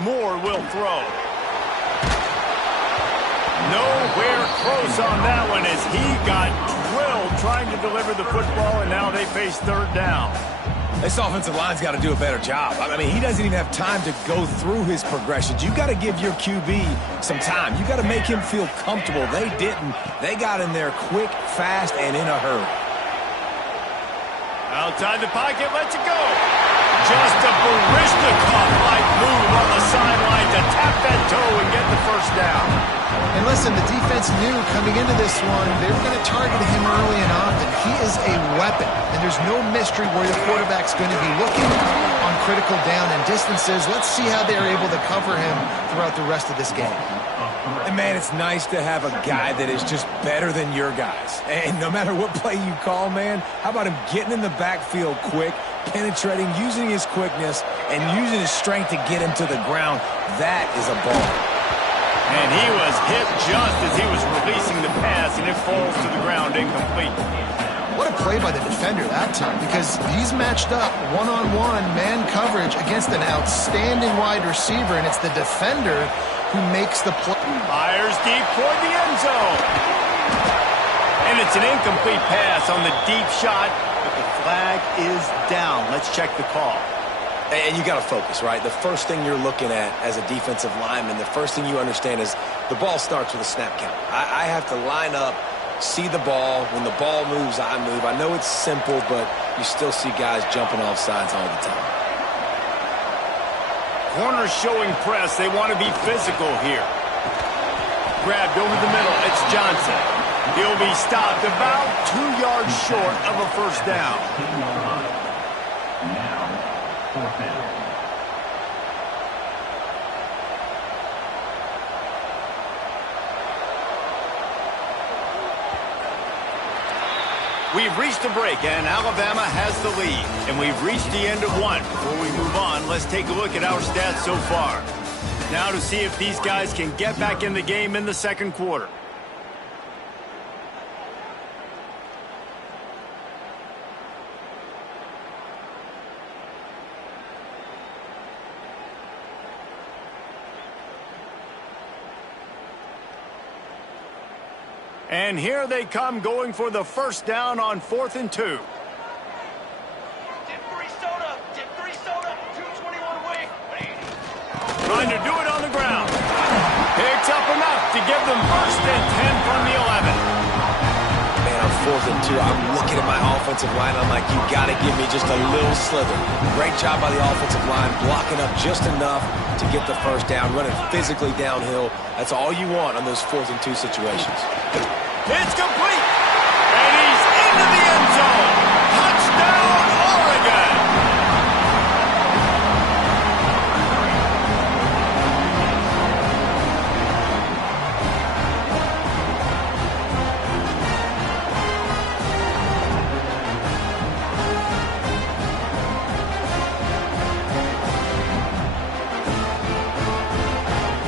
Moore will throw. Nowhere close on that one as he got drilled trying to deliver the football, and now they face 3rd down. This offensive line's got to do a better job. I mean, he doesn't even have time to go through his progressions. You got to give your QB some time. You got to make him feel comfortable. They didn't. They got in there quick, fast, and in a hurry. Outside the pocket, lets it go. Just a Baryshnikov-like move on the sideline to tap that toe and get the first down. And listen, the defense knew coming into this one, they were going to target him early and often. He is a weapon, and there's no mystery where the quarterback's going to be looking on critical down and distances. Let's see how they're able to cover him throughout the rest of this game. And, man, it's nice to have a guy that is just better than your guys. And no matter what play you call, man, how about him getting in the backfield quick, penetrating, using his quickness, and using his strength to get him to the ground. That is a ball. And he was hit just as he was releasing the pass, and it falls to the ground incomplete. What a play by the defender that time, because he's matched up one-on-one man coverage against an outstanding wide receiver, and it's the defender who makes the play. Fires deep toward the end zone. And it's an incomplete pass on the deep shot, but the flag is down. Let's check the call. And you got to focus, right? The first thing you're looking at as a defensive lineman, the first thing you understand is the ball starts with a snap count. I have to line up, see the ball. When the ball moves, I move. I know it's simple, but you still see guys jumping off sides all the time. Corners showing press. They want to be physical here. Grabbed over the middle. It's Johnson. He'll be stopped about 2 yards short of a first down. We've reached a break, and Alabama has the lead. And we've reached the end of one. Before we move on, let's take a look at our stats so far. Now to see if these guys can get back in the game in the second quarter. And here they come, going for the first down on 4th and 2. Trying to do it on the ground. Picks up enough to give them 1st and 10 from the 11. Man, on 4th and 2, I'm looking at my offensive line. I'm like, you got to give me just a little slither. Great job by the offensive line, blocking up just enough to get the first down, running physically downhill. That's all you want on those 4th and 2 situations. It's complete. And he's into the end zone. Touchdown, Oregon.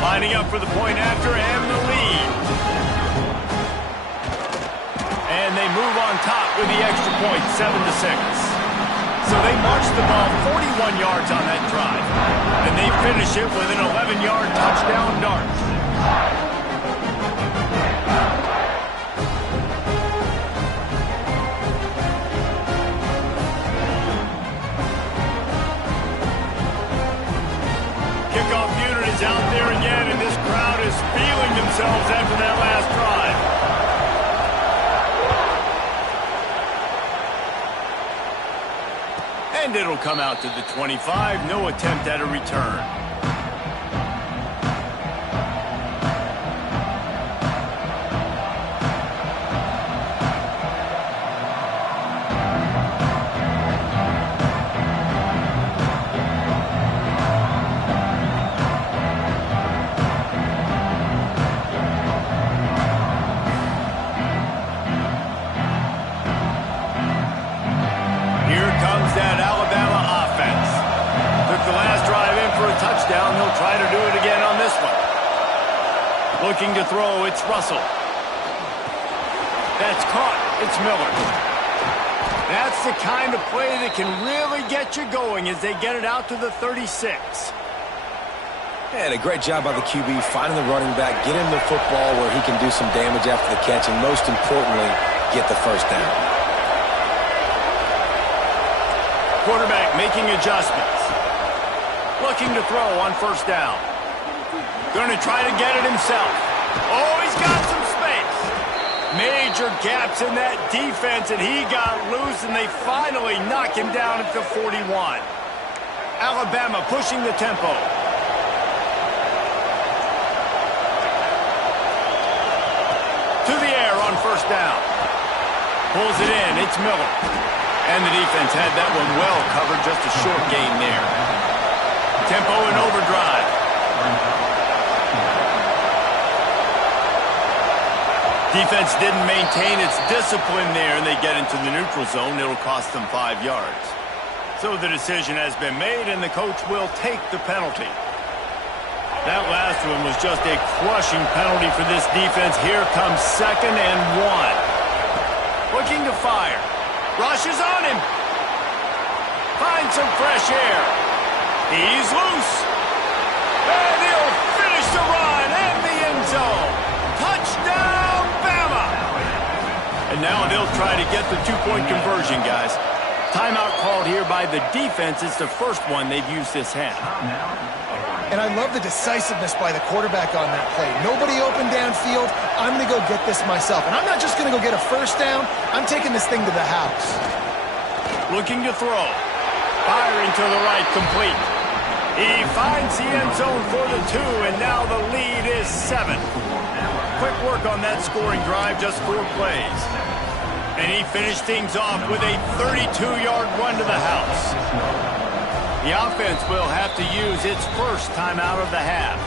Lining up for the point after and the lead. And they move on top with the extra point, 7-6. So they march the ball 41 yards on that drive. And they finish it with an 11-yard touchdown dart. Kickoff unit is out there again, and this crowd is feeling themselves after that last drive. And it'll come out to the 25. No attempt at a return. Touchdown. He'll try to do it again on this one. Looking to throw, it's Russell. That's caught. It's Miller. That's the kind of play that can really get you going as they get it out to the 36. And a great job by the QB finding the running back, get him the football where he can do some damage after the catch, and most importantly, get the first down. Quarterback making adjustments. Looking to throw on first down. Going to try to get it himself. Oh, he's got some space. Major gaps in that defense, and he got loose, and they finally knock him down at the 41. Alabama pushing the tempo. To the air on first down. Pulls it in. It's Miller. And the defense had that one well covered. Just a short gain there. Tempo and overdrive. Defense didn't maintain its discipline there, and they get into the neutral zone. It'll cost them 5 yards. So the decision has been made, and the coach will take the penalty. That last one was just a crushing penalty for this defense. Here comes 2nd and 1. Looking to fire. Rushes on him. Finds some fresh air. He's loose. And he'll finish the run in the end zone. Touchdown, Bama! And now they'll try to get the two-point conversion, guys. Timeout called here by the defense. It's the first one they've used this half. And I love the decisiveness by the quarterback on that play. Nobody open downfield. I'm going to go get this myself. And I'm not just going to go get a first down. I'm taking this thing to the house. Looking to throw. Firing to the right, complete. He finds the end zone for the 2, and now the lead is 7. Quick work on that scoring drive, just 4 plays. And he finished things off with a 32-yard run to the house. The offense will have to use its first timeout of the half.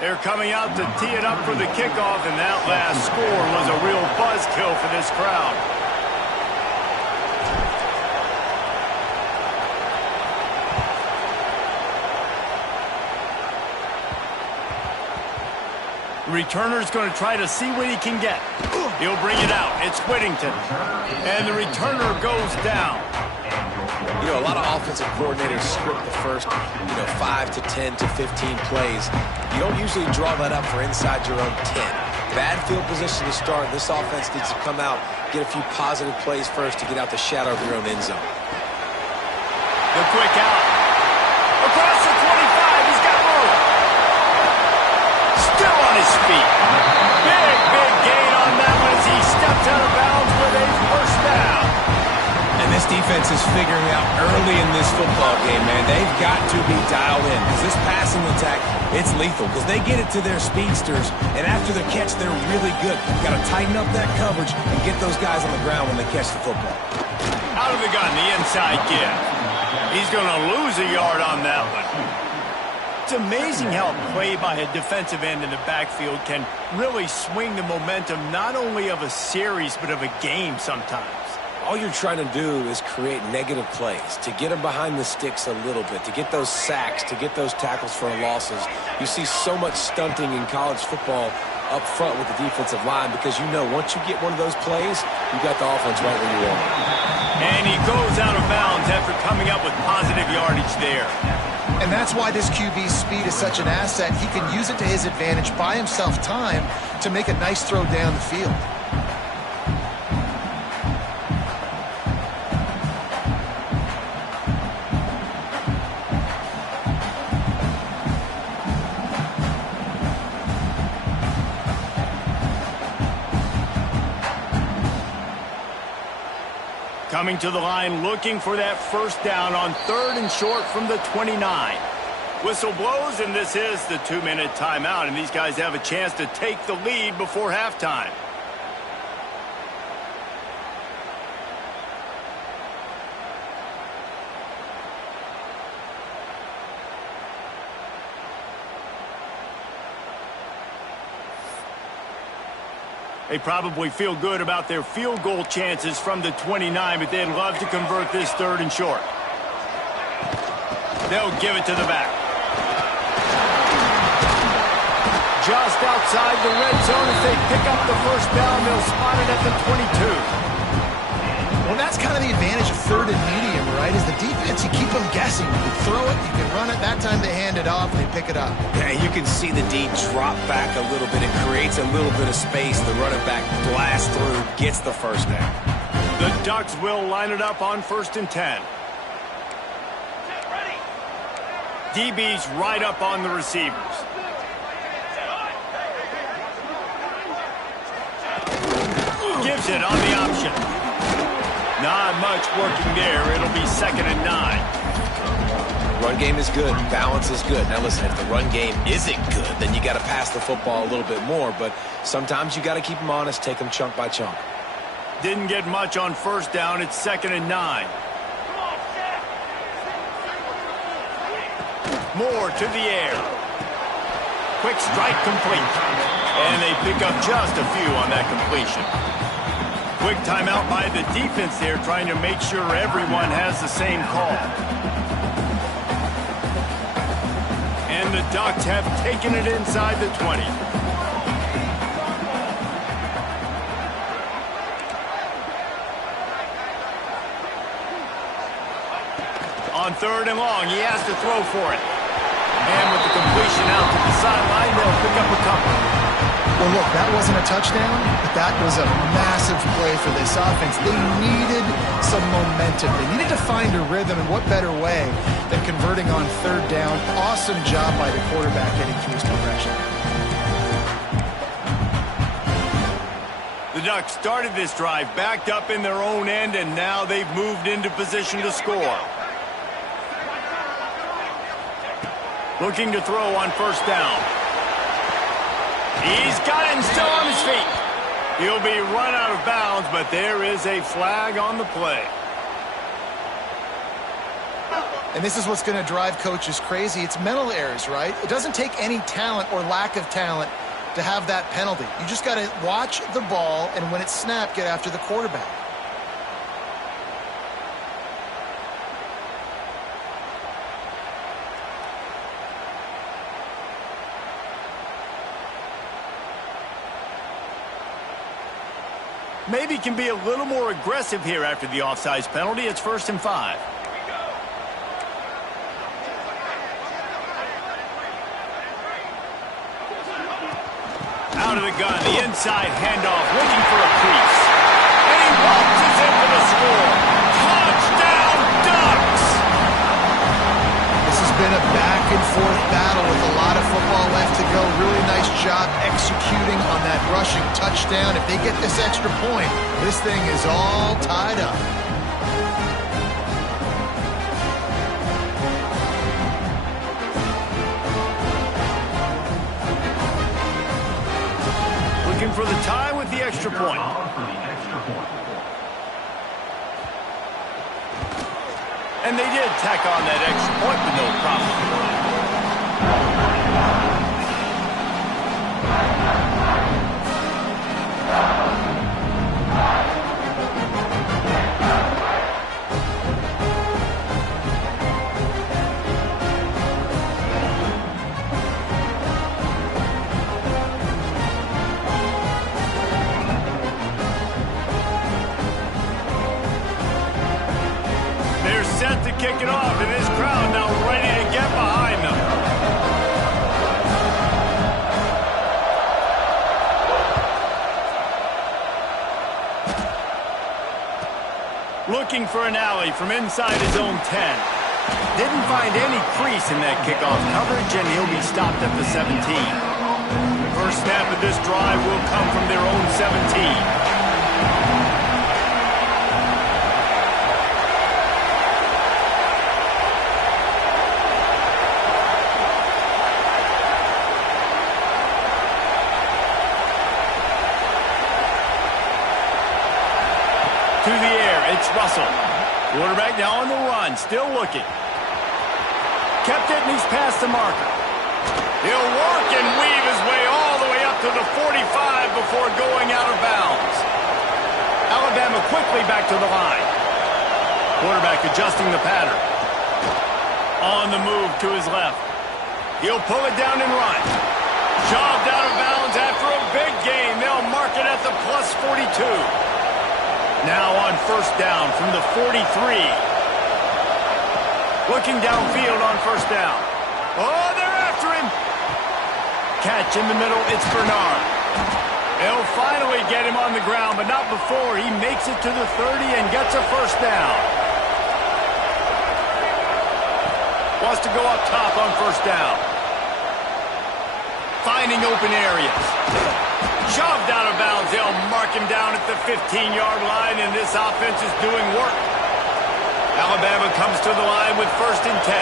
They're coming out to tee it up for the kickoff, and that last score was a real buzzkill for this crowd. The returner's going to try to see what he can get. He'll bring it out. It's Whittington. And the returner goes down. You know, a lot of offensive coordinators script the first, 5 to 10 to 15 plays. You don't usually draw that up for inside your own 10. Bad field position to start. This offense needs to come out, get a few positive plays first to get out the shadow of your own end zone. The quick out. Across the 25. He's got room. Still on his feet. Big gain on that one as he steps out of bounds with a first down. And this defense is figuring out early in this football game, man. They've got to be dialed in because this passing attack, it's lethal because they get it to their speedsters, and after the catch, they're really good. Got to tighten up that coverage and get those guys on the ground when they catch the football. Out of the gun, the inside give. He's going to lose a yard on that one. It's amazing how a play by a defensive end in the backfield can really swing the momentum not only of a series but of a game sometimes. All you're trying to do is create negative plays, to get them behind the sticks a little bit, to get those sacks, to get those tackles for losses. You see so much stunting in college football up front with the defensive line because once you get one of those plays, you got the offense right where you want it. And he goes out of bounds after coming up with positive yardage there. And that's why this QB's speed is such an asset. He can use it to his advantage, buy himself time to make a nice throw down the field. Coming to the line, looking for that first down on 3rd and short from the 29. Whistle blows, and this is the 2-minute timeout, and these guys have a chance to take the lead before halftime. They probably feel good about their field goal chances from the 29, but they'd love to convert this 3rd and short. They'll give it to the back. Just outside the red zone as they pick up the first down. They'll spot it at the 22. Well, that's kind of the advantage of 3rd and medium, right? Is the defense, you keep them guessing. You can throw it, you can run it. That time they hand it off and they pick it up. Yeah, you can see the D drop back a little bit. It creates a little bit of space. The running back blasts through, gets the first down. The Ducks will line it up on 1st and 10. DB's right up on the receivers. Gives it on the option. Not much working there. It'll be 2nd and 9. Run game is good. Balance is good. Now listen, if the run game isn't good, then you got to pass the football a little bit more. But sometimes you got to keep them honest, take them chunk by chunk. Didn't get much on 1st down. It's 2nd and 9. Moore to the air. Quick strike complete. And they pick up just a few on that completion. Quick timeout by the defense there, trying to make sure everyone has the same call. And the Ducks have taken it inside the 20. On 3rd and long, he has to throw for it. And with the completion out to the sideline, they'll pick up a couple. Well, look, that wasn't a touchdown, but that was a massive play for this offense. They needed some momentum. They needed to find a rhythm, and what better way than converting on 3rd down. Awesome job by the quarterback getting through his progression. The Ducks started this drive backed up in their own end, and now they've moved into position to score. Looking to throw on 1st down. He's got it and still on his feet. He'll be run out of bounds, but there is a flag on the play. And this is what's going to drive coaches crazy. It's mental errors, right? It doesn't take any talent or lack of talent to have that penalty. You just got to watch the ball, and when it's snapped, get after the quarterback. Maybe can be a little more aggressive here after the offsides penalty. It's 1st and 5. Out of the gun, the inside handoff, looking for a crease. And he waltzes in for the score. Touchdown, Ducks! This has been a back-and-forth battle with a lot of football left to go. Really nice job executing on that rushing touchdown. If they get this extra point, this thing is all tied up. Looking for the tie with the extra point. And they did tack on that extra point, but no problem. Set to kick it off, and this crowd now ready to get behind them. Looking for an alley from inside his own 10. Didn't find any crease in that kickoff coverage, and he'll be stopped at the 17. First snap of this drive will come from their own 17. To the air, it's Russell. Quarterback now on the run, still looking. Kept it, and he's past the marker. He'll work and weave his way all the way up to the 45 before going out of bounds. Alabama quickly back to the line. Quarterback adjusting the pattern. On the move to his left. He'll pull it down and run. Shoved out of bounds after a big gain. They'll mark it at the plus 42. Now on 1st down from the 43. Looking downfield on 1st down. Oh, they're after him. Catch in the middle, it's Bernard. They'll finally get him on the ground, but not before he makes it to the 30 and gets a 1st down. Wants to go up top on 1st down. Finding open areas. Shoved out of bounds. They'll mark him down at the 15-yard line, and this offense is doing work. Alabama comes to the line with 1st and 10.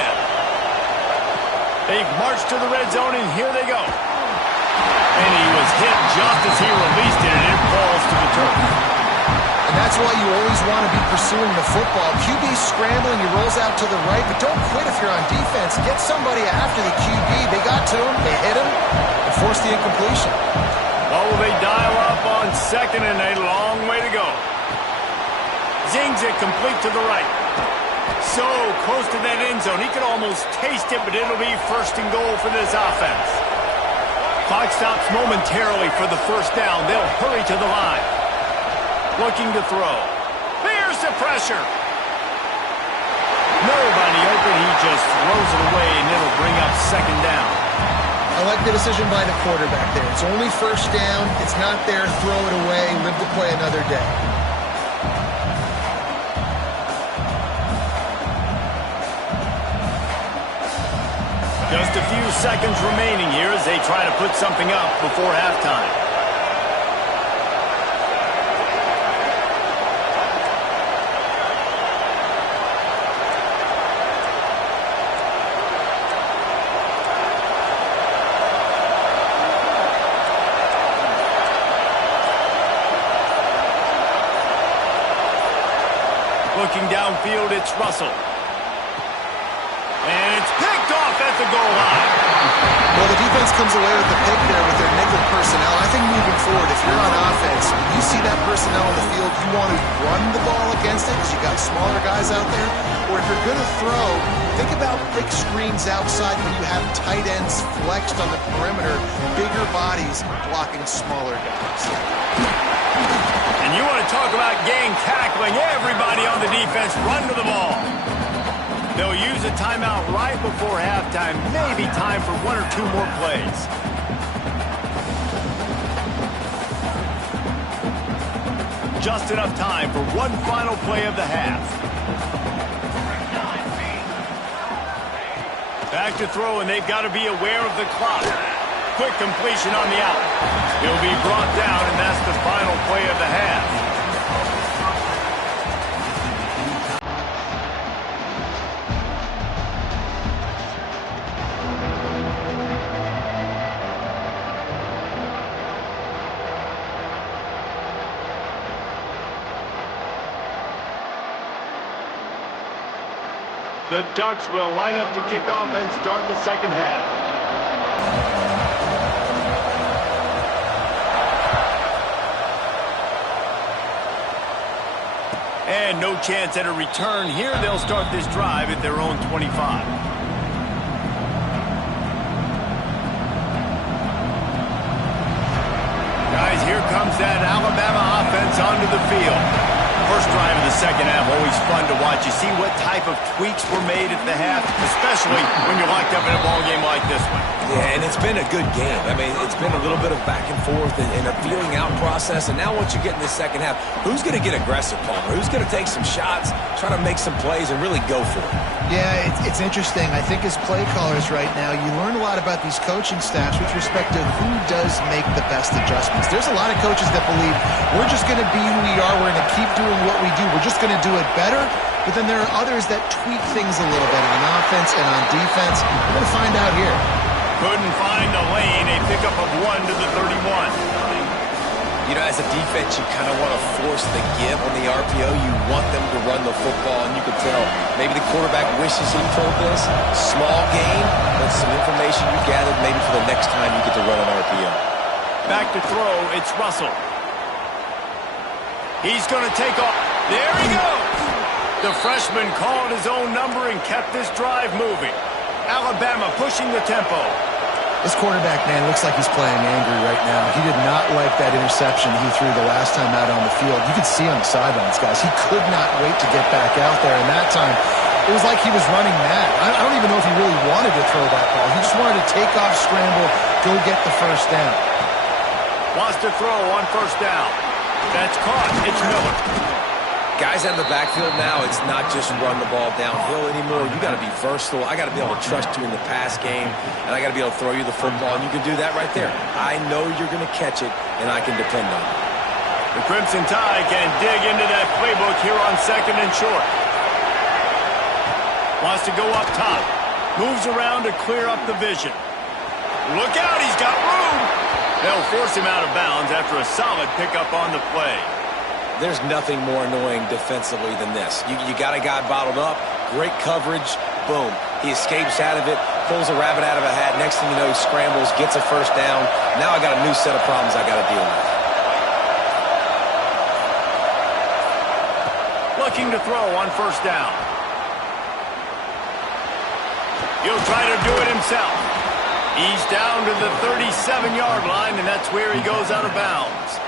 They've marched to the red zone, and here they go. And he was hit just as he released it, and it falls to the turf. And That's why you always want to be pursuing the football. QB's scrambling, he rolls out to the right, but don't quit if you're on defense. Get somebody after the QB. They got to him, they hit him, and forced the incompletion. Well, will they dial up on second and a long way to go? Zings it complete to the right. So close to that end zone. He could almost taste it, but it'll be first and goal for this offense. Clock stops momentarily for the first down. They'll hurry to the line. Looking to throw. There's the pressure. Nobody open. He just throws it away, and it'll bring up second down. I like the decision by the quarterback there. It's only first down. It's not there. Throw it away. Live to play another day. Just a few seconds remaining here as they try to put something up before halftime. Looking downfield, it's Russell. And it's picked off at the goal line. Well, the defense comes away with the pick there with their nickel personnel. I think moving forward, if you're on offense, when you see that personnel on the field, you want to run the ball against it because you got smaller guys out there. Or if you're going to throw, think about big screens outside when you have tight ends flexed on the perimeter, bigger bodies blocking smaller guys. And you want to talk about gang tackling. Everybody on the defense run to the ball. They'll use a timeout right before halftime. Maybe time for one or two more plays. Just enough time for one final play of the half. Back to throw, and they've got to be aware of the clock. Quick completion on the out. He'll be brought down, and that's the final play of the half. The Ducks will line up to kick off and start the second half. And no chance at a return here. They'll start this drive at their own 25. Guys, here comes that Alabama offense onto the field. First drive of the second half, always fun to watch. You see what type of tweaks were made at the half, especially when you're locked up in a ball game like this one. Yeah, and it's been a good game. I mean, it's been a little bit of back and forth and a feeling out process. And now once you get in the second half, who's going to get aggressive, Palmer? Who's going to take some shots, try to make some plays, and really go for it? Yeah, it's interesting. I think as play callers right now, you learn a lot about these coaching staffs with respect to who does make the best adjustments. There's a lot of coaches that believe we're just going to be who we are. We're going to keep doing what we do. We're just going to do it better. But then there are others that tweak things a little bit on offense and on defense. We're going to find out here. Couldn't find a lane. A pickup of 1 to the 31. You know, as a defense, you kind of want to force the give on the RPO. You want them to run the football, and you can tell maybe the quarterback wishes he told this. Small gain, but some information you gathered maybe for the next time you get to run an RPO. Back to throw, it's Russell. He's going to take off. There he goes. The freshman called his own number and kept this drive moving. Alabama pushing the tempo. This quarterback, man, looks like he's playing angry right now. He did not like that interception he threw the last time out on the field. You could see on the sidelines, guys. He could not wait to get back out there. And that time, it was like he was running mad. I don't even know if he really wanted to throw that ball. He just wanted to take off, scramble, go get the first down. Wants to throw on first down. That's caught. It's Miller. Guys out of the backfield now, it's not just run the ball downhill anymore. You got to be versatile. I got to be able to trust you in the pass game, and I got to be able to throw you the football, and you can do that right there. I know you're going to catch it, and I can depend on it. The Crimson Tide can dig into that playbook here on second and short. Wants to go up top. Moves around to clear up the vision. Look out, he's got room. They'll force him out of bounds after a solid pickup on the play. there's nothing more annoying defensively than this. You got a guy bottled up, great coverage, boom. He escapes out of it, pulls a rabbit out of a hat. Next thing you know, he scrambles, gets a first down. Now I got a new set of problems I got to deal with. Looking to throw on first down. He'll try to do it himself. He's down to the 37-yard line, and that's where he goes out of bounds.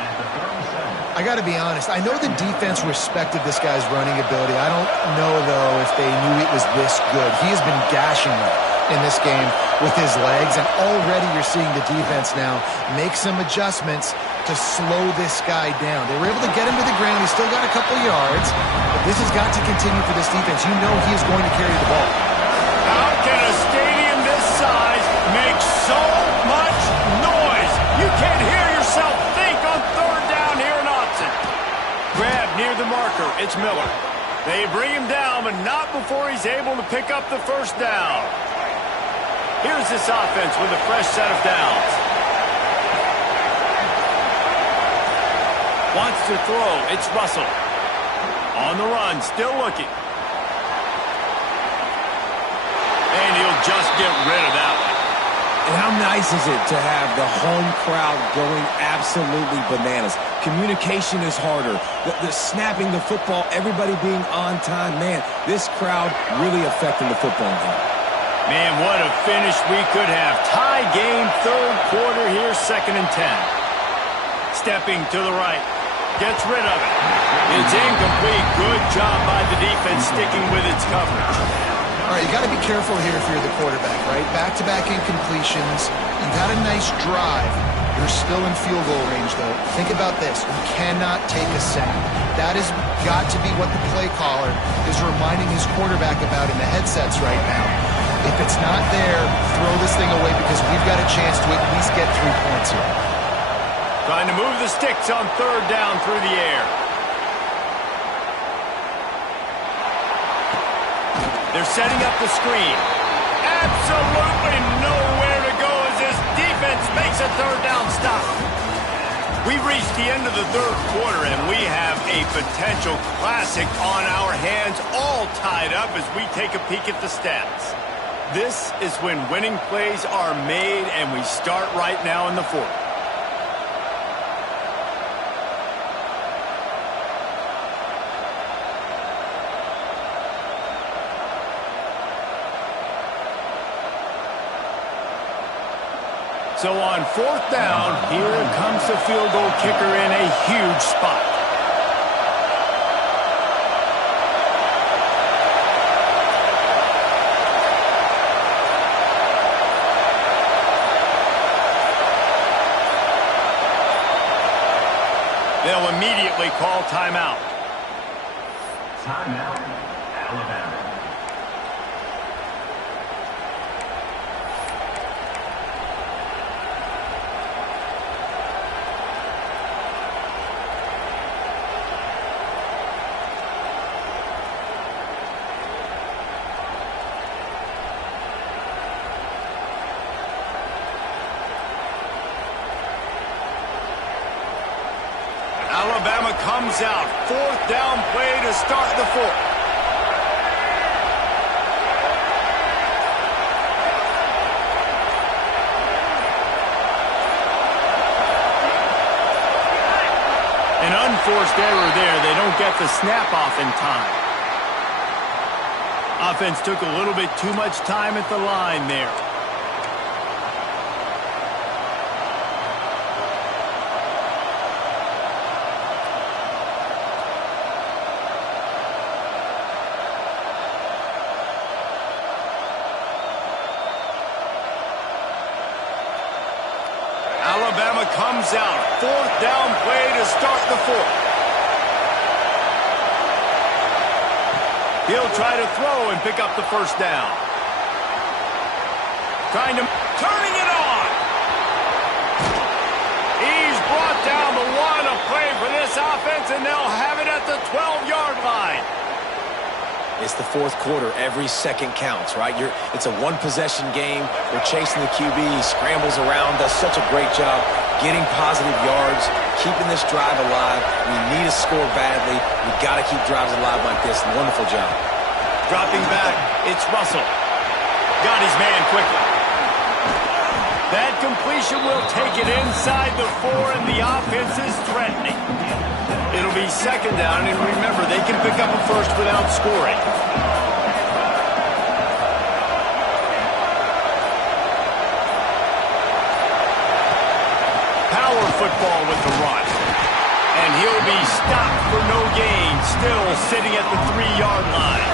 I got to be honest. I know the defense respected this guy's running ability. I don't know, though, if they knew it was this good. He has been gashing them in this game with his legs, and already you're seeing the defense now make some adjustments to slow this guy down. They were able to get him to the ground. He's still got a couple yards, but this has got to continue for this defense. You know he is going to carry the ball. How can a stadium this size make so much noise? You can't hear yourself think on third down here in Austin. Grab near the marker. It's Miller. They bring him down, but not before he's able to pick up the first down. Here's this offense with a fresh set of downs. Wants to throw. It's Russell. On the run, still looking. And he'll just get rid of that one. And how nice is it to have the home crowd going absolutely bananas? Communication is harder. The snapping the football, everybody being on time. Man, this crowd really affecting the football game. Man, what a finish we could have. Tie game, third quarter here, 2nd and 10. Stepping to the right. Gets rid of it. It's incomplete. Good job by the defense sticking with its coverage. All right, you got to be careful here if you're the quarterback, right? Back-to-back incompletions. You've had a nice drive. You're still in field goal range, though. Think about this. You cannot take a sack. That has got to be what the play caller is reminding his quarterback about in the headsets right now. If it's not there, throw this thing away because we've got a chance to at least get 3 points here. Trying to move the sticks on third down through the air. They're setting up the screen. Absolutely nowhere to go as this defense makes a third down stop. We've reached the end of the third quarter, and we have a potential classic on our hands, all tied up as we take a peek at the stats. This is when winning plays are made, and we start right now in the fourth. So on fourth down, here comes the field goal kicker in a huge spot. They'll immediately call timeout. Timeout, Alabama. Alabama comes out. Fourth down play to start the fourth. An unforced error there. They don't get the snap off in time. Offense took a little bit too much time at the line there. Alabama comes out. Fourth down play to start the fourth. He'll try to throw and pick up the first down. Turning it on. He's brought down the one, a play for this offense, and they'll have it at the 12-yard line. It's the fourth quarter. Every second counts, right? It's a one-possession game. We're chasing the QB. He scrambles around, does such a great job getting positive yards, keeping this drive alive. We need a score badly. We've got to keep drives alive like this. Wonderful job. Dropping back, it's Russell. Got his man quickly. That completion will take it inside the 4, and the offense is threatening. It'll be second down, and remember, they can pick up a first without scoring. Power football with the run. And he'll be stopped for no gain, still sitting at the 3-yard line.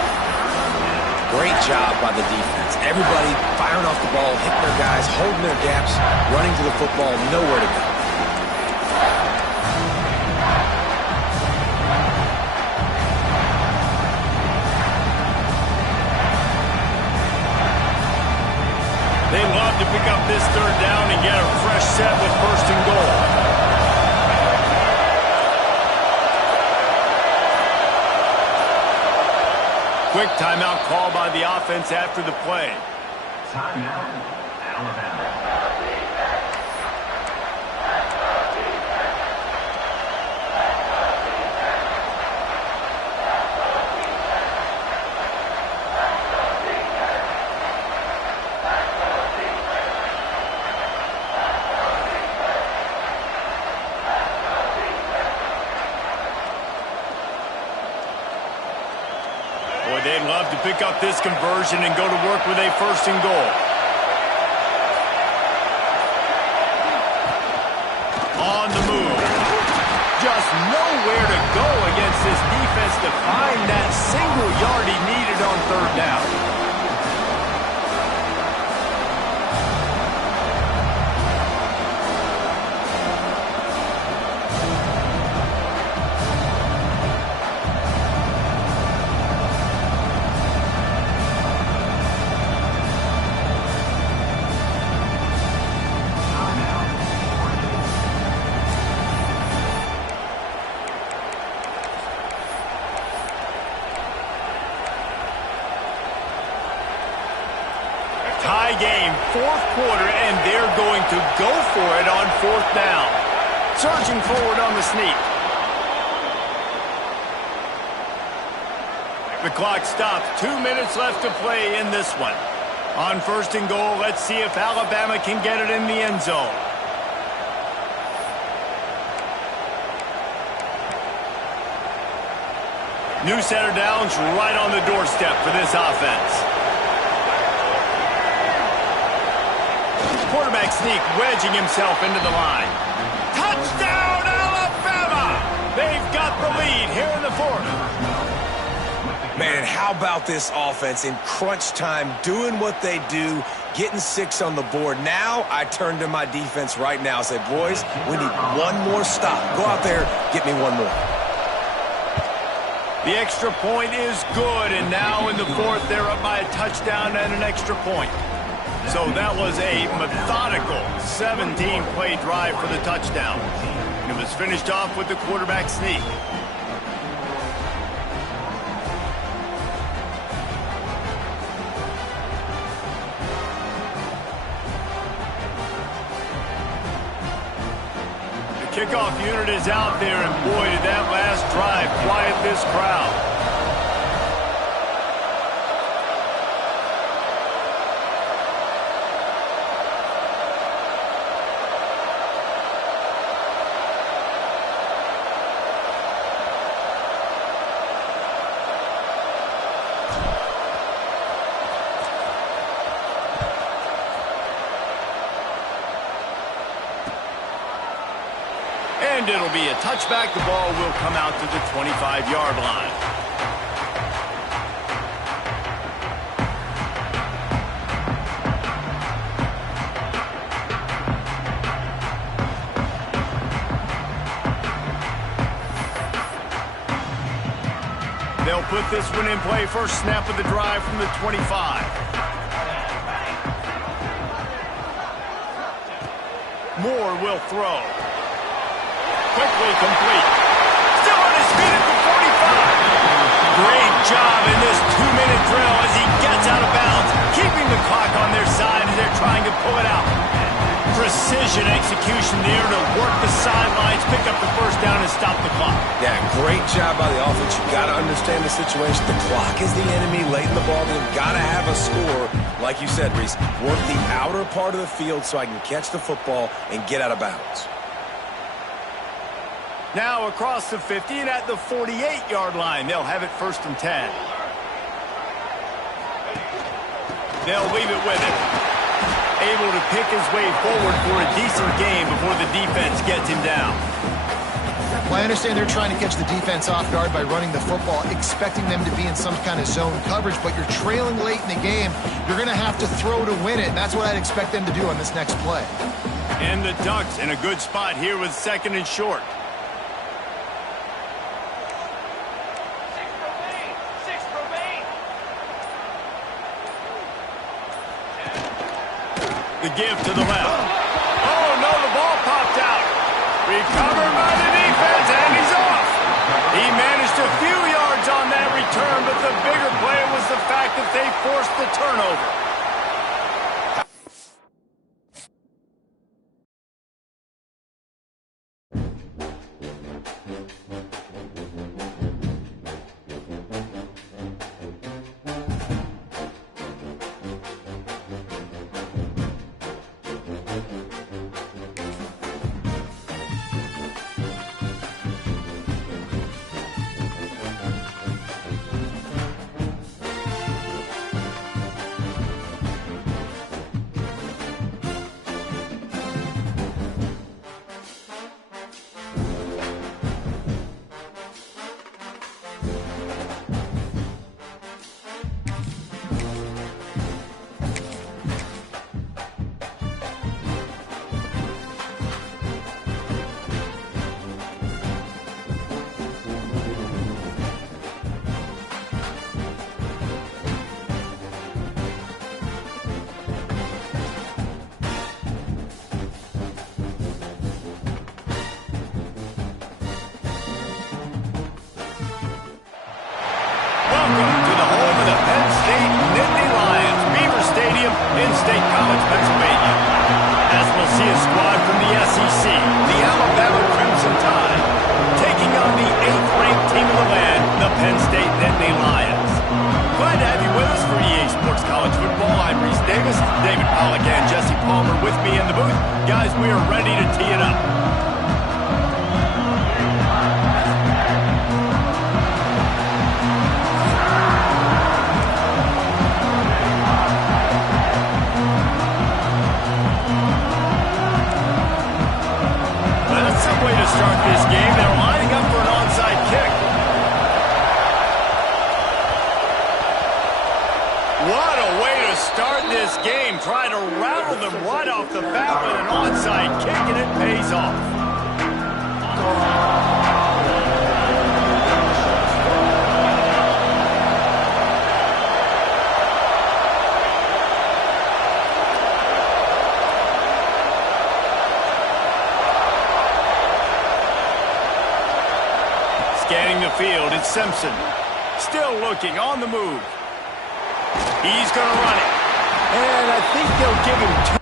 Great job by the defense. Everybody firing off the ball, hitting their guys, holding their gaps, running to the football, nowhere to go. They love to pick up this third down and get a fresh set with first and goal. Quick timeout call by the offense after the play. Timeout, Alabama. Boy, they'd love to pick up this conversion and go to work with a first and goal. On the move. Just nowhere to go against this defense to find that single yard he needed on third down. Tie game, fourth quarter, and they're going to go for it on fourth down. Surging forward on the sneak. The clock stops. 2 minutes left to play in this one. On first and goal, let's see if Alabama can get it in the end zone. New set of downs right on the doorstep for this offense. Quarterback sneak, wedging himself into the line. Touchdown, Alabama! They've got the lead here in the fourth. Man, how about this offense in crunch time, doing what they do, getting 6 on the board. Now I turn to my defense right now and say, boys, we need one more stop. Go out there, get me one more. The extra point is good, and now in the fourth, they're up by a touchdown and an extra point. So that was a methodical 17-play drive for the touchdown. It was finished off with the quarterback sneak. The kickoff unit is out there, and boy, did that last drive quiet this crowd. And it'll be a touchback. The ball will come out to the 25-yard line. They'll put this one in play. First snap of the drive from the 25. Moore will throw. Quickly complete. Still on his feet at the 45. Great job in this 2-minute drill as he gets out of bounds, keeping the clock on their side as they're trying to pull it out. Precision execution there to work the sidelines, pick up the first down, and stop the clock. Yeah, great job by the offense. You got to understand the situation. The clock is the enemy late in the ballgame. Got to have a score. Like you said, Reese, work the outer part of the field so I can catch the football and get out of bounds. Now across the 50 and at the 48-yard line. They'll have it 1st and 10. They'll leave it with him. Able to pick his way forward for a decent game before the defense gets him down. Well, I understand they're trying to catch the defense off guard by running the football, expecting them to be in some kind of zone coverage, but you're trailing late in the game. You're going to have to throw to win it, and that's what I'd expect them to do on this next play. And the Ducks in a good spot here with 2nd and short. The give to the left. Oh, no, the ball popped out. Recovered by the defense, and he's off. He managed a few yards on that return, but the bigger play was the fact that they forced the turnover. Welcome to the home of the Penn State Nittany Lions, Beaver Stadium in State College, Pennsylvania. As we'll see a squad from the SEC, the Alabama Crimson Tide, taking on the 8th-ranked team of the land, the Penn State Nittany Lions. Glad to have you with us for EA Sports College Football. I'm Reese Davis, David Pollack and Jesse Palmer with me in the booth. Guys, we are ready to tee it up. Way to start this game. They're lining up for an onside kick. What a way to start this game. Try to rattle them right off the bat with an onside kick, and it pays off. Scanning the field, it's Simpson. Still looking, on the move. He's going to run it. And I think they'll give him two.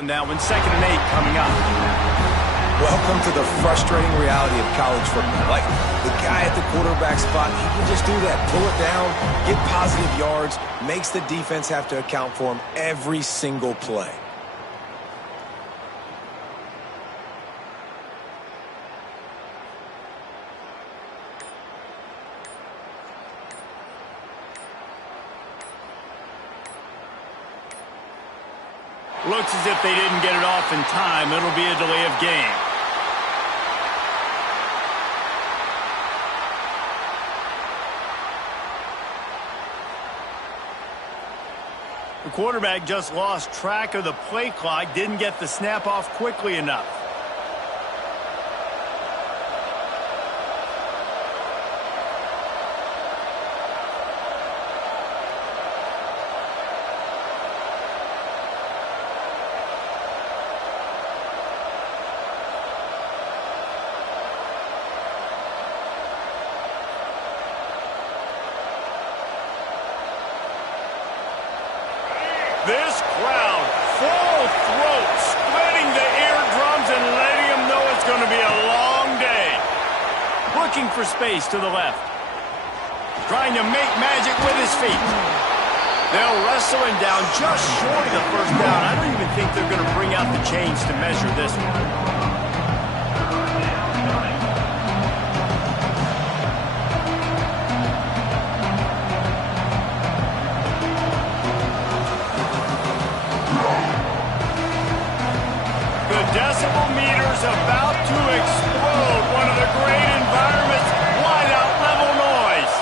On that one, 2nd and 8 coming up. Welcome to the frustrating reality of college football. Like, the guy at the quarterback spot, he can just do that. Pull it down, get positive yards, makes the defense have to account for him every single play. Looks as if they didn't get it off in time. It'll be a delay of game. The quarterback just lost track of the play clock, didn't get the snap off quickly enough. This crowd, full throat, splitting the eardrums and letting them know it's going to be a long day. Looking for space to the left. Trying to make magic with his feet. They'll wrestle him down just short of the first down. I don't even think they're going to bring out the chains to measure this one. Decibel meters about to explode. One of the great environments. Wide-out level noise.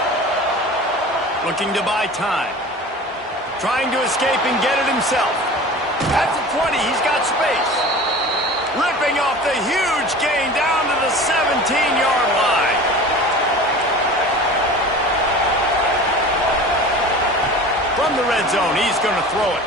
Looking to buy time. Trying to escape and get it himself. At the 20, he's got space. Ripping off the huge gain down to the 17-yard line. From the red zone, he's going to throw it.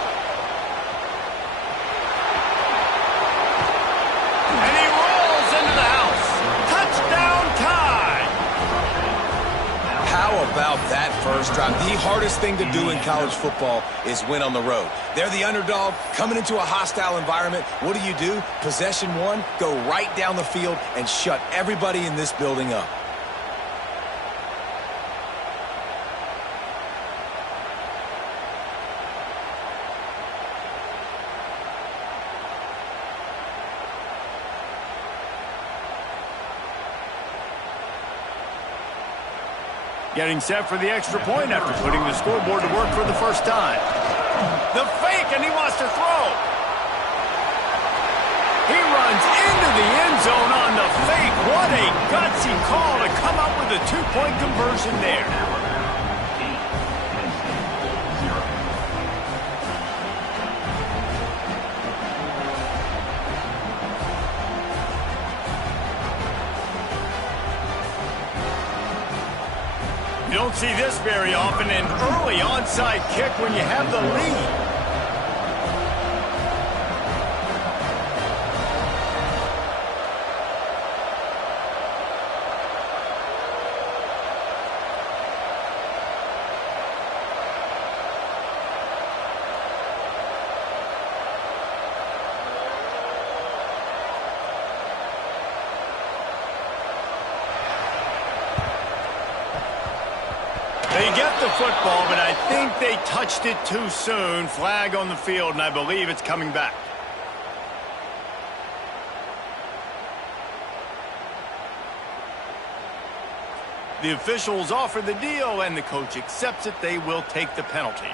About that first drive. The hardest thing to do in college football is win on the road. They're the underdog coming into a hostile environment. What do? Possession one, go right down the field and shut everybody in this building up. Getting set for the extra point after putting the scoreboard to work for the first time. The fake, and he wants to throw. He runs into the end zone on the fake. What a gutsy call to come up with a two-point conversion there. You don't see this very often, an early onside kick when you have the lead. They get the football, but I think they touched it too soon. Flag on the field, and I believe it's coming back. The officials offer the deal, and the coach accepts it. They will take the penalty.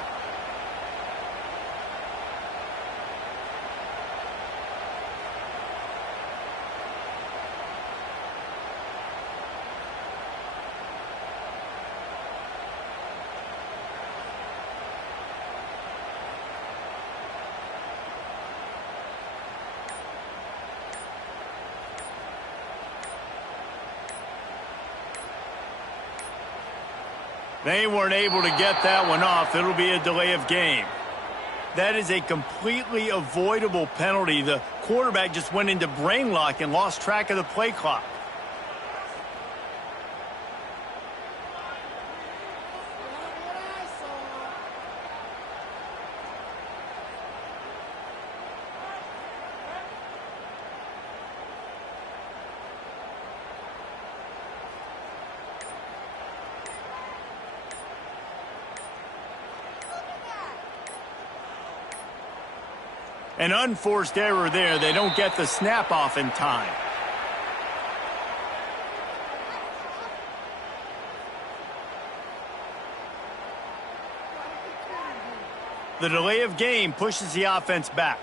They weren't able to get that one off. It'll be a delay of game. That is a completely avoidable penalty. The quarterback just went into brain lock and lost track of the play clock. An unforced error there. They don't get the snap off in time. The delay of game pushes the offense back.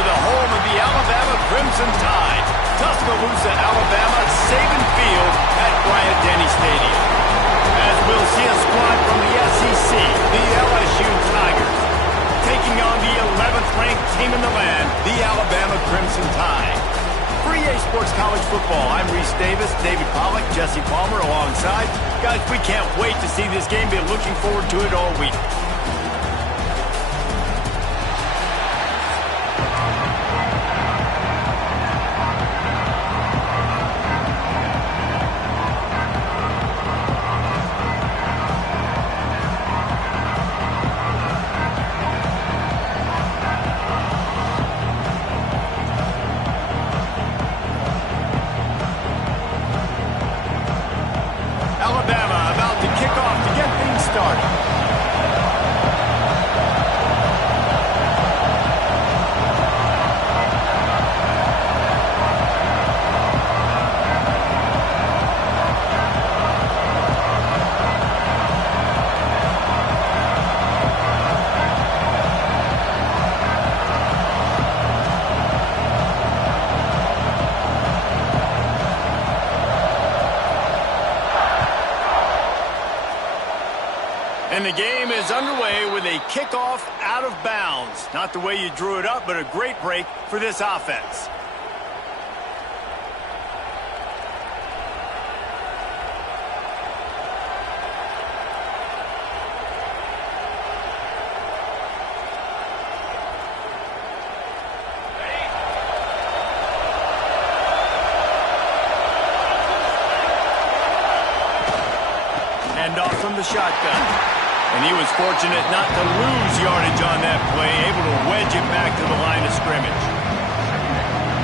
to the home of the Alabama Crimson Tide. Tuscaloosa, Alabama, Saban Field at Bryant-Denny Stadium. As we'll see a squad from the SEC, the LSU Tigers, taking on the 11th ranked team in the land, the Alabama Crimson Tide. For EA Sports College Football, I'm Reese Davis, David Pollack, Jesse Palmer alongside. Guys, we can't wait to see this game. Been looking forward to it all week. Alabama about to kick off to get things started. And the game is underway with a kickoff out of bounds. Not the way you drew it up, but a great break for this offense. Hand off from the shotgun. And he was fortunate not to lose yardage on that play, able to wedge it back to the line of scrimmage.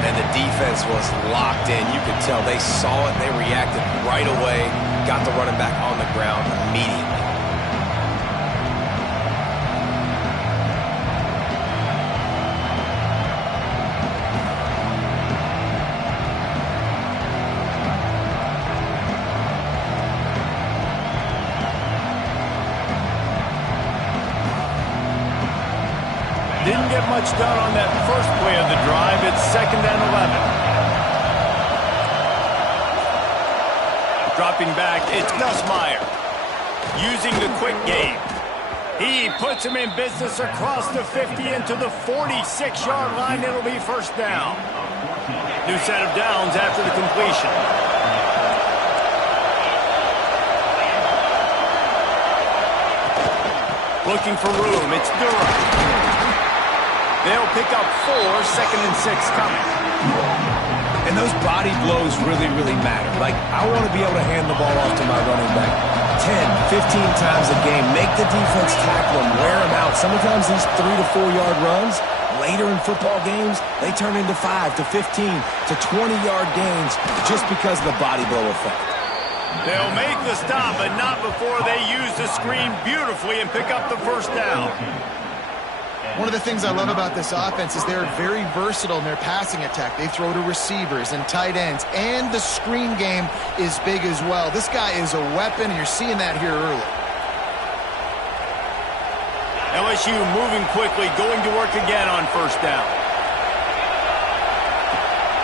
And the defense was locked in. You could tell they saw it. They reacted right away, got the running back on the ground immediately. Didn't get much done on that first play of the drive. It's 2nd and 11. Dropping back, it's Gus Meyer. Using the quick game. He puts him in business across the 50 into the 46-yard line. It'll be first down. New set of downs after the completion. Looking for room. It's Durham. They'll pick up 4, 2nd and 6 coming. And those body blows really, really matter. Like, I want to be able to hand the ball off to my running back 10, 15 times a game. Make the defense tackle him, wear him out. Sometimes these 3 to 4 yard runs, later in football games, they turn into 5 to 15 to 20-yard gains just because of the body blow effect. They'll make the stop, but not before they use the screen beautifully and pick up the first down. One of the things I love about this offense is they're very versatile in their passing attack. They throw to receivers and tight ends, and the screen game is big as well. This guy is a weapon, and you're seeing that here early. LSU moving quickly, going to work again on first down.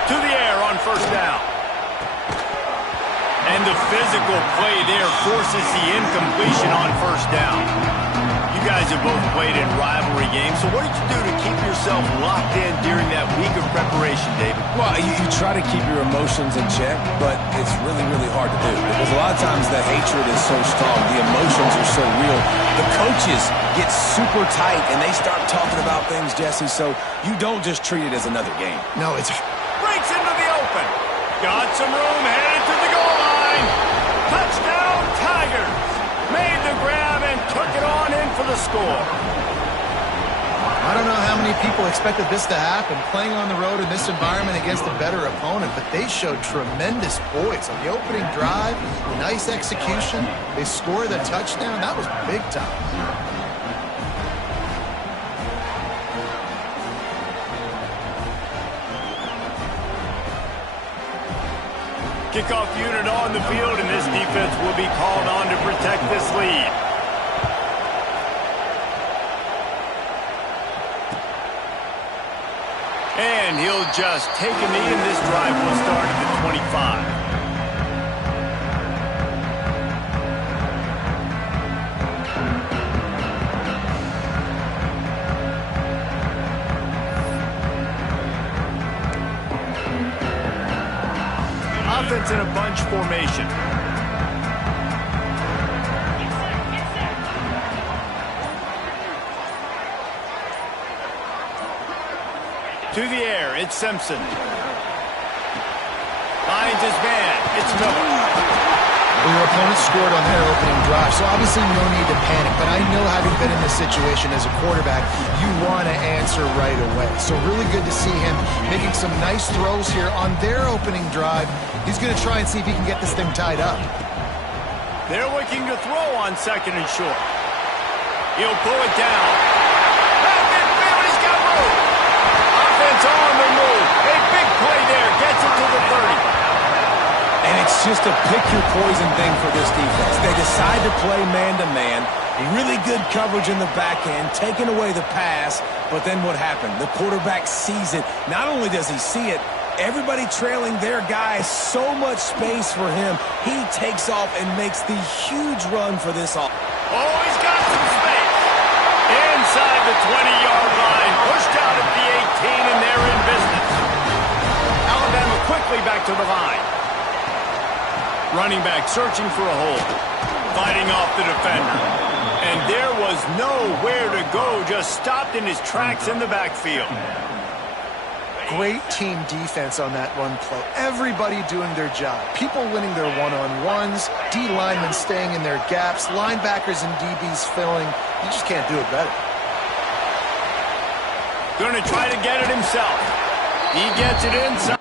To the air on first down. And the physical play there forces the incompletion on first down. You guys have both played in rivalry games, so what did you do to keep yourself locked in during that week of preparation, David? Well, you try to keep your emotions in check, but it's really, really hard to do because a lot of times the hatred is so strong, the emotions are so real. The coaches get super tight, and they start talking about things, Jesse, so you don't just treat it as another game. No, it's... Breaks into the open. Got some room, headed to the goal line. Touchdown, Tigers. Made the grab and took it on in for the score. I don't know how many people expected this to happen, playing on the road in this environment against a better opponent, but they showed tremendous poise. On the opening drive, nice execution. They scored the touchdown. That was big time. Kickoff unit on the field, and this defense will be called on to protect this lead. And he'll just take a knee, and this drive will start at the 25. Offense in a bunch formation. To the air, it's Simpson. Finds his man, it's Miller. Well, your opponent scored on their opening drive, so obviously no need to panic. But I know, having been in this situation as a quarterback, you want to answer right away. So really good to see him making some nice throws here on their opening drive. He's going to try and see if he can get this thing tied up. They're looking to throw on second and short. He'll pull it down. Back midfield, he's got room. Offense on the move. A big play there. Gets it to the 30. And it's just a pick-your-poison thing for this defense. They decide to play man-to-man. Really good coverage in the back end, taking away the pass. But then what happened? The quarterback sees it. Not only does he see it, everybody trailing their guy, so much space for him. He takes off and makes the huge run for this off. Oh, he's got some space. Inside the 20-yard line. Pushed out at the 18, and they're in business. Alabama quickly back to the line. Running back searching for a hole. Fighting off the defender. And there was nowhere to go. Just stopped in his tracks in the backfield. Great team defense on that run play. Everybody doing their job. People winning their one-on-ones. D linemen staying in their gaps. Linebackers and DBs filling. You just can't do it better. Going to try to get it himself. He gets it inside.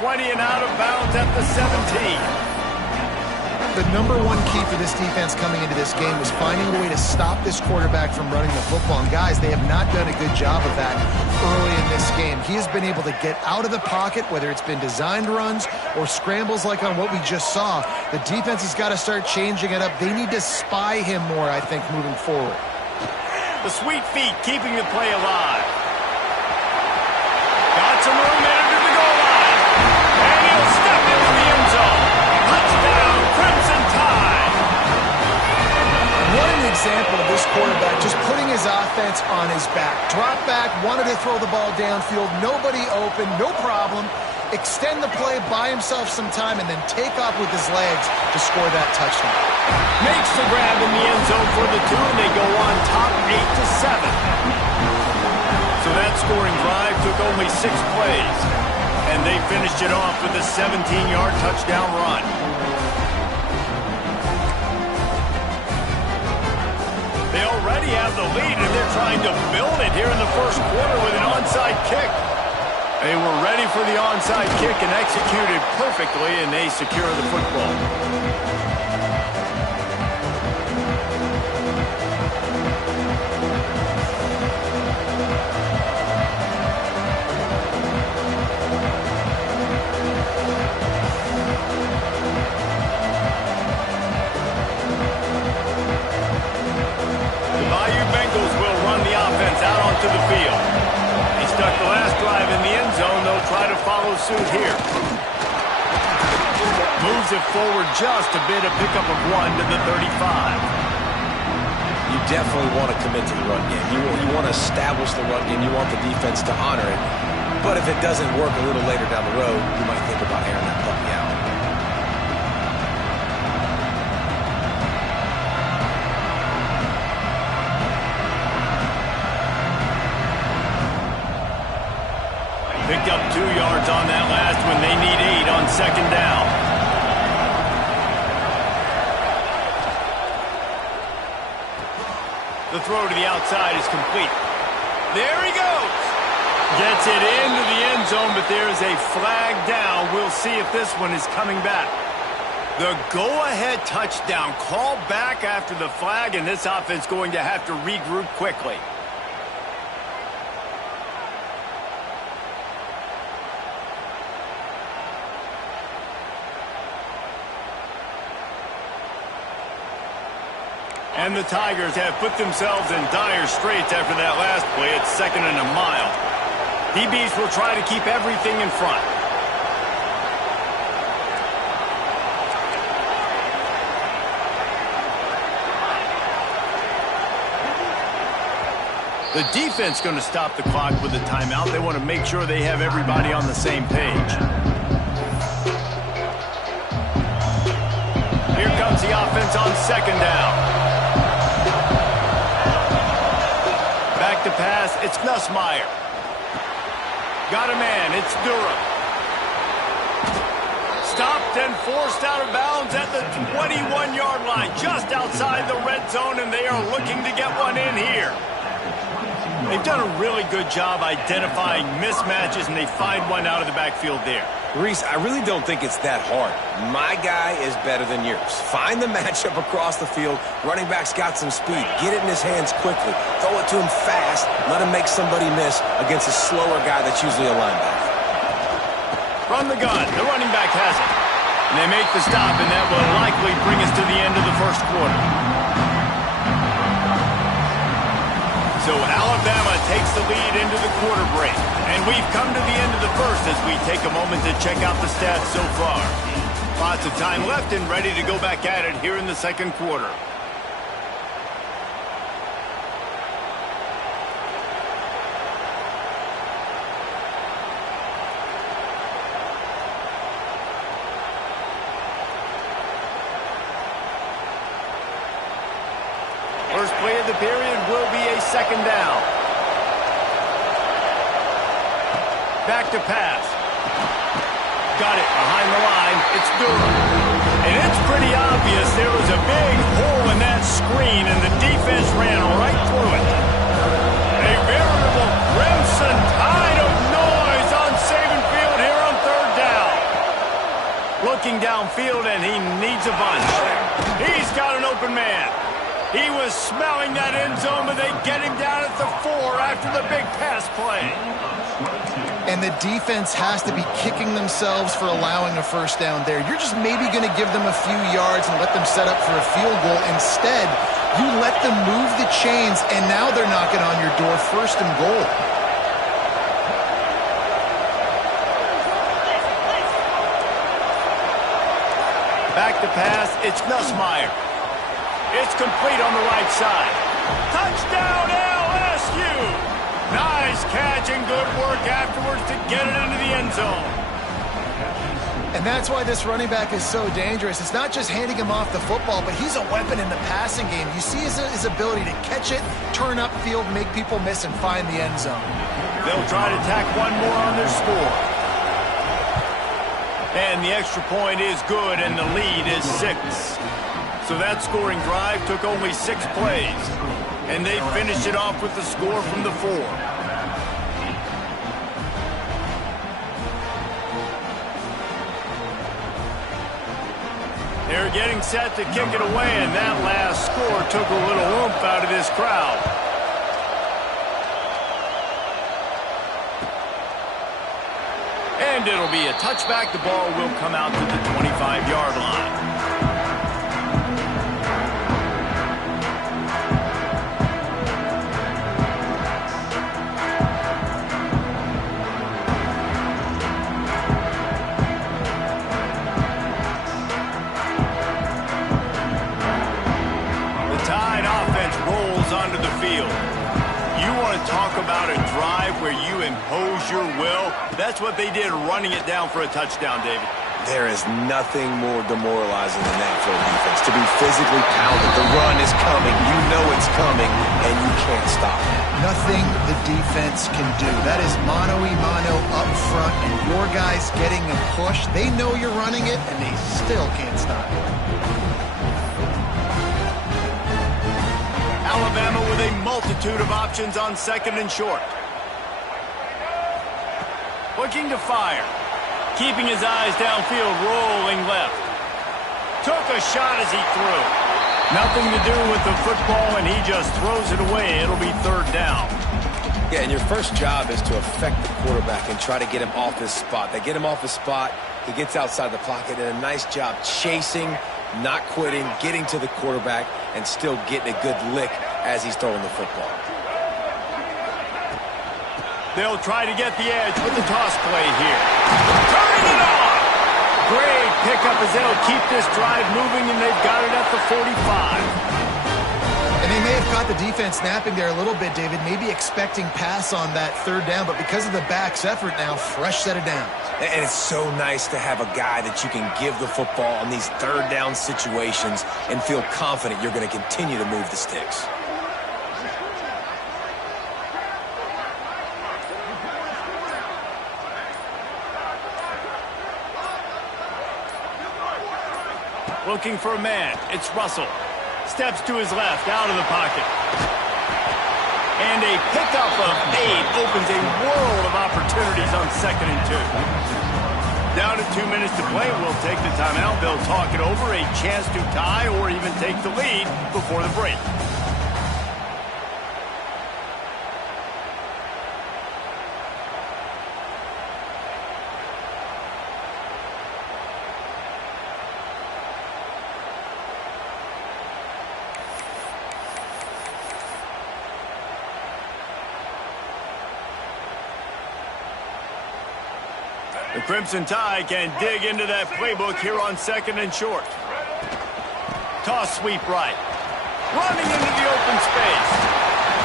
20 and out of bounds at the 17. The number one key for this defense coming into this game was finding a way to stop this quarterback from running the football. And guys, they have not done a good job of that early in this game. He has been able to get out of the pocket, whether it's been designed runs or scrambles like on what we just saw. The defense has got to start changing it up. They need to spy him more, I think, moving forward. The sweet feet keeping the play alive. Got some room in to the goal line. And he'll step into the end zone. Touchdown, Crimson Tide. What an example of this quarterback just putting his offense on his back. Drop back, wanted to throw the ball downfield, nobody open, no problem. Extend the play, buy himself some time, and then take off with his legs to score that touchdown. Makes the grab in the end zone for the 2, and they go on top 8-7. So that scoring drive took only 6 plays, and they finished it off with a 17-yard touchdown run. They already have the lead, and they're trying to build it here in the first quarter with an onside kick. They were ready for the onside kick and executed perfectly, and they secure the football. Out onto the field. He stuck the last drive in the end zone. They'll try to follow suit here. Moves it forward just a bit, a pickup of 1 to the 35. You definitely want to commit to the run game. You want to establish the run game. You want the defense to honor it. But if it doesn't work a little later down the road, you might think about airing that puppy out. Picked up 2 yards on that last one. They need 8 on second down. The throw to the outside is complete. There he goes. Gets it into the end zone, but there is a flag down. We'll see if this one is coming back. The go-ahead touchdown called back after the flag, and this offense going to have to regroup quickly. And the Tigers have put themselves in dire straits after that last play at 2nd and a mile. DBs will try to keep everything in front. The defense going to stop the clock with a timeout. They want to make sure they have everybody on the same page. Here comes the offense on 2nd down. Back to pass, it's Nussmeier. Got a man, it's Durham. Stopped and forced out of bounds at the 21-yard line, just outside the red zone, and they are looking to get one in here. They've done a really good job identifying mismatches, and they find one out of the backfield there. Reese, I really don't think it's that hard. My guy is better than yours. Find the matchup across the field. Running back's got some speed. Get it in his hands quickly. Throw it to him fast. Let him make somebody miss against a slower guy that's usually a linebacker. From the gun, the running back has it. And they make the stop, and that will likely bring us to the end of the first quarter. So Alabama takes the lead into the quarter break. And we've come to the end of the first as we take a moment to check out the stats so far. Lots of time left and ready to go back at it here in the second quarter. First play of the period will be a 2nd down. Back to pass. Got it behind the line. It's Durham. And it's pretty obvious there was a big hole in that screen, and the defense ran right through it. A veritable crimson tide of noise on Saban Field here on 3rd down. Looking downfield, and he needs a bunch. He's got an open man. He was smelling that end zone, but they get him down at the 4 after the big pass play. And the defense has to be kicking themselves for allowing a first down there. You're just maybe going to give them a few yards and let them set up for a field goal. Instead, you let them move the chains, and now they're knocking on your door, 1st and goal. Back to pass, it's Nussmeier. It's complete on the right side. Touchdown, LSU! Nice catch and good work afterwards to get it into the end zone. And that's why this running back is so dangerous. It's not just handing him off the football, but he's a weapon in the passing game. You see his ability to catch it, turn upfield, make people miss, and find the end zone. They'll try to tack one more on their score. And the extra point is good, and the lead is 6. So that scoring drive took only 6 plays. And they finished it off with the score from the 4. They're getting set to kick it away, and that last score took a little oomph out of this crowd. And it'll be a touchback. The ball will come out to the 25-yard line. Onto the field. You want to talk about a drive where you impose your will? That's what they did, running it down for a touchdown, David. There is nothing more demoralizing than that for a defense. To be physically pounded. The run is coming. You know it's coming, and you can't stop it. Nothing the defense can do. That is mano-a-mano up front, and your guys getting a push. They know you're running it, and they still can't stop it. Alabama with a multitude of options on 2nd and short. Looking to fire. Keeping his eyes downfield, rolling left. Took a shot as he threw. Nothing to do with the football, and he just throws it away. It'll be 3rd down. Yeah, and your first job is to affect the quarterback and try to get him off his spot. They get him off his spot. He gets outside the pocket, and a nice job chasing, not quitting, getting to the quarterback, and still getting a good lick as he's throwing the football. They'll try to get the edge with the toss play here. Turning it on! Great pickup as they'll keep this drive moving, and they've got it at the 45. And they may have caught the defense snapping there a little bit, David, maybe expecting pass on that third down, but because of the back's effort now, fresh set of downs. And it's so nice to have a guy that you can give the football in these third down situations and feel confident you're going to continue to move the sticks. Looking for a man. It's Russell. Steps to his left, out of the pocket. And a pickup of 8 opens a world of opportunities on 2nd and 2. Down to 2 minutes to play. We'll take the timeout. They'll talk it over. A chance to tie or even take the lead before the break. The Crimson Tide can dig into that playbook here on 2nd and short. Toss sweep right. Running into the open space.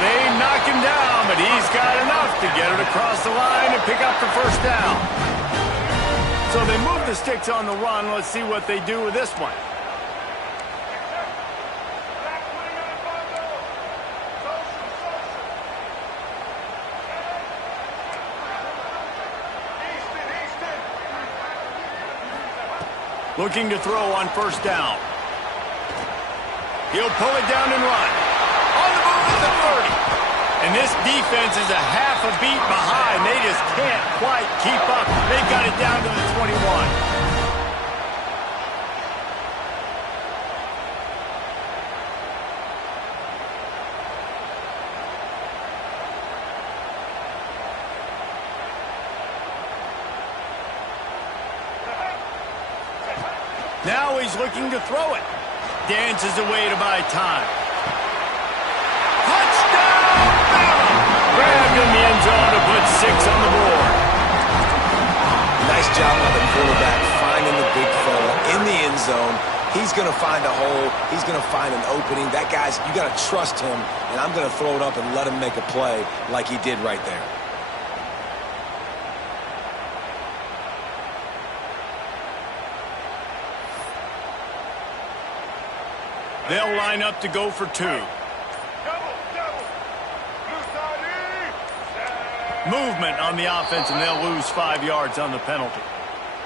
They knock him down, but he's got enough to get it across the line and pick up the first down. So they move the sticks on the run. Let's see what they do with this one. Looking to throw on first down. He'll pull it down and run. On the move at the 30. And this defense is a half a beat behind. They just can't quite keep up. They've got it down to the 21. Now he's looking to throw it. Dances away to buy time. Touchdown! Grabbed in the end zone to put 6 on the board. Nice job by the quarterback finding the big fella in the end zone. He's going to find a hole. He's going to find an opening. That guy's, you got to trust him, and I'm going to throw it up and let him make a play like he did right there. They'll line up to go for 2. Movement on the offense, and they'll lose 5 yards on the penalty.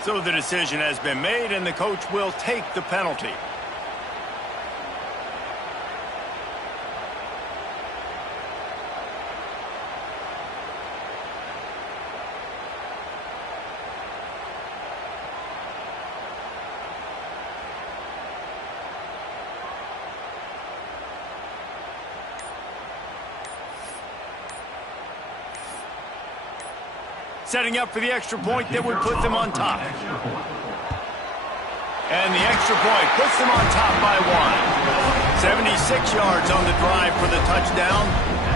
So the decision has been made, and the coach will take the penalty. Setting up for the extra point that would put them on top. And the extra point puts them on top by 1. 76 yards on the drive for the touchdown.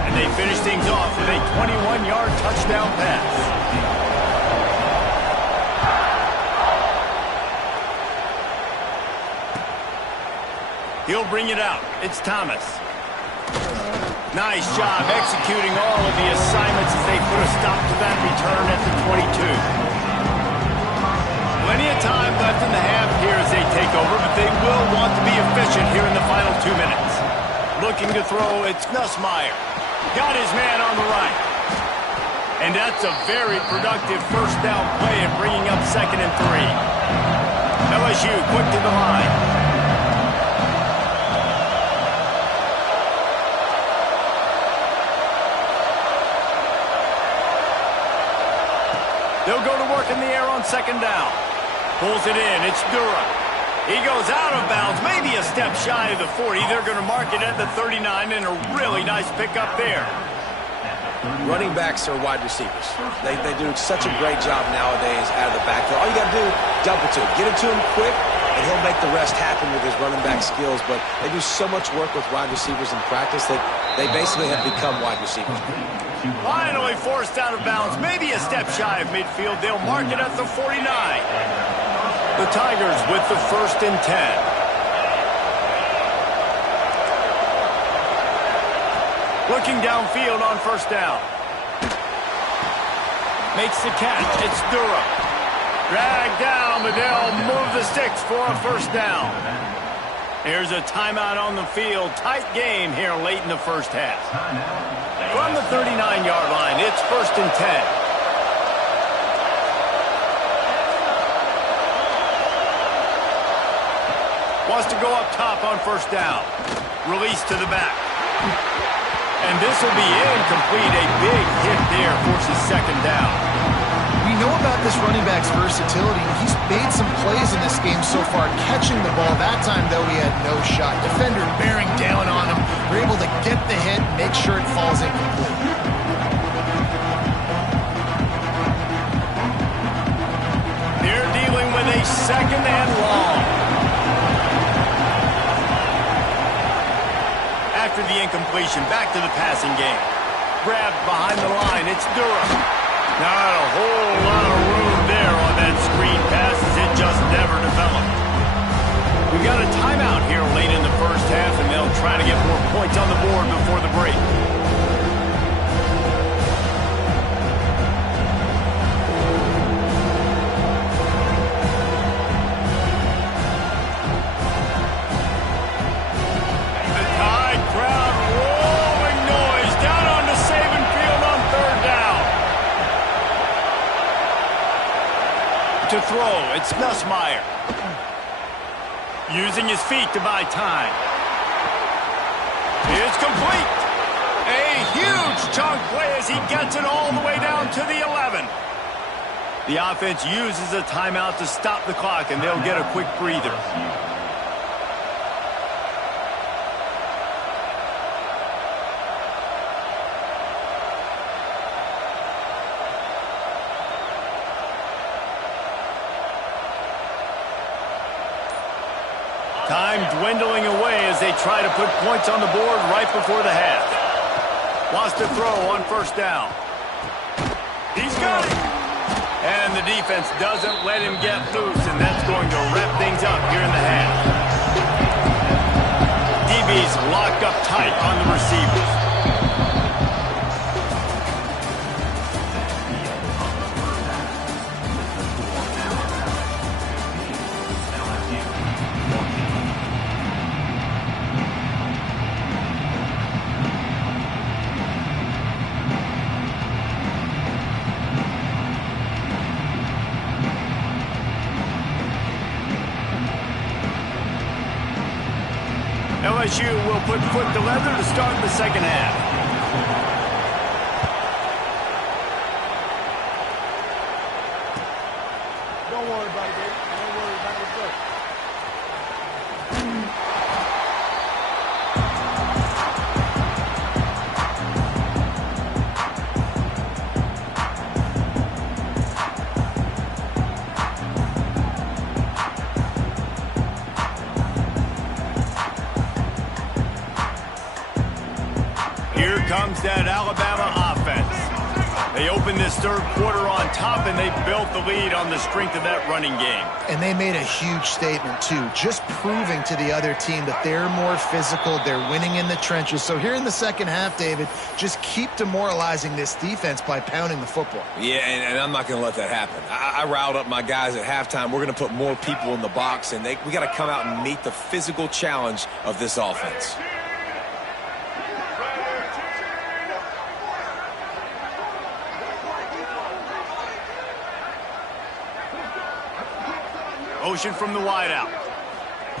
And they finish things off with a 21-yard touchdown pass. He'll bring it out. It's Thomas. Nice job executing all of the assignments as they put a stop to that return at the 22. Plenty of time left in the half here as they take over, but they will want to be efficient here in the final 2 minutes. Looking to throw, it's Nussmeier. Got his man on the right. And that's a very productive first down play and bringing up 2nd and 3. LSU quick to the line. They'll go to work in the air on 2nd down. Pulls it in. It's Durham. He goes out of bounds, maybe a step shy of the 40. They're going to mark it at the 39, and a really nice pickup there. Running backs are wide receivers. They do such a great job nowadays out of the backfield. All you got to do, double to. Get it to them quick, and he'll make the rest happen with his running back skills, but they do so much work with wide receivers in practice that they basically have become wide receivers. Finally forced out of bounds, maybe a step shy of midfield. They'll mark it at the 49. The Tigers with the 1st and 10. Looking downfield on 1st down. Makes the catch. It's Durham. Dragged down, but they'll move the sticks for a 1st down. Here's a timeout on the field. Tight game here late in the 1st half. From the 39-yard line, it's 1st and 10. Wants to go up top on 1st down. Release to the back. And this will be incomplete. A big hit there forces 2nd down. We know about this running back's versatility. He's made some plays in this game so far, catching the ball. That time, though, he had no shot. Defender bearing down on him. We're able to get the hit, make sure it falls incomplete. They're dealing with a 2nd and long. After the incompletion, back to the passing game. Grabbed behind the line, it's Durham. Not a whole lot of room there on that screen pass as it just never developed. We've got a timeout here late in the 1st half, and they'll try to get more points on the board before the break. To throw, it's Nussmeier. Using his feet to buy time. It's complete. A huge chunk play as he gets it all the way down to the 11. The offense uses a timeout to stop the clock, and they'll get a quick breather. Time dwindling away as they try to put points on the board right before the half. Wants to throw on 1st down. He's got it. And the defense doesn't let him get loose, and that's going to wrap things up here in the half. DB's locked up tight on the receivers. LSU will put foot to leather to start the 2nd half. Don't worry about it, baby. Don't worry about it. Good. Comes that Alabama offense. They opened this 3rd quarter on top, and they built the lead on the strength of that running game. And they made a huge statement, too, just proving to the other team that they're more physical, they're winning in the trenches. So here in the 2nd half, David, just keep demoralizing this defense by pounding the football. Yeah, and I'm not going to let that happen. I riled up my guys at halftime. We're going to put more people in the box, and we got to come out and meet the physical challenge of this offense. Motion from the wideout.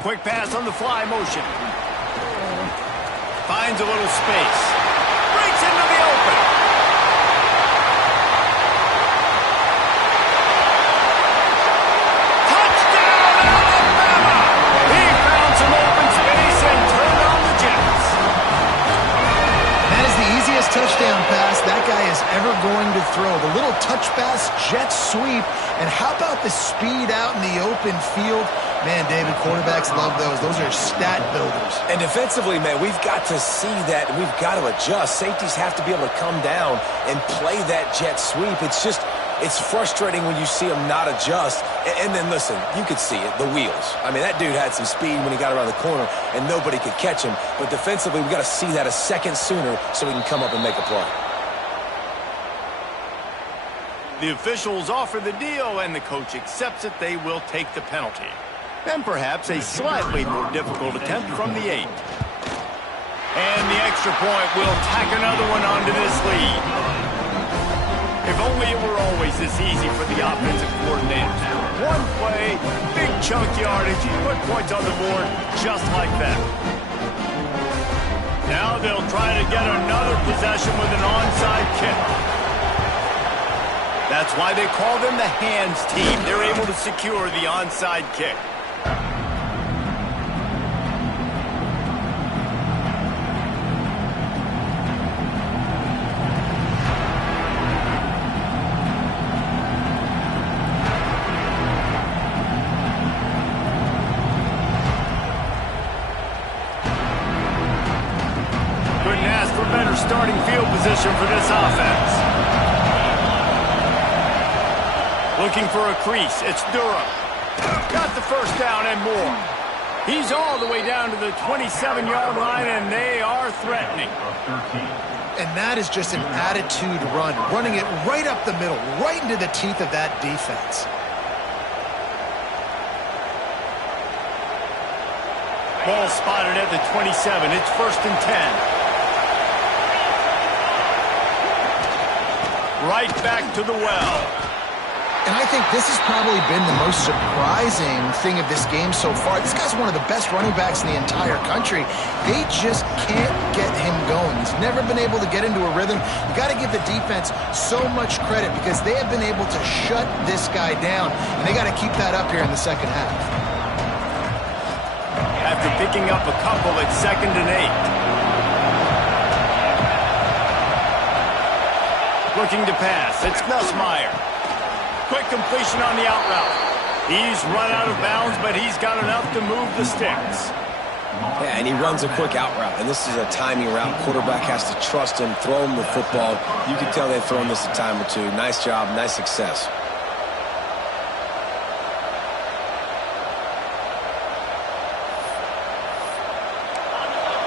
Quick pass on the fly motion. Finds a little space. Breaks into the open. Touchdown, Alabama! He found some open space and turned on the Jets. That is the easiest touchdown pass that guy is ever going to throw. The little touch pass, jet sweep. And how about the speed out in the open field? Man, David, quarterbacks love those. Those are stat builders. And defensively, man, we've got to see that, and we've got to adjust. Safeties have to be able to come down and play that jet sweep. It's frustrating when you see them not adjust. And then, listen, you could see it, the wheels. I mean, that dude had some speed when he got around the corner, and nobody could catch him. But defensively, we've got to see that a second sooner so we can come up and make a play. The officials offer the deal, and the coach accepts it. They will take the penalty. And perhaps a slightly more difficult attempt from the 8. And the extra point will tack another one onto this lead. If only it were always this easy for the offensive coordinators. One play, big chunk yardage, put points on the board just like that. Now they'll try to get another possession with an onside kick. That's why they call them the hands team. They're able to secure the onside kick. Couldn't ask for better starting field position for this offense. Looking for a crease. It's Durham. Got the first down and more. He's all the way down to the 27-yard line, and they are threatening. And that is just an attitude run, running it right up the middle, right into the teeth of that defense. Ball spotted at the 27. It's 1st and 10. Right back to the well. And I think this has probably been the most surprising thing of this game so far. This guy's one of the best running backs in the entire country. They just can't get him going. He's never been able to get into a rhythm. You got to give the defense so much credit because they have been able to shut this guy down, and they got to keep that up here in the second half. After picking up a couple at 2nd and 8. Looking to pass. It's Nussmeier. Quick completion on the out route. He's run out of bounds, but he's got enough to move the sticks. Yeah, and he runs a quick out route, and this is a timing route. Quarterback has to trust him, throw him the football. You can tell they've thrown this a time or two. Nice job, nice success.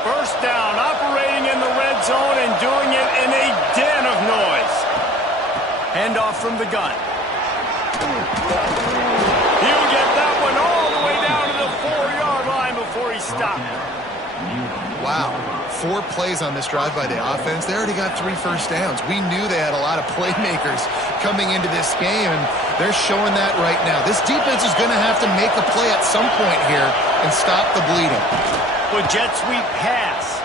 First down, operating in the red zone and doing it in a den of noise. Handoff from the gun. He'll get that one all the way down to the 4-yard line before he stopped. Wow. 4 plays on this drive by the offense. They already got 3 first downs. We knew they had a lot of playmakers coming into this game, and they're showing that right now. This defense is going to have to make a play at some point here and stop the bleeding. With jet sweep pass.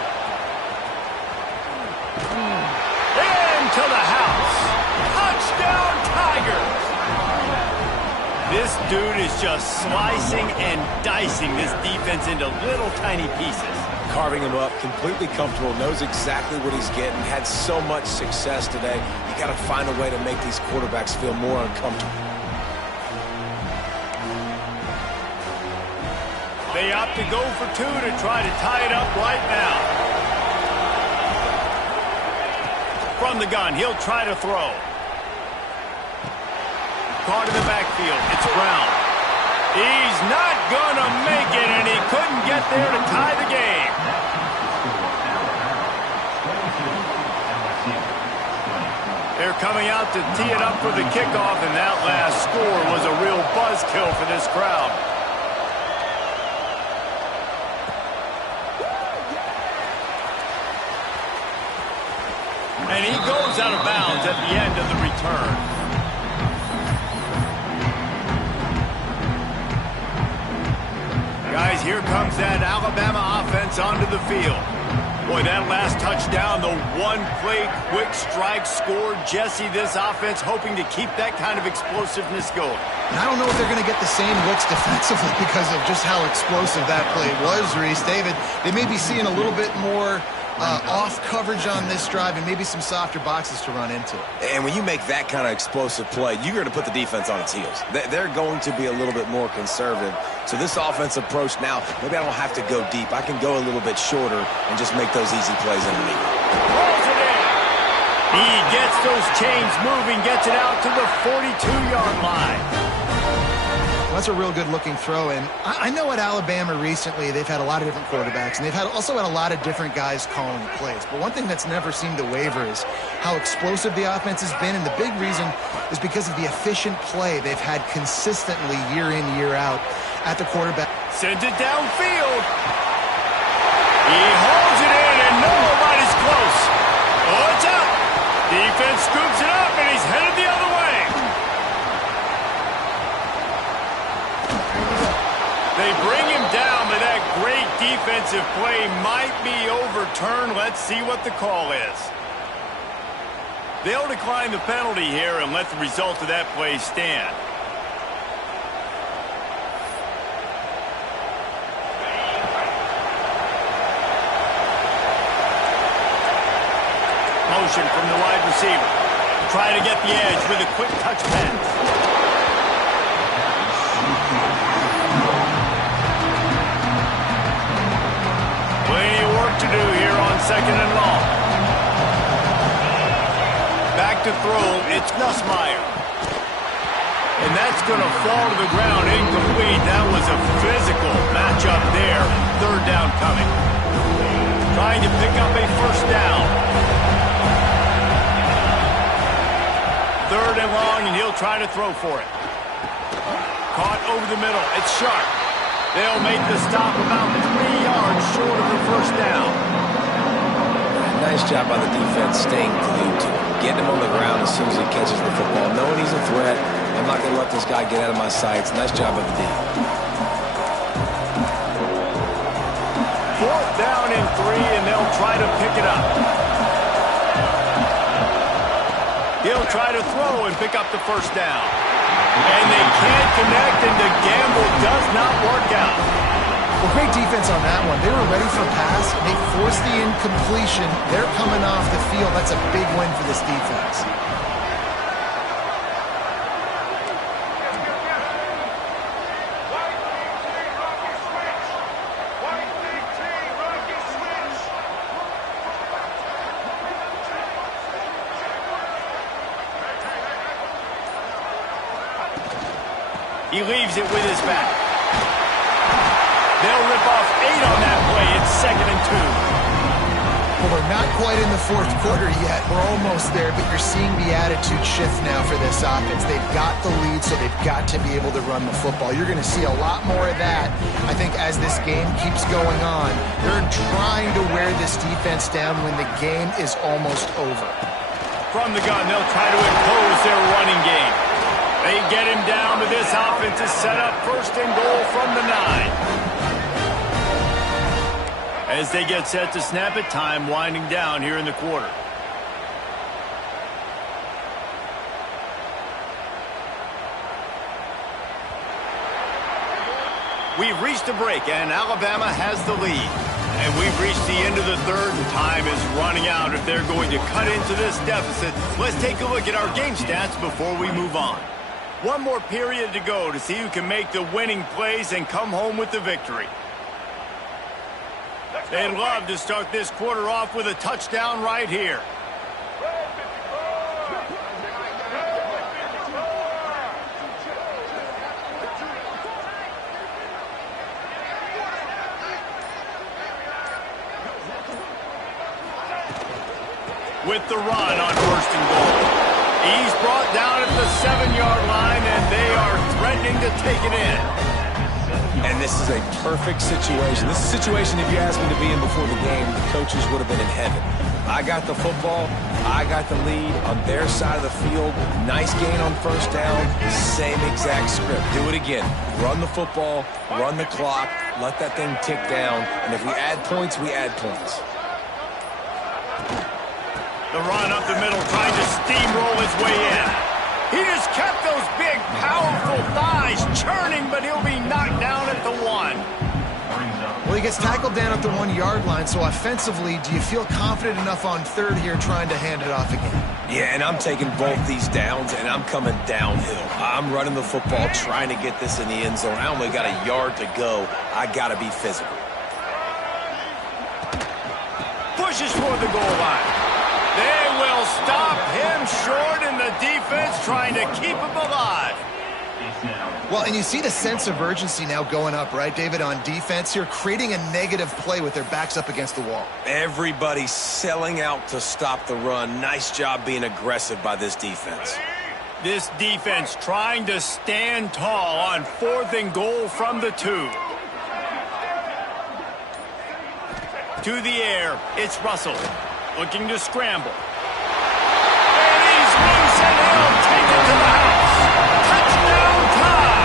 Into the house. Touchdown, Tigers. This dude is just slicing and dicing this defense into little tiny pieces. Carving him up, completely comfortable, knows exactly what he's getting, had so much success today. You got to find a way to make these quarterbacks feel more uncomfortable. They opt to go for 2 to try to tie it up right now. From the gun, he'll try to throw. Caught in the backfield. It's Brown. He's not going to make it, and he couldn't get there to tie the game. They're coming out to tee it up for the kickoff, and that last score was a real buzzkill for this crowd. And he goes out of bounds at the end of the return. Guys, here comes that Alabama offense onto the field. Boy, that last touchdown, the one-play quick strike score. Jesse, this offense hoping to keep that kind of explosiveness going. And I don't know if they're going to get the same looks defensively because of just how explosive that play was, Reese. David, they may be seeing a little bit more off coverage on this drive and maybe some softer boxes to run into. And when you make that kind of explosive play, you're going to put the defense on its heels. They're going to be a little bit more conservative. So this offensive approach now, maybe I don't have to go deep. I can go a little bit shorter and just make those easy plays underneath. Rolls it in. He gets those chains moving, gets it out to the 42-yard line. That's a real good-looking throw, and I know at Alabama recently they've had a lot of different quarterbacks, and they've also had a lot of different guys calling plays. But one thing that's never seemed to waver is how explosive the offense has been, and the big reason is because of the efficient play they've had consistently year in, year out at the quarterback. Sends it downfield. He holds it in, and nobody's close. Oh, it's out. Defense scoops it up, and he's headed the other way. They bring him down, but that great defensive play might be overturned. Let's see what the call is. They'll decline the penalty here and let the result of that play stand. Motion from the wide receiver. Try to get the edge with a quick touch pass. Plenty of work to do here on 2nd and long. Back to throw, it's Nussmeier. And that's going to fall to the ground incomplete. That was a physical matchup there. 3rd down coming. Trying to pick up a 1st down. 3rd and long, and he'll try to throw for it. Caught over the middle. It's Sharp. They'll make the stop about 3 yards short of the 1st down. Nice job by the defense staying glued to him. Getting him on the ground as soon as he catches the football. Knowing he's a threat, I'm not going to let this guy get out of my sights. Nice job of the D. 4th down and 3, and they'll try to pick it up. He'll try to throw and pick up the 1st down. And they can't connect, and the gamble does not work out. Well, great defense on that one. They were ready for pass. They forced the incompletion. They're coming off the field. That's a big win for this defense. He leaves it with his back. They'll rip off 8 on that play. It's 2nd and 2. Well, we're not quite in the 4th quarter yet. We're almost there, but you're seeing the attitude shift now for this offense. They've got the lead, so they've got to be able to run the football. You're going to see a lot more of that, I think, as this game keeps going on. They're trying to wear this defense down when the game is almost over. From the gun, they'll try to impose their running game. They get him down, but this offense is set up 1st and goal from the 9. As they get set to snap it, time winding down here in the quarter. We've reached a break, and Alabama has the lead. And we've reached the end of the 3rd, and time is running out if they're going to cut into this deficit. Let's take a look at our game stats before we move on. One more period to go to see who can make the winning plays and come home with the victory. They'd love to start this quarter off with a touchdown right here. With the run on 1st and goal. He's brought down at the 7-yard line, and they are threatening to take it in. And this is a perfect situation. This is a situation, if you asked me to be in before the game, the coaches would have been in heaven. I got the football. I got the lead on their side of the field. Nice gain on 1st down. Same exact script. Do it again. Run the football. Run the clock. Let that thing tick down. And if we add points, we add points. The run up the middle, trying to steamroll his way in. He just kept those big, powerful thighs churning, but he'll be knocked down at the 1. Well, he he gets tackled down at the 1-yard line, so offensively, do you feel confident enough on third here trying to hand it off again? Yeah, and I'm taking both these downs, and I'm coming downhill. I'm running the football, trying to get this in the end zone. I only got a yard to go. I got to be physical. Pushes toward the goal line. They will stop him short, and the defense trying to keep him alive. Well, and you see the sense of urgency now going up, right, David, on defense here, creating a negative play with their backs up against the wall. Everybody's selling out to stop the run. Nice job being aggressive by this defense. This defense trying to stand tall on 4th and goal from the 2. To the air, it's Russell, looking to scramble. And he's loose, and he'll take it to the house. Touchdown time!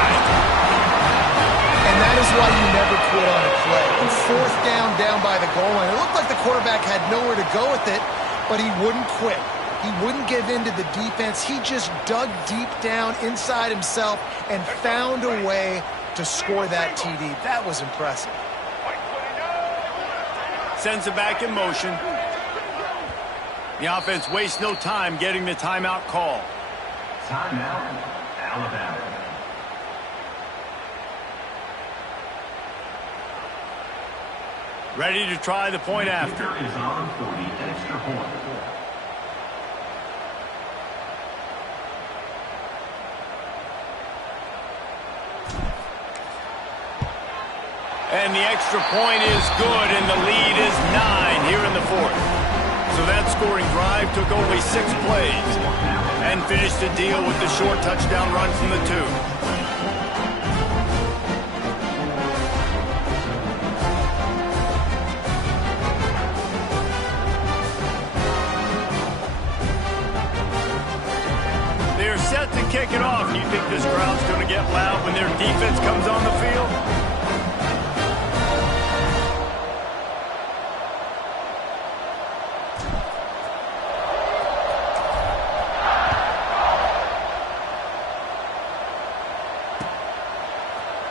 And that is why you never quit on a play. And 4th down by the goal line. It looked like the quarterback had nowhere to go with it, but he wouldn't quit. He wouldn't give in to the defense. He just dug deep down inside himself and found a way to score that TD. That was impressive. Sends it back in motion. The offense wastes no time getting the timeout call. Timeout, Alabama. Ready to try the point after. Is on for the extra point. And the extra point is good, and the lead is 9 here in the 4th. So that scoring drive took only 6 plays and finished the deal with the short touchdown run from the 2. They're set to kick it off. Do you think this crowd's going to get loud when their defense comes on the field?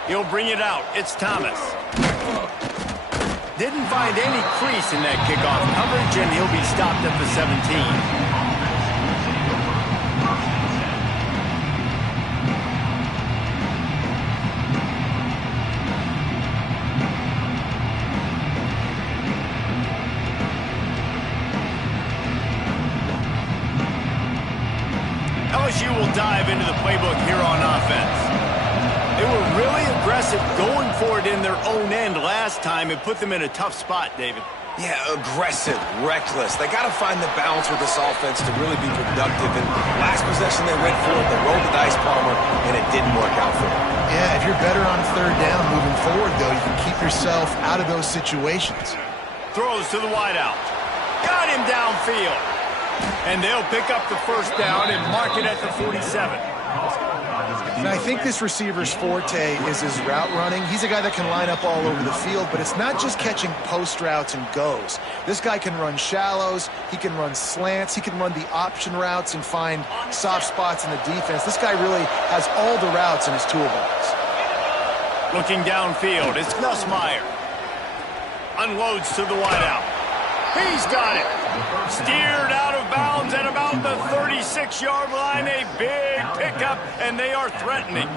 He'll bring it out. It's Thomas. Didn't find any crease in that kickoff coverage, and he'll be stopped at the 17. LSU will dive into the playbook here on offense. They were really aggressive going for it in their own end last time and put them in a tough spot, David. Yeah, aggressive, reckless. They got to find the balance with this offense to really be productive. And last possession they went for it, they rolled the dice, Palmer, and it didn't work out for them. Yeah, if you're better on 3rd down moving forward, though, you can keep yourself out of those situations. Throws to the wideout. Got him downfield. And they'll pick up the 1st down and mark it at the 47. And I think this receiver's forte is his route running. He's a guy that can line up all over the field, but it's not just catching post routes and goes. This guy can run shallows, he can run slants, he can run the option routes and find soft spots in the defense. This guy really has all the routes in his toolbox. Looking downfield, it's Nussmeier. Unloads to the wideout. He's got it. Steered out of bounds at about the 36-yard line. A big pickup, and they are threatening.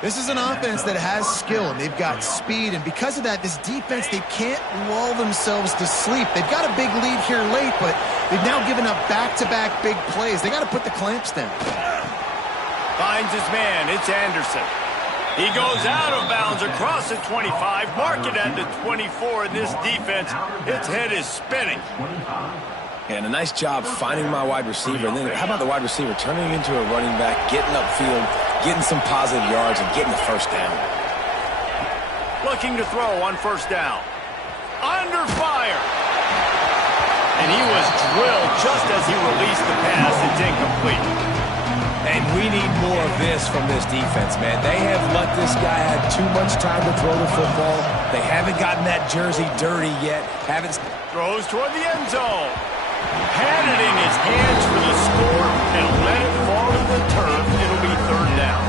This is an offense that has skill, and they've got speed, and because of that, this defense, they can't lull themselves to sleep. They've got a big lead here late, but they've now given up back-to-back big plays. They got to put the clamps down. Finds his man. It's Anderson. He goes out of bounds across the 25, mark it at the 24, and this defense, its head is spinning. And a nice job finding my wide receiver. And then how about the wide receiver turning into a running back, getting upfield, getting some positive yards, and getting the 1st down. Looking to throw on 1st down. Under fire. And he was drilled just as he released the pass. It's incomplete. And we need more of this from this defense, man. They have let this guy have too much time to throw the football. They haven't gotten that jersey dirty yet. Throws toward the end zone. Had it in his hands for the score and let it fall to the turf. It'll be 3rd down.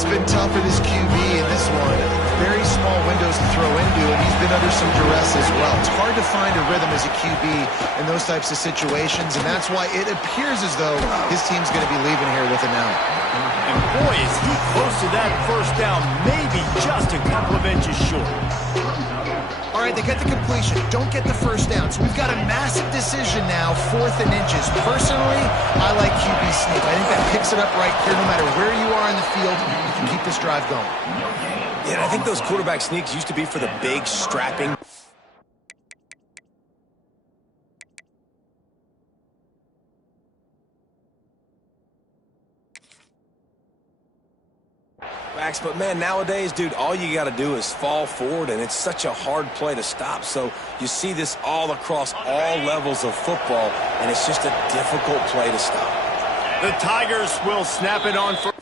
it's been tough for this QB in this one. Very small windows to throw into, and he's been under some duress as well. It's hard to find a rhythm as a QB in those types of situations, and that's why it appears as though his team's going to be leaving here with an out. And boy, is he close to that first down, maybe just a couple of inches short. All right, they get the completion. Don't get the first down. So we've got a massive decision now, 4th and inches. Personally, I like QB sneak. I think that picks it up right here. No matter where you are in the field, you can keep this drive going. Yeah, and I think those quarterback sneaks used to be for the big, strapping. But, man, nowadays, dude, all you got to do is fall forward, and it's such a hard play to stop. So you see this all across all levels of football, and it's just a difficult play to stop. The Tigers will snap it on for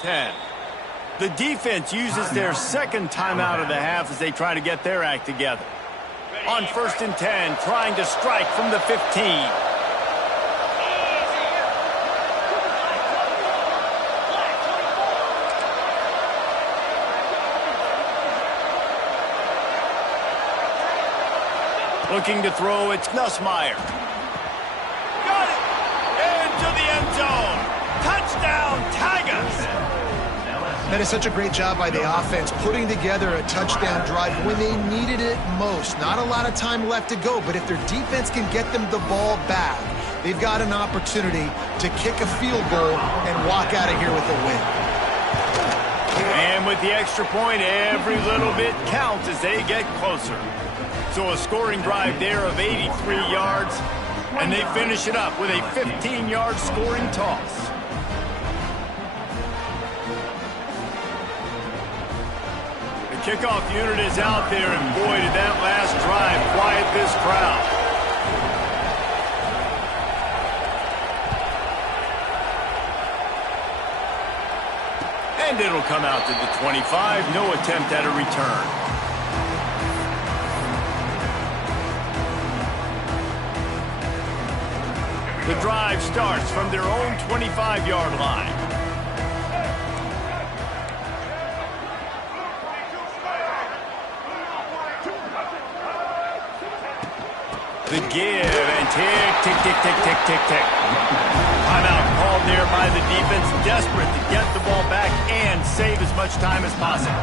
10. The defense uses their second timeout of the half as they try to get their act together. On 1st and 10, trying to strike from the 15. Looking to throw, it's Nussmeier. Got it! Into the end zone. Touchdown, Tigers! That is such a great job by the offense, putting together a touchdown drive when they needed it most. Not a lot of time left to go, but if their defense can get them the ball back, they've got an opportunity to kick a field goal and walk out of here with a win. And with the extra point, every little bit counts as they get closer. So a scoring drive there of 83 yards, and they finish it up with a 15-yard scoring toss. The kickoff unit is out there, and boy, did that last drive quiet this crowd. And it'll come out to the 25, no attempt at a return. The drive starts from their own 25-yard line. The give and tick, tick, tick, tick, tick, tick, tick. Timeout called there by the defense, desperate to get the ball back and save as much time as possible.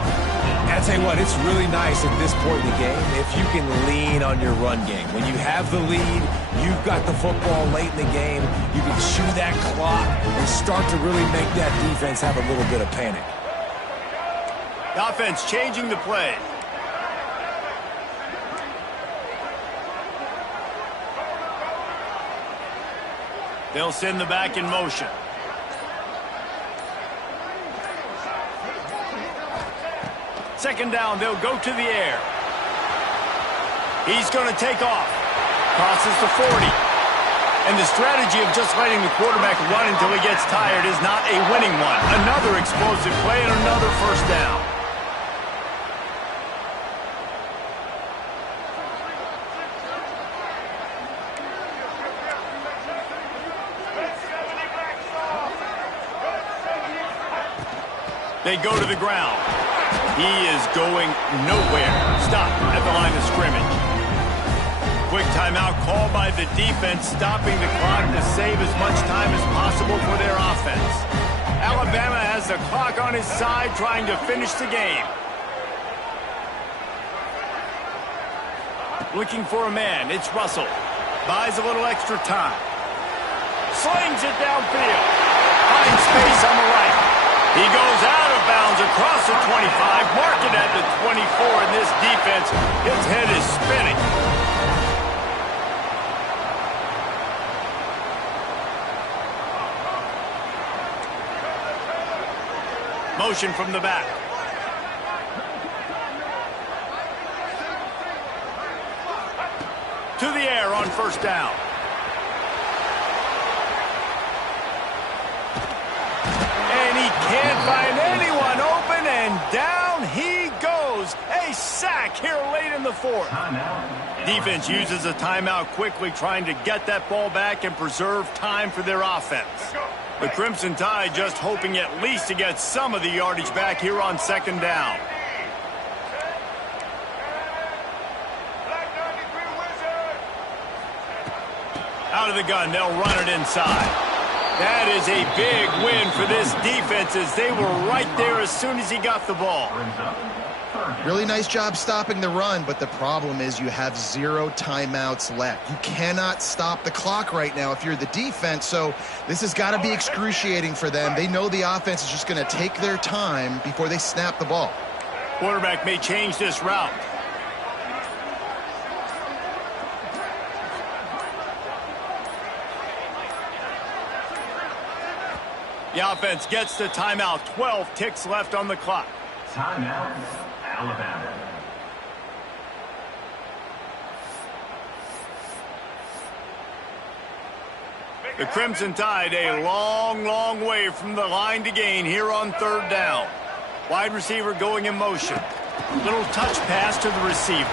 And I tell you what, it's really nice at this point in the game if you can lean on your run game. When you have the lead, you've got the football late in the game, you can chew that clock and start to really make that defense have a little bit of panic. The offense changing the play. They'll send the back in motion. Second down, they'll go to the air. He's going to take off. Crosses the 40. And the strategy of just letting the quarterback run until he gets tired is not a winning one. Another explosive play and another first down. They go to the ground. He is going nowhere. Stop at the line of scrimmage. Quick timeout called by the defense, stopping the clock to save as much time as possible for their offense. Alabama has the clock on his side, trying to finish the game. Looking for a man. It's Russell. Buys a little extra time. Slings it downfield. Finds space on the right. He goes out of bounds across the 25, marking at the 24, and this defense, his head is spinning. Motion from the back. To the air on first down. And he can't find anyone open, and down he goes. A sack here late in the fourth. Defense uses a timeout quickly, trying to get that ball back and preserve time for their offense. The Crimson Tide just hoping at least to get some of the yardage back here on second down. Out of the gun, they'll run it inside. That is a big win for this defense as they were right there as soon as he got the ball. Really nice job stopping the run, but the problem is you have 0 timeouts left. You cannot stop the clock right now if you're the defense, so this has got to be excruciating for them. They know the offense is just going to take their time before they snap the ball. Quarterback may change this route. The offense gets the timeout. 12 ticks left on the clock. Timeout, Alabama. The Crimson Tide a long, long way from the line to gain here on third down. Wide receiver going in motion. Little touch pass to the receiver.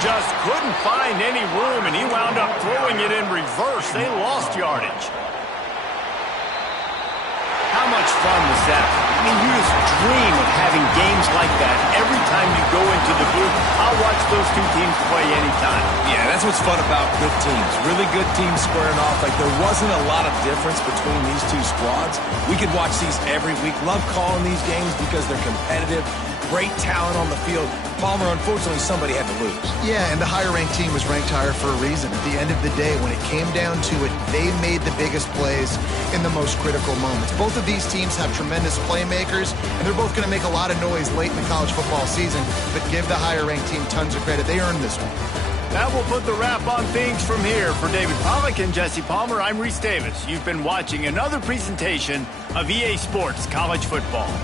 Just couldn't find any room, and he wound up throwing it in reverse. They lost yardage. How much fun was that? I mean, you just dream of having games like that every time you go into the booth. I'll watch those two teams play anytime. Yeah, that's what's fun about good teams. Really good teams squaring off. Like, there wasn't a lot of difference between these two squads. We could watch these every week. Love calling these games because they're competitive. Great talent on the field. Palmer, unfortunately, somebody had to lose. Yeah, and the higher-ranked team was ranked higher for a reason. At the end of the day, when it came down to it, they made the biggest plays in the most critical moments. Both of these teams have tremendous playmakers, and they're both going to make a lot of noise late in the college football season, but give the higher-ranked team tons of credit. They earned this one. That will put the wrap on things from here. For David Pollack and Jesse Palmer, I'm Reese Davis. You've been watching another presentation of EA Sports College Football.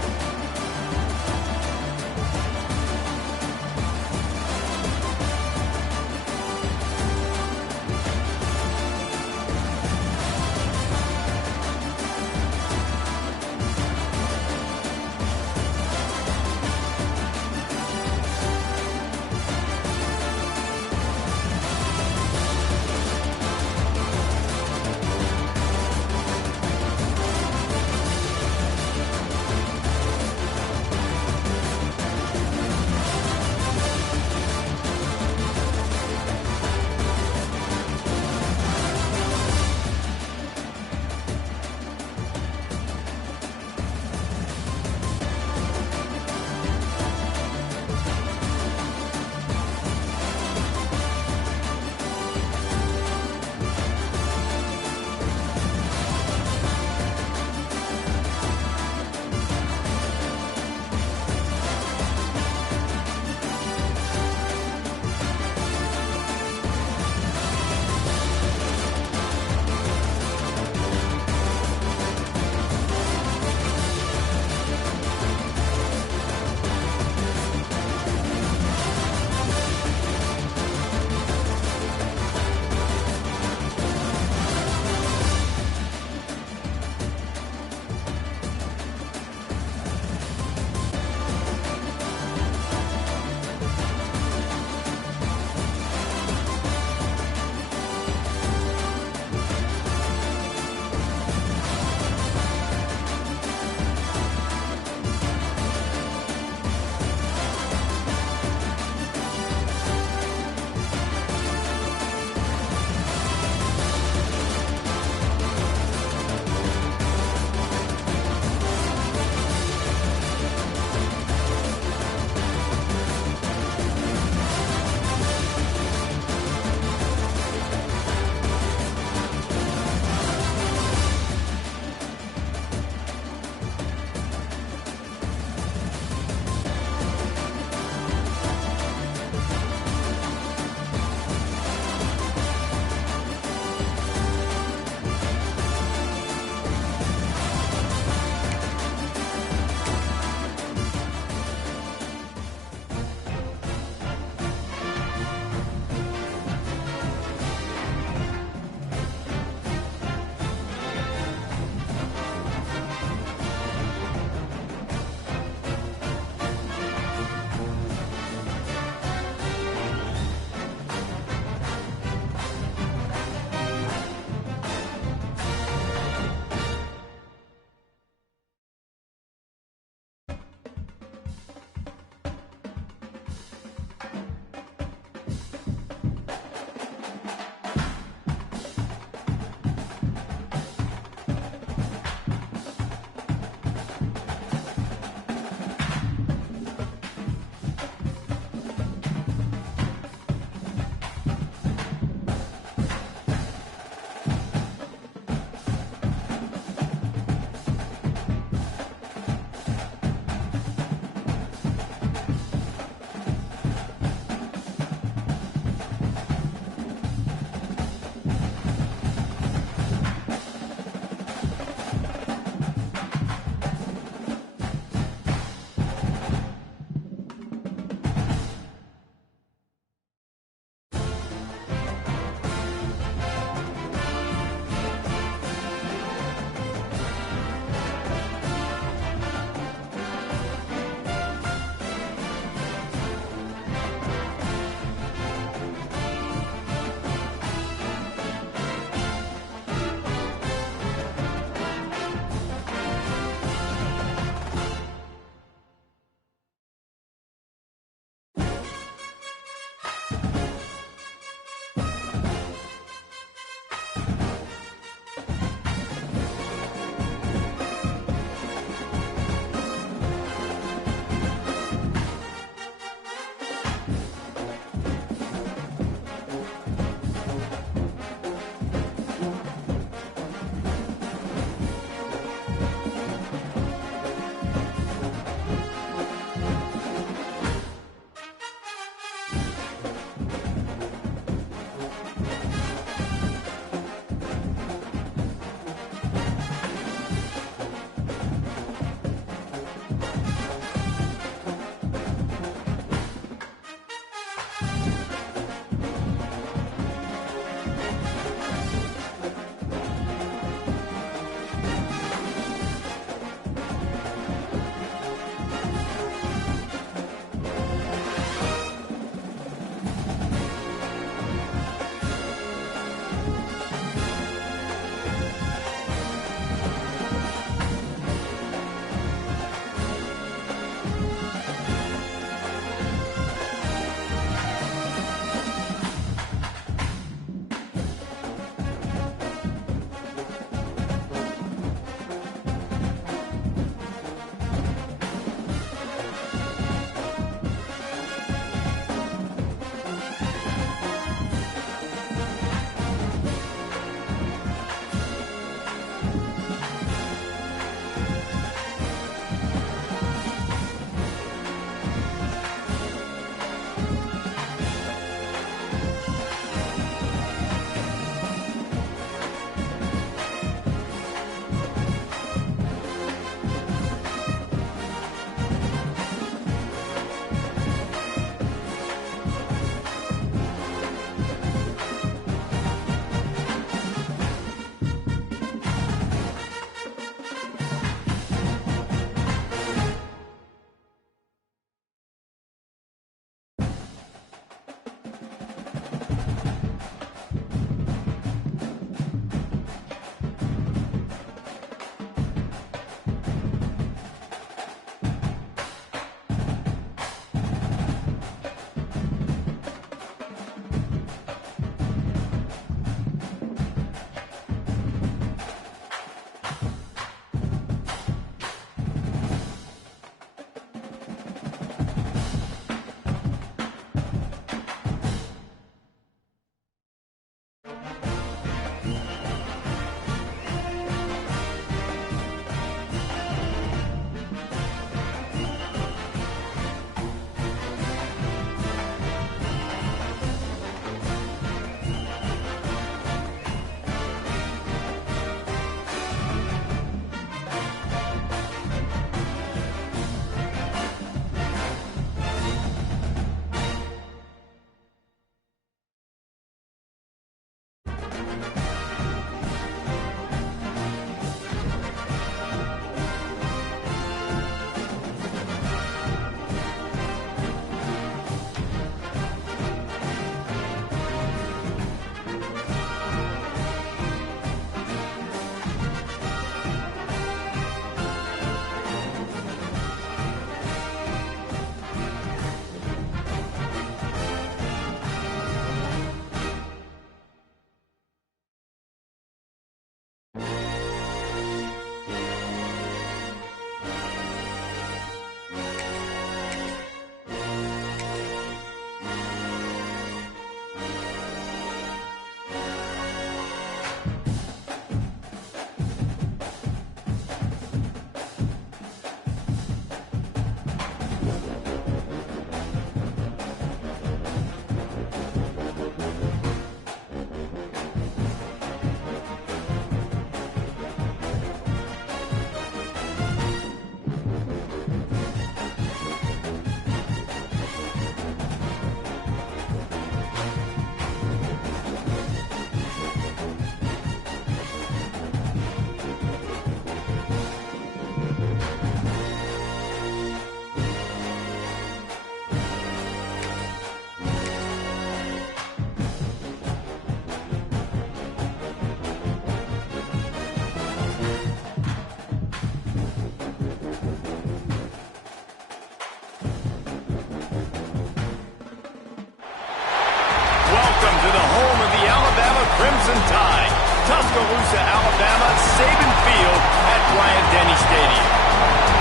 Ncaa, Tuscaloosa, Alabama, Saban Field at Bryant-Denny Stadium.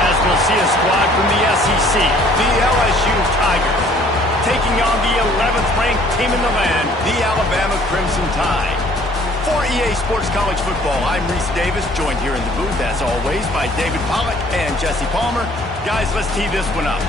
As we'll see a squad from the SEC, the LSU Tigers, taking on the 11th ranked team in the land, the Alabama Crimson Tide. For EA Sports College Football, I'm Reese Davis, joined here in the booth, as always, by David Pollack and Jesse Palmer. Guys, let's tee this one up.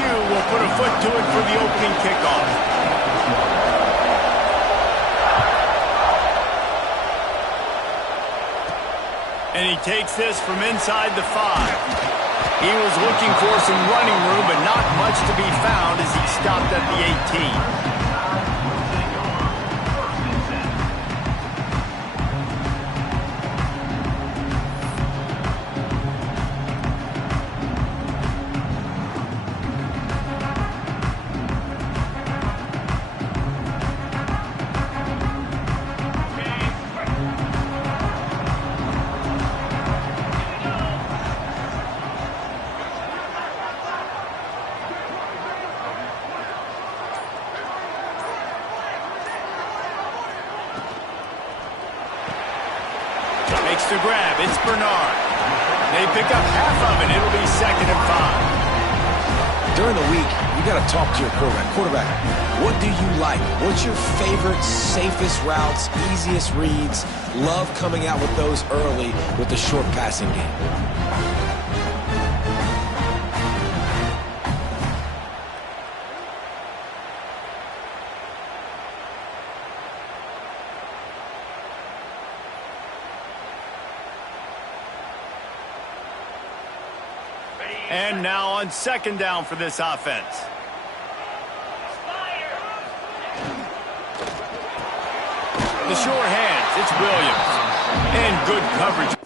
Will put a foot to it for the opening kickoff. And he takes this from inside the 5. He was looking for some running room, but not much to be found as he stopped at the 18. Makes the grab. It's Bernard. They pick up half of it. It'll be 2nd and 5. During the week, you got to talk to your quarterback. Quarterback, what do you like? What's your favorite, safest routes, easiest reads? Love coming out with those early with the short passing game. And now on 2nd down for this offense. The sure hands, it's Williams. And good coverage.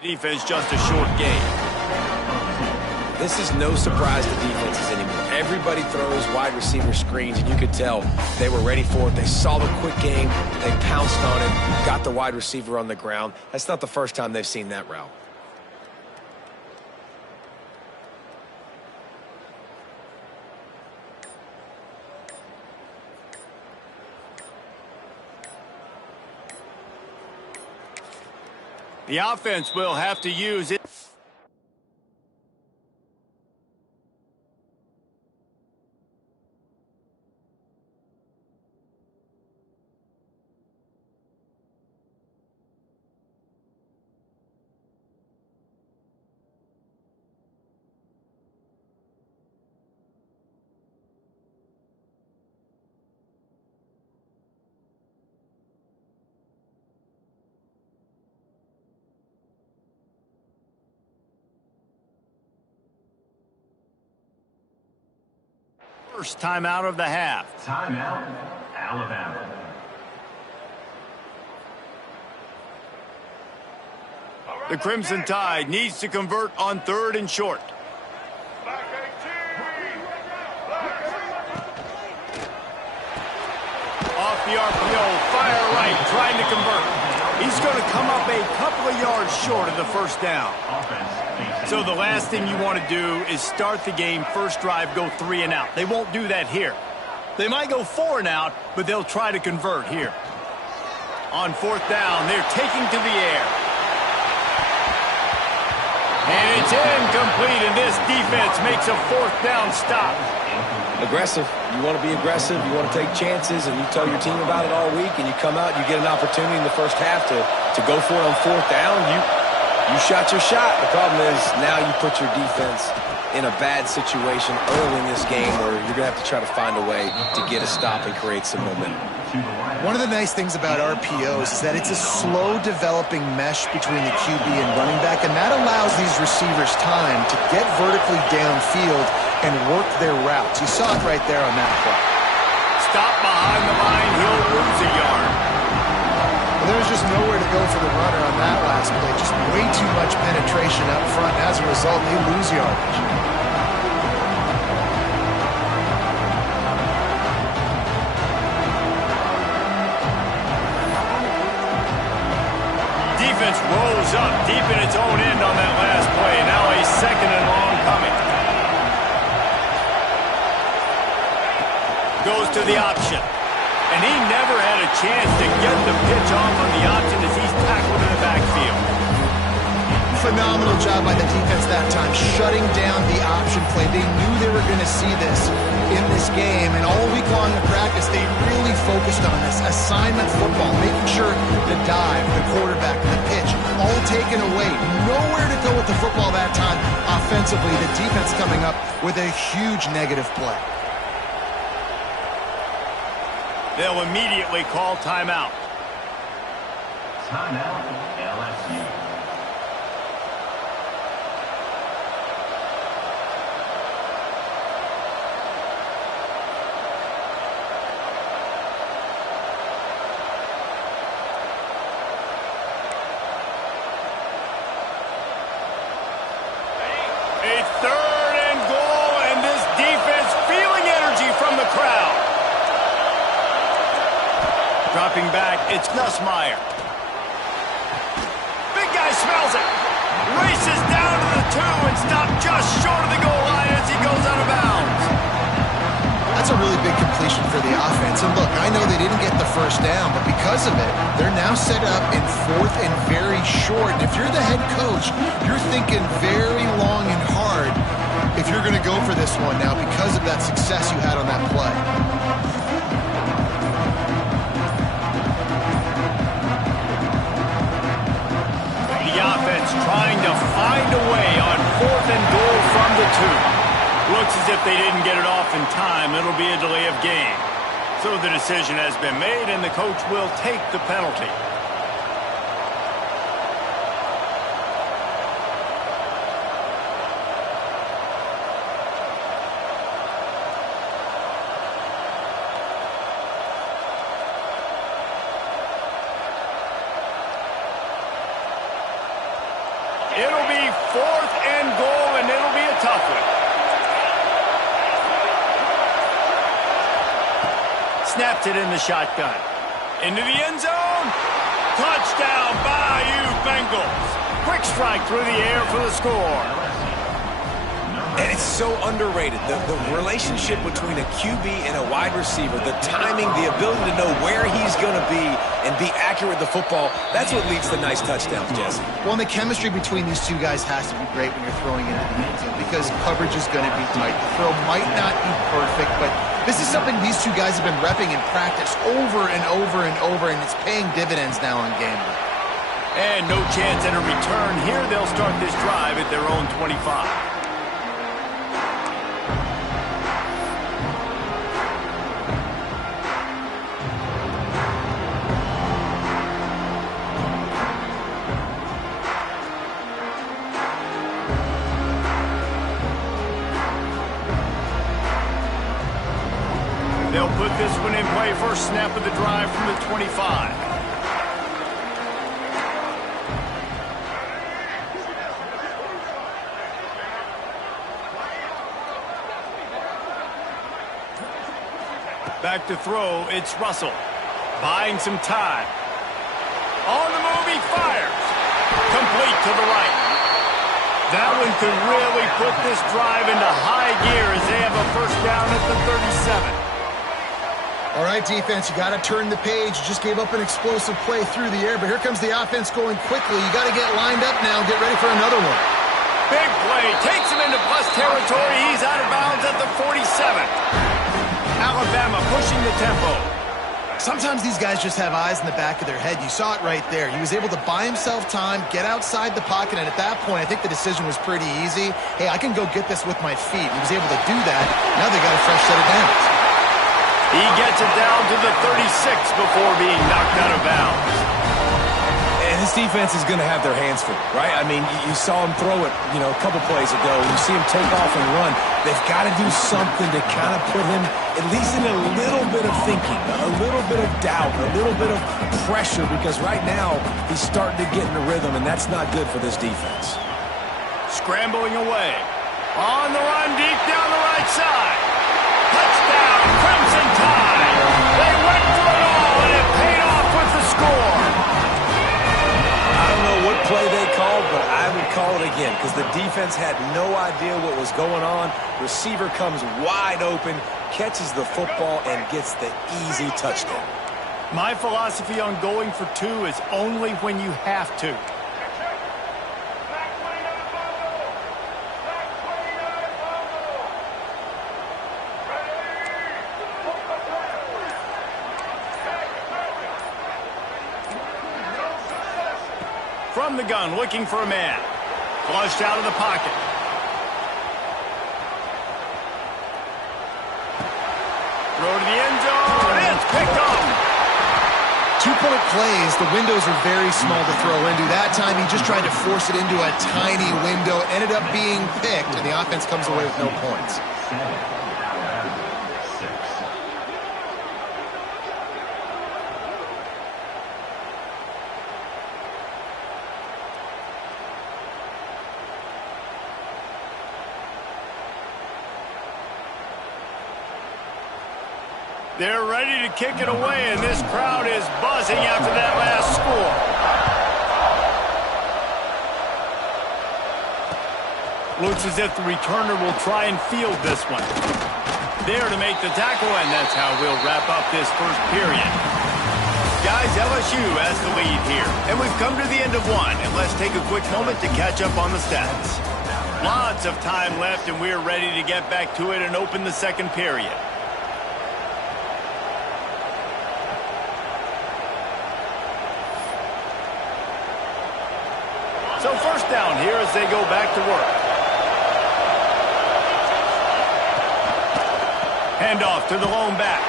Defense just a short gain. This is no surprise to defenses anymore. Everybody throws wide receiver screens, and you could tell they were ready for it. They saw the quick game. They pounced on it, got the wide receiver on the ground. That's not the first time they've seen that route. The offense will have to use it. First timeout of the half. Timeout, Alabama. The Crimson Tide needs to convert on 3rd and short. Off the RPO, fire right, trying to convert. He's going to come up a couple of yards short of the first down. So the last thing you want to do is start the game, first drive, go 3 and out. They won't do that here. They might go 4 and out, but they'll try to convert here. On 4th down, they're taking to the air. And it's incomplete, and this defense makes a 4th down stop. Aggressive. You want to be aggressive. You want to take chances, and you tell your team about it all week, and you come out and you get an opportunity in the first half to go for it on 4th down. You shot your shot. The problem is now you put your defense in a bad situation early in this game where you're going to have to try to find a way to get a stop and create some momentum. One of the nice things about RPOs is that it's a slow developing mesh between the QB and running back, and that allows these receivers time to get vertically downfield and work their routes. You saw it right there on that play. Stop behind the line, he'll lose a yard. Well, there was just nowhere to go for the runner on that last play. Just way too much penetration up front. As a result, they lose yardage. Defense rolls up deep in its own end on that last play. Now a 2nd and long coming. Goes to the option. And he never had a chance to get the pitch off on the option as he's tackled in the backfield. Phenomenal job by the defense that time, shutting down the option play. They knew they were going to see this in this game, and all week long in practice, they really focused on this. Assignment football, making sure the dive, the quarterback, the pitch, all taken away. Nowhere to go with the football that time. Offensively, the defense coming up with a huge negative play. They'll immediately call timeout. Timeout, LSU. A 3rd and goal, and this defense feeling energy from the crowd. Dropping back, it's Nussmeier. Big guy smells it. Races down to the 2 and stopped just short of the goal line as he goes out of bounds. That's a really big completion for the offense. And look, I know they didn't get the first down, but because of it, they're now set up in 4th and very short. And if you're the head coach, you're thinking very long and hard if you're going to go for this one now because of that success you had on that play. The offense trying to find a way on 4th and goal from the 2. Looks as if they didn't get it off in time. It'll be a delay of game. So the decision has been made, and the coach will take the penalty. Snaps it in the shotgun. Into the end zone. Touchdown, Bayou Bengals. Quick strike through the air for the score. And it's so underrated, the relationship between a QB and a wide receiver, the timing, the ability to know where he's going to be and be accurate with the football, that's what leads to nice touchdowns, Jesse. Well, and the chemistry between these two guys has to be great when you're throwing into the end zone because coverage is going to be tight. The throw might not be perfect, but this is something these two guys have been repping in practice over and over and over, and it's paying dividends now on game day. And no chance at a return here. They'll start this drive at their own 25. They'll put this one in play. First snap of the drive from the 25. Back to throw, it's Russell. Buying some time. On the move, he fires. Complete to the right. That one could really put this drive into high gear as they have a first down at the 37. All right, defense, you got to turn the page. You just gave up an explosive play through the air, but here comes the offense going quickly. You got to get lined up now and get ready for another one. Big play. Takes him into plus territory. He's out of bounds at the 47. Alabama pushing the tempo. Sometimes these guys just have eyes in the back of their head. You saw it right there. He was able to buy himself time, get outside the pocket, and at that point, I think the decision was pretty easy. Hey, I can go get this with my feet. He was able to do that. Now they got a fresh set of downs. He gets it down to the 36 before being knocked out of bounds. And this defense is going to have their hands full, right? I mean, you saw him throw it, a couple plays ago. You see him take off and run. They've got to do something to kind of put him at least in a little bit of thinking, a little bit of doubt, a little bit of pressure, because right now he's starting to get in the rhythm, and that's not good for this defense. Scrambling away. On the run, deep down the right side. Touchdown, Crimson Tide. They went for it all, and it paid off with the score. I don't know what play they called, but I would call it again because the defense had no idea what was going on. Receiver comes wide open, catches the football, and gets the easy touchdown. My philosophy on going for two is only when you have to. From the gun, looking for a man. Flushed out of the pocket. Throw to the end zone. It's picked up. 2-point plays, the windows are very small to throw into. That time he just tried to force it into a tiny window. Ended up being picked, and the offense comes away with no points. They're ready to kick it away, and this crowd is buzzing after that last score. Looks as if the returner will try and field this one. There to make the tackle, and that's how we'll wrap up this first period. Guys, LSU has the lead here, and we've come to the end of one, and let's take a quick moment to catch up on the stats. Lots of time left, and we're ready to get back to it and open the second period. So first down here as they go back to work. Handoff to the lone back.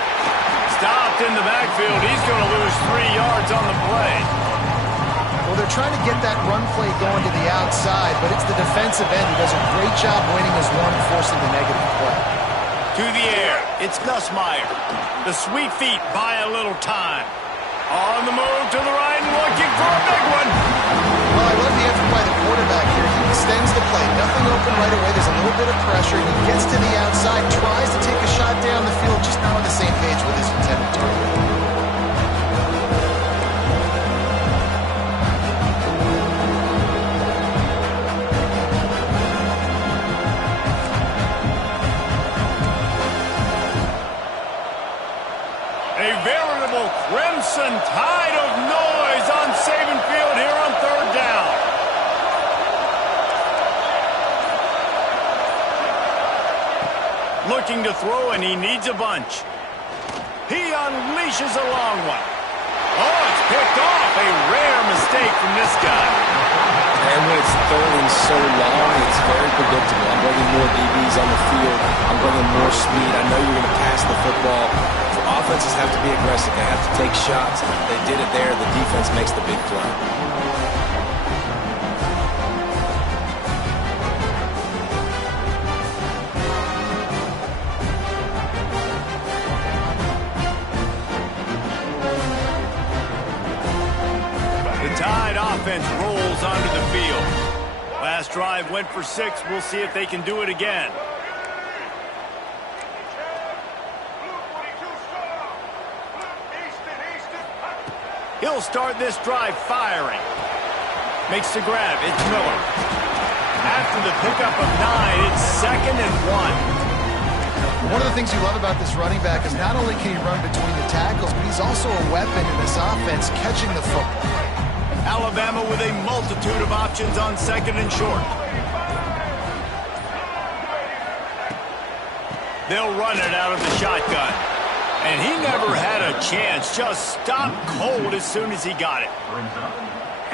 Stopped in the backfield. He's going to lose 3 yards on the play. Well, they're trying to get that run play going to the outside, but it's the defensive end who does a great job winning his one and forcing the negative play. To the air. It's Nussmeier. The sweet feet buy a little time. On the move to the right and looking for a big one. Well, I love the effort by the quarterback here. He extends the play. Nothing open right away. There's a little bit of pressure. He gets to the outside, tries to take a shot down the field, just not on the same page with his intended A veritable crimson tide of noise on Saban Field here on third down. Looking to throw, and he needs a bunch. He unleashes a long one. Oh, it's picked off. A rare mistake from this guy. And when it's third and so long, it's very predictable. I'm bringing more DBs on the field. I'm bringing more speed. I know you're going to pass the football. Offenses have to be aggressive. They have to take shots. They did it there. The defense makes the big play. The Tide offense rolls onto the field. Last drive went for 6. We'll see if they can do it again. He'll start this drive firing. Makes the grab. It's Miller. After the pickup of 9, it's 2nd and 1. One of the things you love about this running back is not only can he run between the tackles, but he's also a weapon in this offense catching the football. Alabama with a multitude of options on 2nd and short. They'll run it out of the shotgun. And he never had a chance. Just stopped cold as soon as he got it.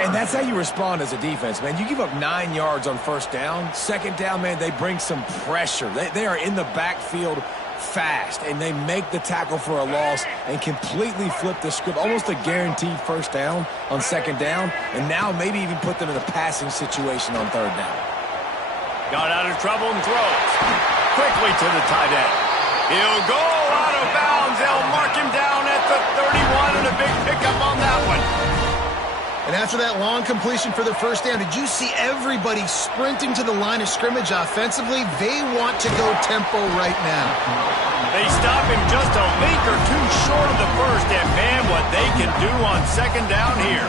And that's how you respond as a defense, man. You give up 9 yards on first down. Second down, man, they bring some pressure. They are in the backfield fast, and they make the tackle for a loss and completely flip the script. Almost a guaranteed first down on second down, and now maybe even put them in a passing situation on third down. Got out of trouble and throws. Quickly to the tight end. He'll go out of bounds. They'll mark him down at the 31, and a big pickup on that one. And after that long completion for the first down, did you see everybody sprinting to the line of scrimmage offensively? They want to go tempo right now. They stop him just a leak or two short of the first, and man, what they can do on second down here.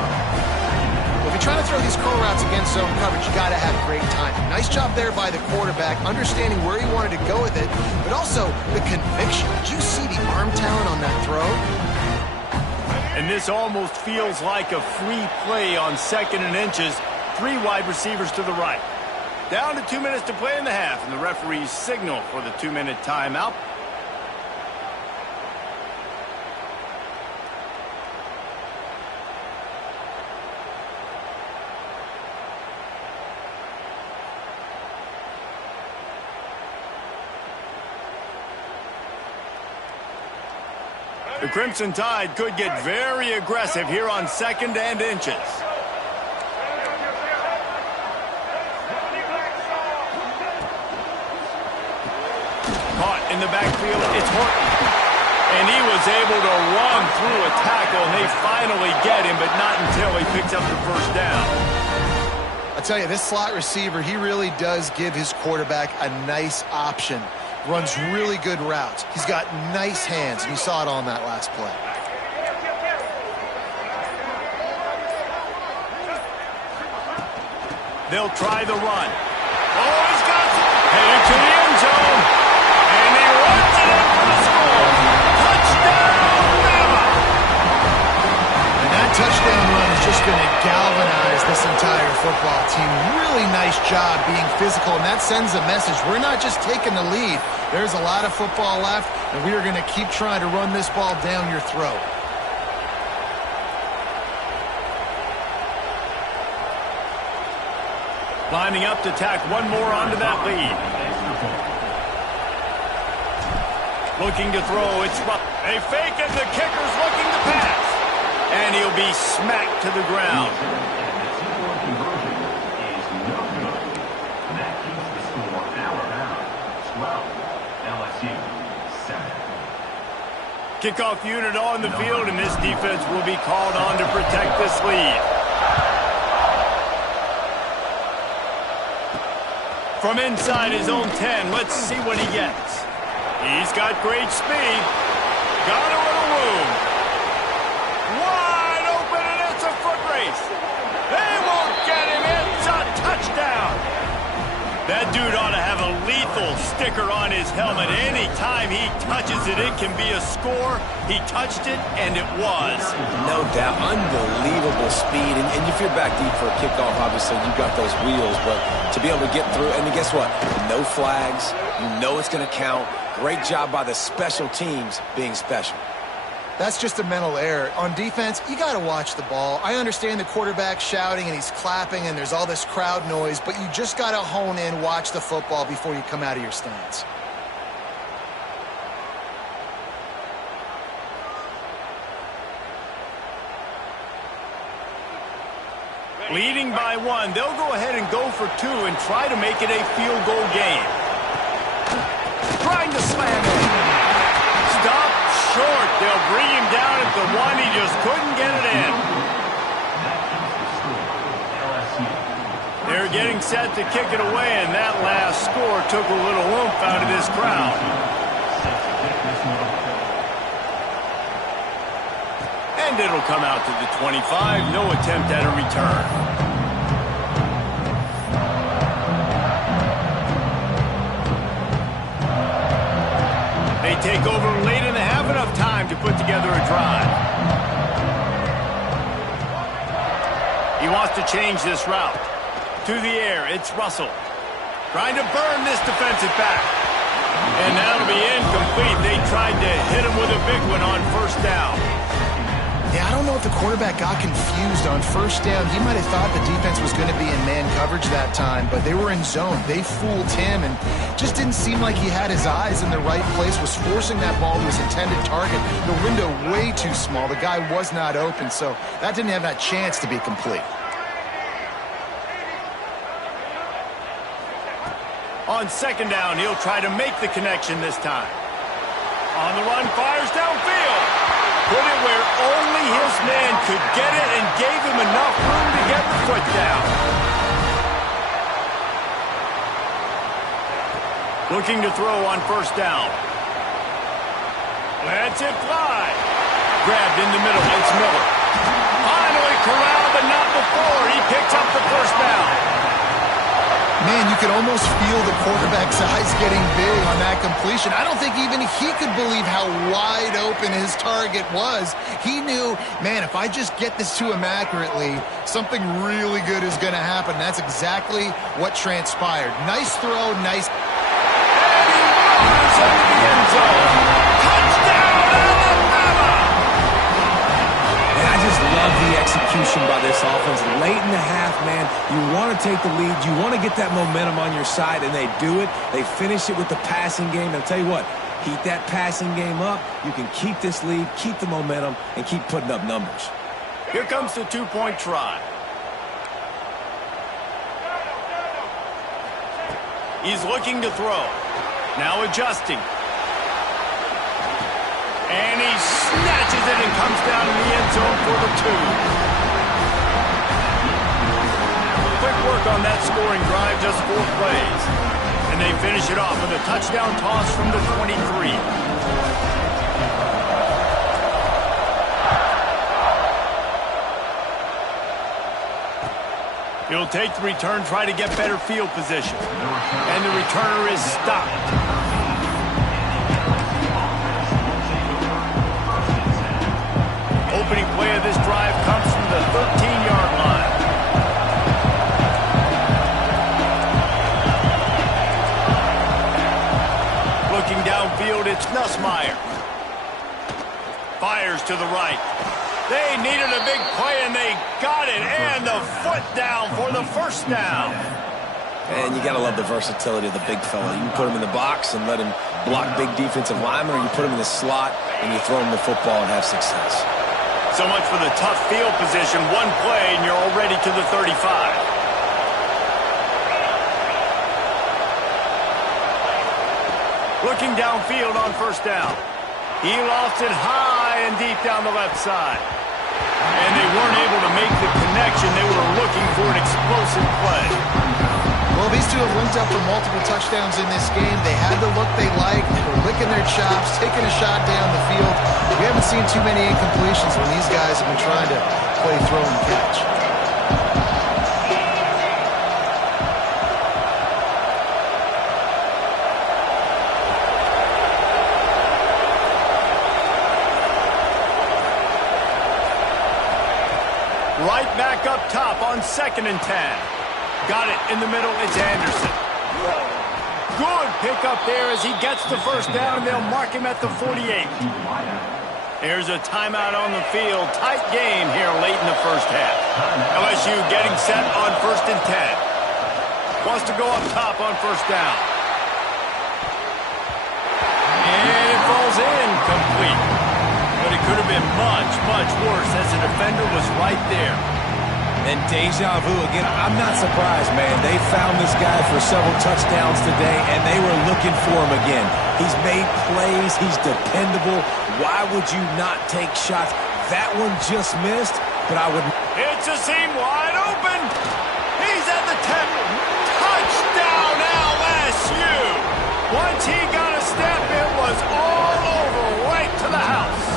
Well, if you're trying to throw these curl routes against zone coverage, you got to have great timing. Nice job there by the quarterback, understanding where he wanted to go with it, but also the conviction. Did you see the arm talent on that throw? And this almost feels like a free play on 2nd and inches. 3 wide receivers to the right. Down to 2 minutes to play in the half, and the referees signal for the 2-minute timeout. The Crimson Tide could get very aggressive here on 2nd and inches. Caught in the backfield, it's Horton. And he was able to run through a tackle, and they finally get him, but not until he picks up the first down. I tell you, this slot receiver, he really does give his quarterback a nice option. Runs really good routes. He's got nice hands, and you saw it on that last play. They'll try the run. Oh, he's got it. Headed to the end zone. And he runs it in for the score. Touchdown, Bama! And that touchdown run is just going to galvanize this entire football team. Really nice job being physical, and that sends a message. We're not just taking the lead. There's a lot of football left, and we are going to keep trying to run this ball down your throat. Lining up to tack one more onto that lead. Looking to throw, it's rough. They fake it, the kicker's looking to pass. And he'll be smacked to the ground. Kickoff unit on the field, and this defense will be called on to protect this lead. From inside his own 10, let's see what he gets. He's got great speed. Got a little room. Wide open, and it's a foot race. They won't get him. It's a touchdown. That dude ought to have a lethal sticker on his helmet. Anytime he touches it, it can be a score. He touched it, and it was. No doubt. Unbelievable speed. And if you're back deep for a kickoff, obviously, you've got those wheels. But to be able to get through, and guess what? No flags. You know it's going to count. Great job by the special teams being special. That's just a mental error. On defense, you got to watch the ball. I understand the quarterback shouting and he's clapping and there's all this crowd noise, but you just got to hone in, watch the football before you come out of your stance. Leading by 1, they'll go ahead and go for 2 and try to make it a field goal game. Trying to slam it. Stop short. They'll bring him down at the 1. He just couldn't get it in. They're getting set to kick it away, and that last score took a little oomph out of this crowd. And it'll come out to the 25. No attempt at a return. They take over late and they have enough time to put together a drive. He wants to change this route. To the air, it's Russell. Trying to burn this defensive back. And that'll be incomplete. They tried to hit him with a big one on first down. Yeah, I don't know if the quarterback got confused on first down. He might have thought the defense was going to be in man coverage that time, but they were in zone. They fooled him and just didn't seem like he had his eyes in the right place, was forcing that ball to his intended target. The window way too small. The guy was not open, so that didn't have that chance to be complete. On second down, he'll try to make the connection this time. On the run, fires downfield. Put it where only his man could get it and gave him enough room to get the foot down. Looking to throw on first down. Lets it fly. Grabbed in the middle. It's Miller. Finally corralled, but not before. He picks up the first down. Man, you could almost feel the quarterback's eyes getting big on that completion. I don't think even he could believe how wide open his target was. He knew, man, if I just get this to him accurately, something really good is going to happen. That's exactly what transpired. Nice throw, nice. And he runs into the end zone. Touchdown, Alabama! And I just love the execution by this offense. Late in the half, man, you want to take the lead. You want to get that momentum on your side, and they do it. They finish it with the passing game. And I'll tell you what, keep that passing game up. You can keep this lead, keep the momentum, and keep putting up numbers. Here comes the two-point try. He's looking to throw. Now adjusting. And he snatches it and comes down in the end zone for the 2. Quick work on that scoring drive, just 4 plays. And they finish it off with a touchdown toss from the 23. He'll take the return, try to get better field position. And the returner is stopped. Opening play of this drive comes from the 13-yard line. Looking downfield, it's Nussmeier. Fires to the right. They needed a big play, and they got it. And the foot down for the first down. And you got to love the versatility of the big fella. You can put him in the box and let him block big defensive linemen, or you put him in the slot and you throw him the football and have success. So much for the tough field position. One play, and you're already to the 35. Looking downfield on first down. He lost it high and deep down the left side. And they weren't able to make the connection. They were looking for an explosive play. Well, these two have linked up for multiple touchdowns in this game. They had the look they liked. They were licking their chops, taking a shot down the field. We haven't seen too many incompletions when these guys have been trying to play throw and catch. Right back up top on 2nd and 10. Got it in the middle. It's Anderson. Good pickup there as he gets the first down. They'll mark him at the 48. There's a timeout on the field. Tight game here late in the first half. LSU getting set on 1st and 10. Wants to go up top on 1st down. And it falls in complete. But it could have been much, much worse as the defender was right there. And deja vu again. I'm not surprised, man. They found this guy for several touchdowns today, and they were looking for him again. He's made plays. He's dependable. Why would you not take shots? That one just missed, but I would. It's a seam wide open. He's at the 10. Touchdown, LSU. Once he got a step, it was all over right to the house.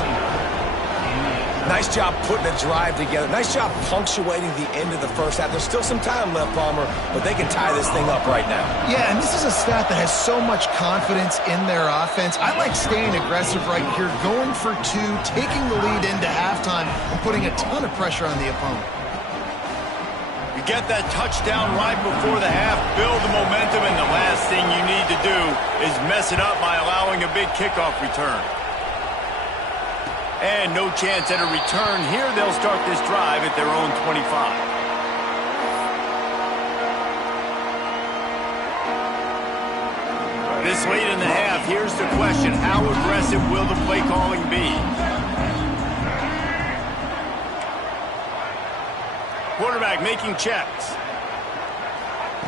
Nice job putting a drive together. Nice job punctuating the end of the first half. There's still some time left, Palmer, but they can tie this thing up right now. Yeah, and this is a staff that has so much confidence in their offense. I like staying aggressive right here, going for two, taking the lead into halftime, and putting a ton of pressure on the opponent. You get that touchdown right before the half, build the momentum, and the last thing you need to do is mess it up by allowing a big kickoff return. And no chance at a return here. They'll start this drive at their own 25. This late in the half, here's the question. How aggressive will the play calling be? Quarterback making checks.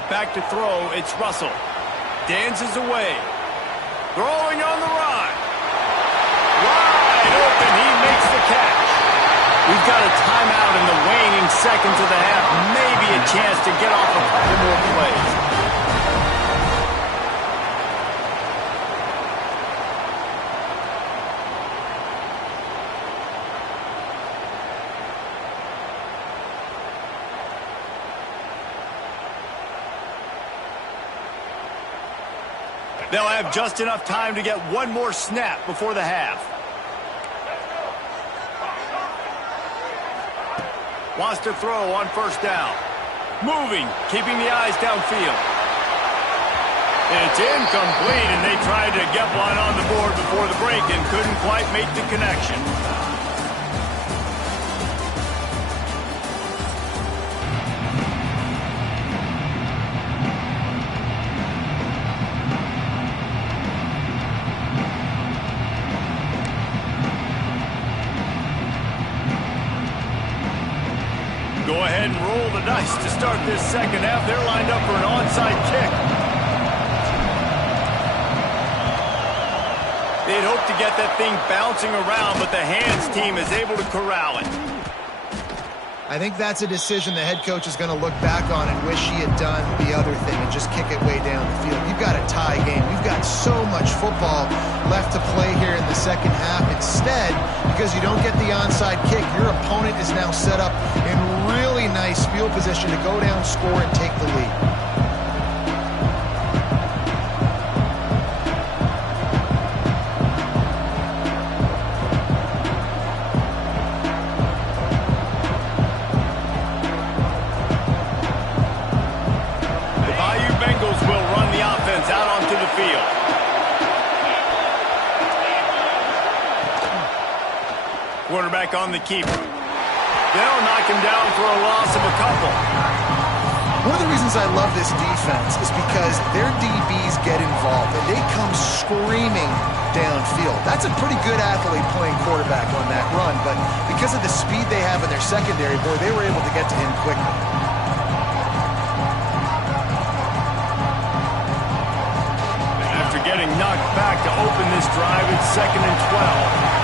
Back to throw. It's Russell. Dances away. Throwing on the run. Wide open. He makes the catch. We've got a timeout in the waning seconds of the half. Maybe a chance to get off a couple more plays. They'll have just enough time to get one more snap before the half. Wants to throw on 1st down. Moving, keeping the eyes downfield. It's incomplete, and they tried to get one on the board before the break and couldn't quite make the connection. Go ahead and roll the dice to start this second half. They're lined up for an onside kick. They'd hope to get that thing bouncing around, but the hands team is able to corral it. I think that's a decision the head coach is going to look back on and wish he had done the other thing and just kick it way down the field. You've got a tie game. You've got so much football left to play here in the second half. Instead, because you don't get the onside kick, your opponent is now set up in really nice field position to go down, score, and take the lead. Quarterback on the keeper. They'll knock him down for a loss of a couple. One of the reasons I love this defense is because their DBs get involved and they come screaming downfield. That's a pretty good athlete playing quarterback on that run, but because of the speed they have in their secondary, boy, they were able to get to him quickly. After getting knocked back to open this drive, it's 2nd and 12.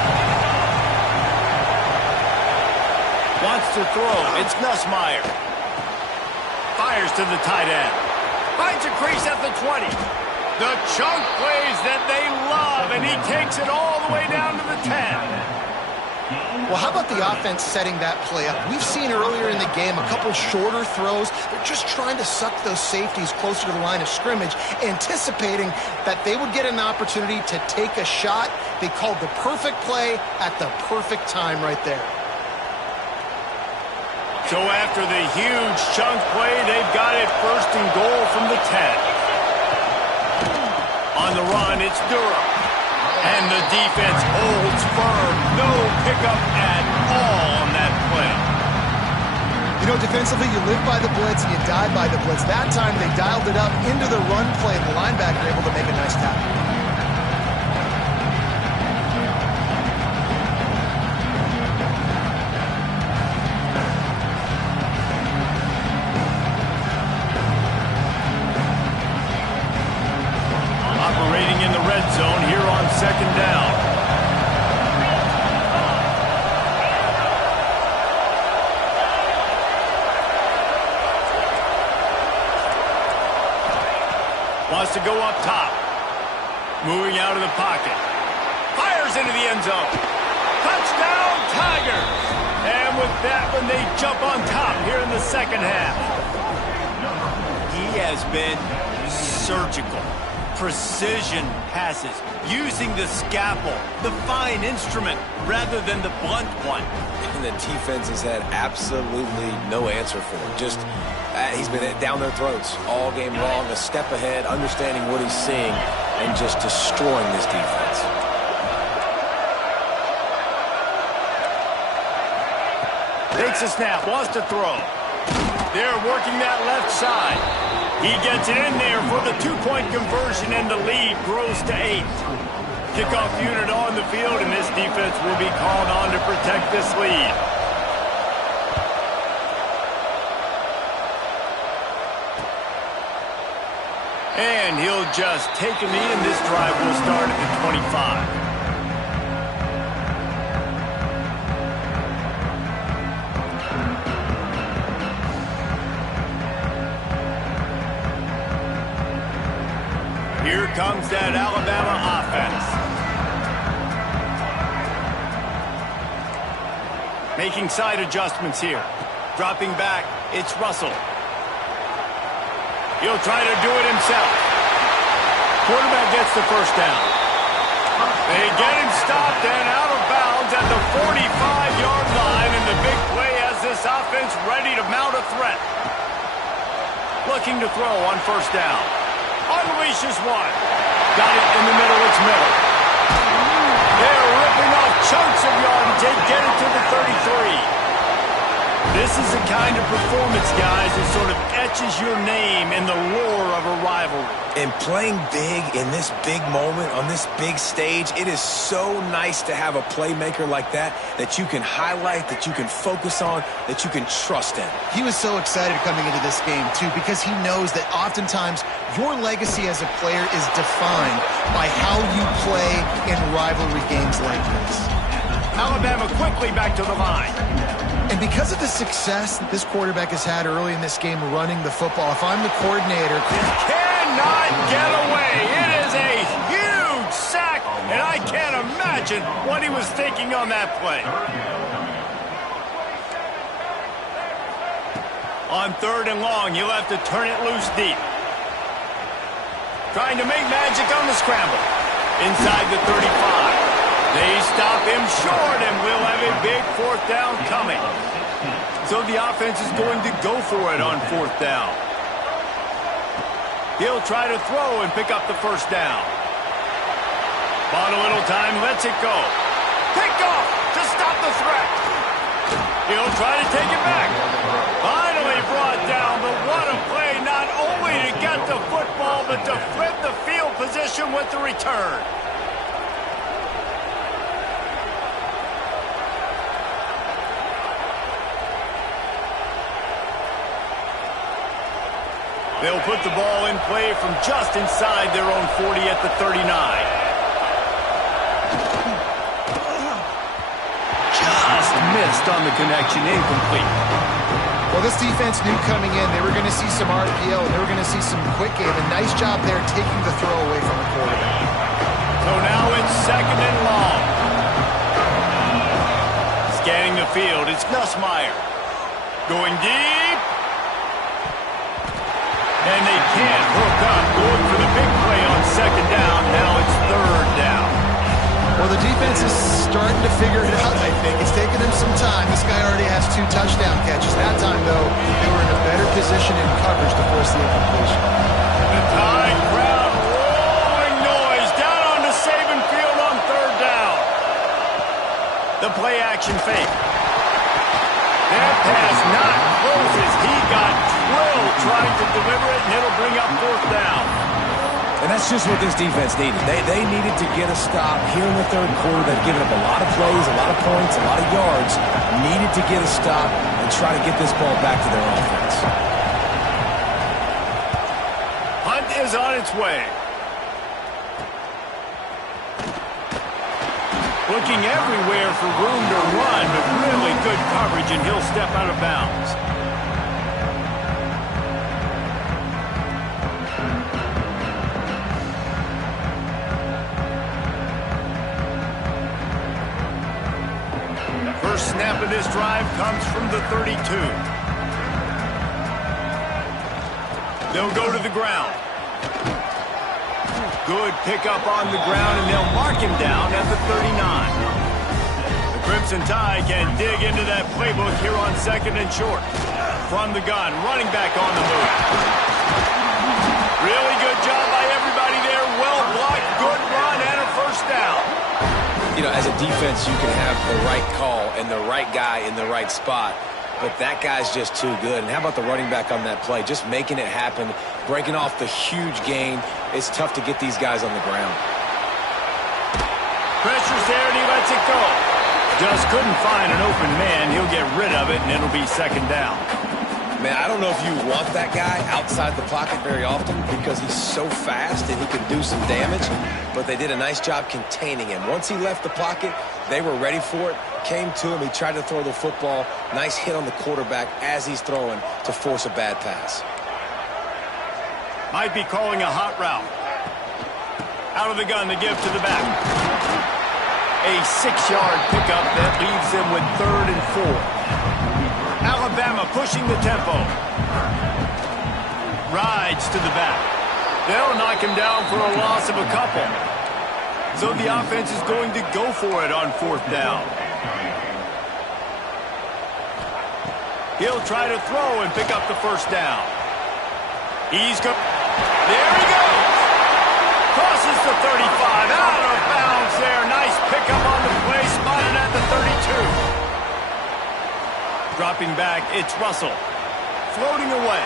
Wants to throw. It's Nussmeier. Fires to the tight end. Finds a crease at the 20. The chunk plays that they love, and he takes it all the way down to the 10. Well, how about the offense setting that play up? We've seen earlier in the game a couple shorter throws. They're just trying to suck those safeties closer to the line of scrimmage, anticipating that they would get an opportunity to take a shot. They called the perfect play at the perfect time right there. So after the huge chunk play, they've got it first and goal from the 10. On the run, it's Durham. And the defense holds firm. No pickup at all on that play. You know, defensively, you live by the blitz and you die by the blitz. That time, they dialed it up into the run play, and the linebacker able to make a nice tackle. Operating in the red zone here on second down. Wants to go up top. Moving out of the pocket. Fires into the end zone. Touchdown, Tigers! And with that one, they jump on top here in the second half. He has been surgical. Precision passes, using the scalpel, the fine instrument, rather than the blunt one. And the defense has had absolutely no answer for him. Just, he's been down their throats all game long, a step ahead, understanding what he's seeing, and just destroying this defense. Takes a snap, wants to throw. They're working that left side. He gets it in there for the two-point conversion, and the lead grows to 8. Kickoff unit on the field, and this defense will be called on to protect this lead. And he'll just take a knee, and this drive will start at the 25. Here comes that Alabama offense. Making side adjustments here. Dropping back, it's Russell. He'll try to do it himself. Quarterback gets the first down. They get him stopped and out of bounds at the 45-yard line, and the big play has this offense ready to mount a threat. Looking to throw on first down. Unleashes one. Got it in the middle, it's Miller. They're ripping off chunks of yardage. They get it to the 33. This is the kind of performance, guys, that sort of etches your name in the lore of a rivalry. And playing big in this big moment, on this big stage, it is so nice to have a playmaker like that you can highlight, that you can focus on, that you can trust in. He was so excited coming into this game, too, because he knows that oftentimes your legacy as a player is defined by how you play in rivalry games like this. Alabama quickly back to the line. And because of the success that this quarterback has had early in this game running the football, if I'm the coordinator... Cannot get away. It is a huge sack, and I can't imagine what he was thinking on that play. On third and long, you'll have to turn it loose deep. Trying to make magic on the scramble. Inside the 35. They stop him short, and we'll have a big fourth down coming. So the offense is going to go for it on fourth down. He'll try to throw and pick up the first down. Bought a little time, lets it go. Picked off to stop the threat. He'll try to take it back. Finally brought down, but what a play, not only to get the football, but to flip the field position with the return. They'll put the ball in play from just inside their own 40 at the 39. Just missed on the connection, incomplete. Well, this defense knew coming in they were going to see some RPO, and they were going to see some quick game, and nice job there taking the throw away from the quarterback. So now it's 2nd and long. Scanning the field, it's Nussmeier. Going deep. And they can't hook up. Going for the big play on 2nd down. Now it's 3rd down. Well, the defense is starting to figure it out, I think. It's taking them some time. This guy already has 2 touchdown catches. That time, though, they were in a better position in coverage to force the incompletion. The Tide crowd rolling noise down onto Saban Field on 3rd down. The play action fake. That pass not closes. He got drilled trying to deliver it, and it'll bring up 4th down. And that's just what this defense needed. They needed to get a stop here in the 3rd quarter. They've given up a lot of plays, a lot of points, a lot of yards. Needed to get a stop and try to get this ball back to their offense. Hunt is on its way. Looking everywhere for room to run, but really good coverage, and he'll step out of bounds. First snap of this drive comes from the 32. They'll go to the ground. Good pickup on the ground, and they'll mark him down at the 39. The Crimson Tide can dig into that playbook here on 2nd and short. From the gun, running back on the move. Really good job by everybody there. Well blocked, good run, and a 1st down. You know, as a defense, you can have the right call and the right guy in the right spot, but that guy's just too good. And how about the running back on that play? Just making it happen, breaking off the huge gain. It's tough to get these guys on the ground. Pressure's there, and he lets it go. Just couldn't find an open man. He'll get rid of it, and it'll be 2nd down. Man, I don't know if you want that guy outside the pocket very often because he's so fast and he can do some damage, but they did a nice job containing him. Once he left the pocket, they were ready for it, came to him, he tried to throw the football. Nice hit on the quarterback as he's throwing to force a bad pass. Might be calling a hot route. Out of the gun to give to the back. A 6-yard pickup that leaves them with 3rd and 4. Alabama pushing the tempo. Rides to the back. They'll knock him down for a loss of a couple. So the offense is going to go for it on 4th down. He'll try to throw and pick up the 1st down. He's go. There he goes. Crosses the 35. Out of bounds there. Nice pickup on the play. Spotted at the 32. Dropping back, it's Russell. Floating away.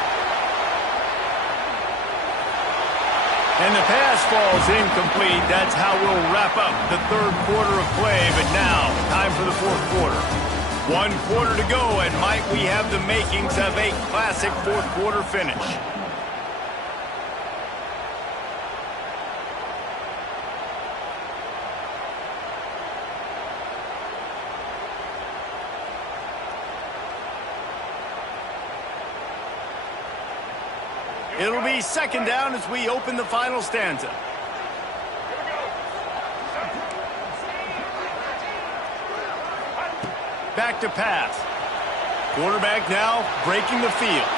And the pass falls incomplete. That's how we'll wrap up the 3rd quarter of play. But now, time for the 4th quarter. 1 quarter to go, and might we have the makings of a classic 4th quarter finish. It'll be 2nd down as we open the final stanza. Back to pass. Quarterback now breaking the field.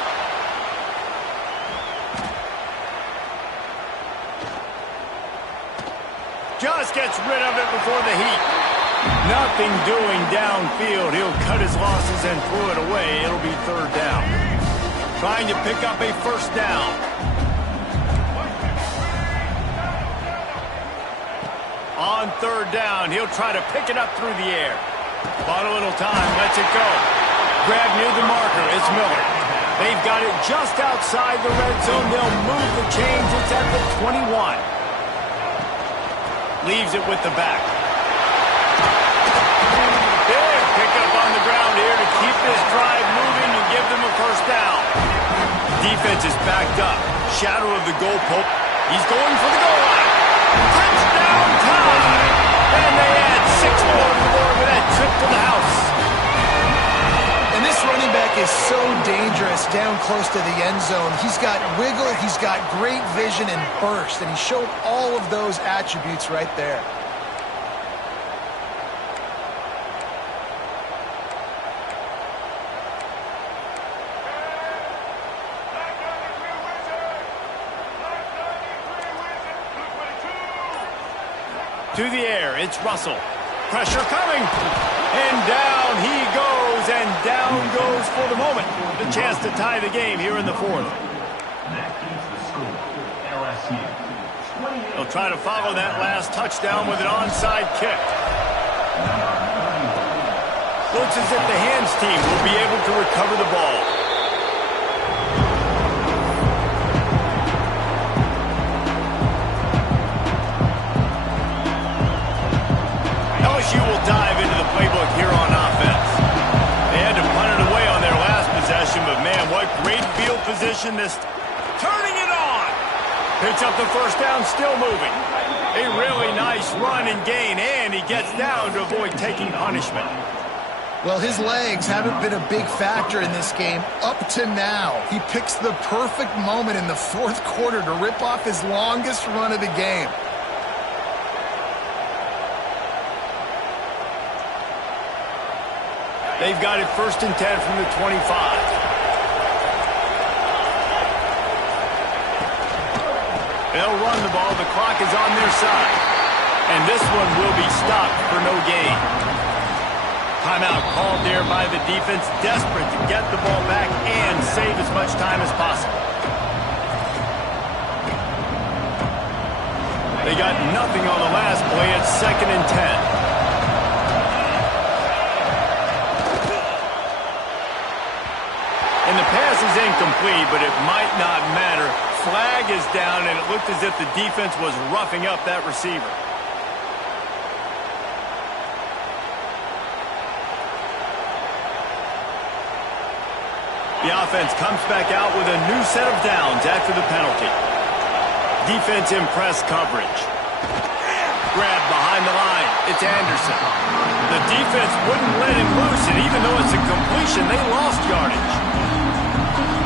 Just gets rid of it before the heat. Nothing doing downfield. He'll cut his losses and throw it away. It'll be 3rd down. Trying to pick up a 1st down. On 3rd down, he'll try to pick it up through the air. Bought a little time, lets it go. Grab near the marker, it's Miller. They've got it just outside the red zone. They'll move the chains. It's at the 21. Leaves it with the back. Big pickup on the ground here to keep this drive moving and give them a 1st down. Defense is backed up. Shadow of the goal post. He's going for the goal line. Touchdown time! And they add 6 more to the board with that trip to the house. And this running back is so dangerous down close to the end zone. He's got wiggle, he's got great vision and burst, and he showed all of those attributes right there. To the air, it's Russell. Pressure coming. And down he goes, and down goes for the moment. The chance to tie the game here in the fourth. That keeps the score. LSU. They'll try to follow that last touchdown with an onside kick. Looks as if the hands team will be able to recover the ball. LSU will dive into the playbook here on offense. They had to punt it away on their last possession, but man, what great field position this. Turning it on. Picks up the first down, still moving. A really nice run and gain, and he gets down to avoid taking punishment. Well, his legs haven't been a big factor in this game up to now. He picks the perfect moment in the fourth quarter to rip off his longest run of the game. They've got it 1st and 10 from the 25. They'll run the ball. The clock is on their side. And this one will be stopped for no gain. Timeout called there by the defense, desperate to get the ball back and save as much time as possible. They got nothing on the last play. It's 2nd and 10. And the pass is incomplete, but it might not matter. Flag is down, and it looked as if the defense was roughing up that receiver. The offense comes back out with a new set of downs after the penalty. Defense in press coverage. Grab behind the line. It's Anderson. The defense wouldn't let him loose, and even though it's a completion, they lost yardage.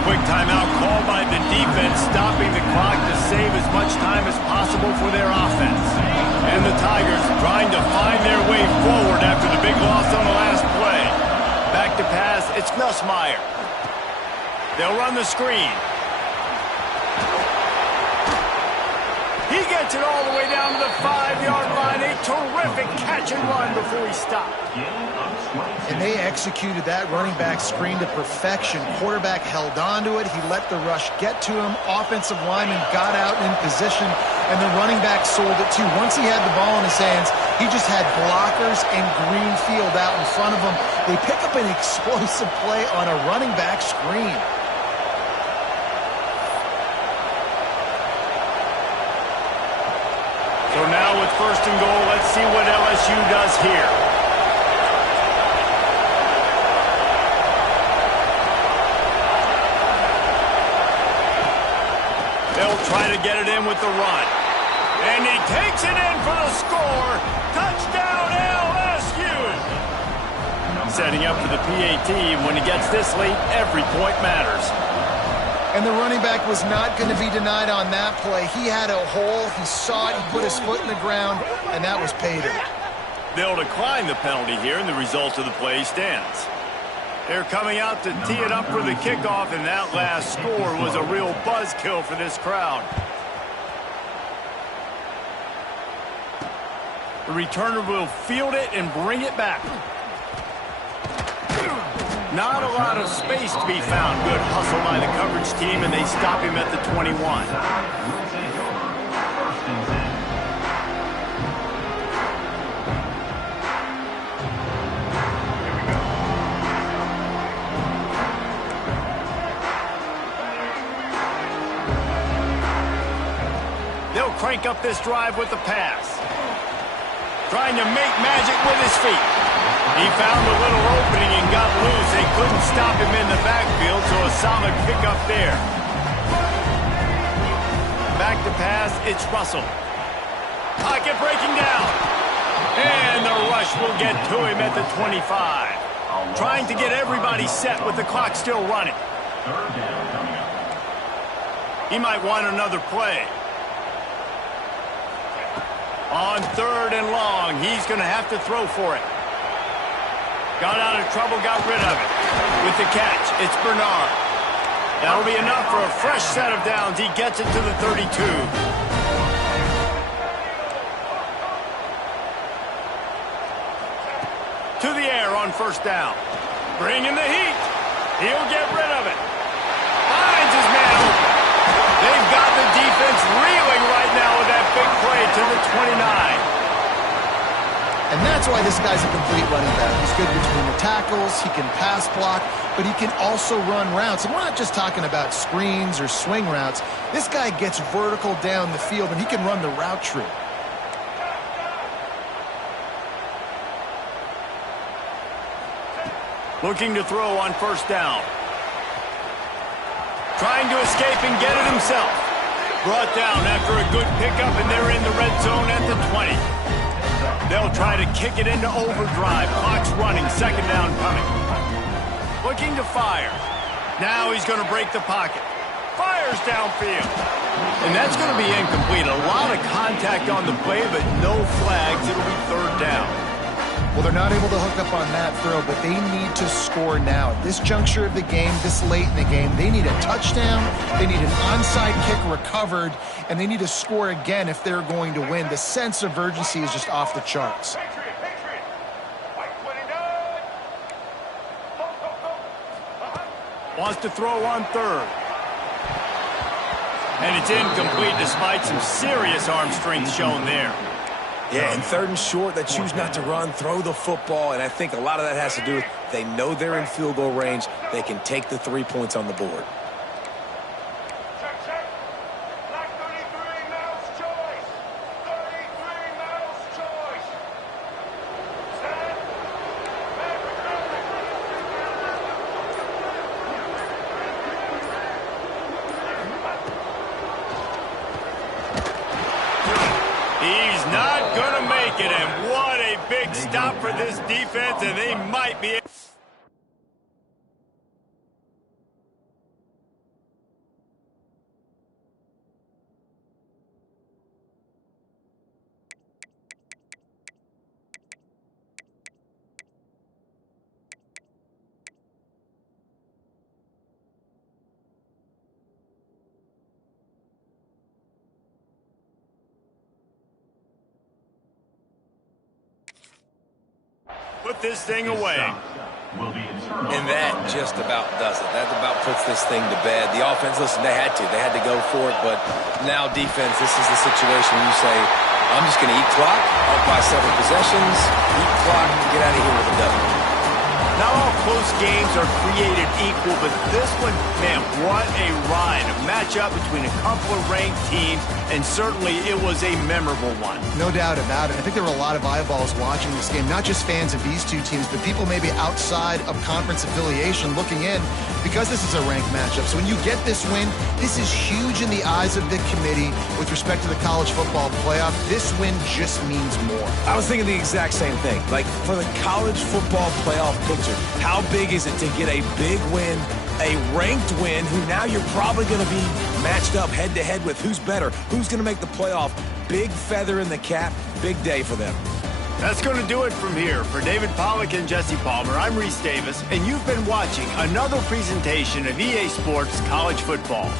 Quick timeout called by the defense, stopping the clock to save as much time as possible for their offense. And the Tigers trying to find their way forward after the big loss on the last play. Back to pass, it's Nussmeier. They'll run the screen. He gets it all the way down to the 5-yard line. A terrific catch and run before he stopped. And they executed that running back screen to perfection. Quarterback held on to it. He let the rush get to him. Offensive lineman got out in position, and the running back sold it too. Once he had the ball in his hands, he just had blockers and green field out in front of him. They pick up an explosive play on a running back screen. So now with 1st and goal, let's see what LSU does here. They'll try to get it in with the run. And he takes it in for the score. Touchdown, LSU! Setting up for the PAT. When he gets this late, every point matters. And the running back was not going to be denied on that play. He had a hole. He saw it. He put his foot in the ground, and that was pay dirt. They'll decline the penalty here, and the result of the play stands. They're coming out to tee it up for the kickoff, and that last score was a real buzzkill for this crowd. The returner will field it and bring it back. Not a lot of space to be found. Good hustle by the coverage team, and they stop him at the 21. They'll crank up this drive with the pass. Trying to make magic with his feet. He found a little opening and got loose. They couldn't stop him in the backfield, so a solid pickup there. Back to pass, it's Russell. Pocket breaking down. And the rush will get to him at the 25. Trying to get everybody set with the clock still running. Third down coming up. He might want another play. On 3rd and long, he's going to have to throw for it. Got out of trouble, got rid of it. With the catch, it's Bernard. That'll be enough for a fresh set of downs. He gets it to the 32. To the air on 1st down. Bringing the heat. He'll get rid of it. Finds his man open. They've got the defense reeling right now with that big play to the 29. And that's why this guy's a complete running back. He's good between the tackles, he can pass block, but he can also run routes. And we're not just talking about screens or swing routes. This guy gets vertical down the field, and he can run the route tree. Looking to throw on 1st down. Trying to escape and get it himself. Brought down after a good pickup, and they're in the red zone at the 20. They'll try to kick it into overdrive. Clock's running. 2nd down coming. Looking to fire. Now he's going to break the pocket. Fires downfield. And that's going to be incomplete. A lot of contact on the play, but no flags. It'll be 3rd down. Well, they're not able to hook up on that throw, but they need to score now. At this juncture of the game, this late in the game, they need a touchdown, they need an onside kick recovered, and they need to score again if they're going to win. The sense of urgency is just off the charts. Wants to throw on 3rd. And it's incomplete despite some serious arm strength shown there. Yeah, and 3rd and short, they choose not to run, throw the football, and I think a lot of that has to do with they know they're in field goal range. They can take the 3 points on the board. He's not going to make it, and what a big stop for this defense, and they might be... Put this thing away. And that just about does it. That about puts this thing to bed. The offense, listen, they had to go for it, but now defense, this is the situation you say, I'm just going to eat clock, up by 7 possessions, eat clock, and get out of here with a W. Not all close games are created equal, but this one, man, what a ride. A matchup between a couple of ranked teams, and certainly it was a memorable one. No doubt about it. I think there were a lot of eyeballs watching this game, not just fans of these two teams, but people maybe outside of conference affiliation looking in because this is a ranked matchup. So when you get this win, this is huge in the eyes of the committee with respect to the college football playoff. This win just means more. I was thinking the exact same thing. Like, for the college football playoff picture, how big is it to get a big win, a ranked win, who now you're probably going to be matched up head-to-head with who's better, who's going to make the playoff. Big feather in the cap, big day for them. That's going to do it from here. For David Pollack and Jesse Palmer, I'm Reese Davis, and you've been watching another presentation of EA Sports College Football.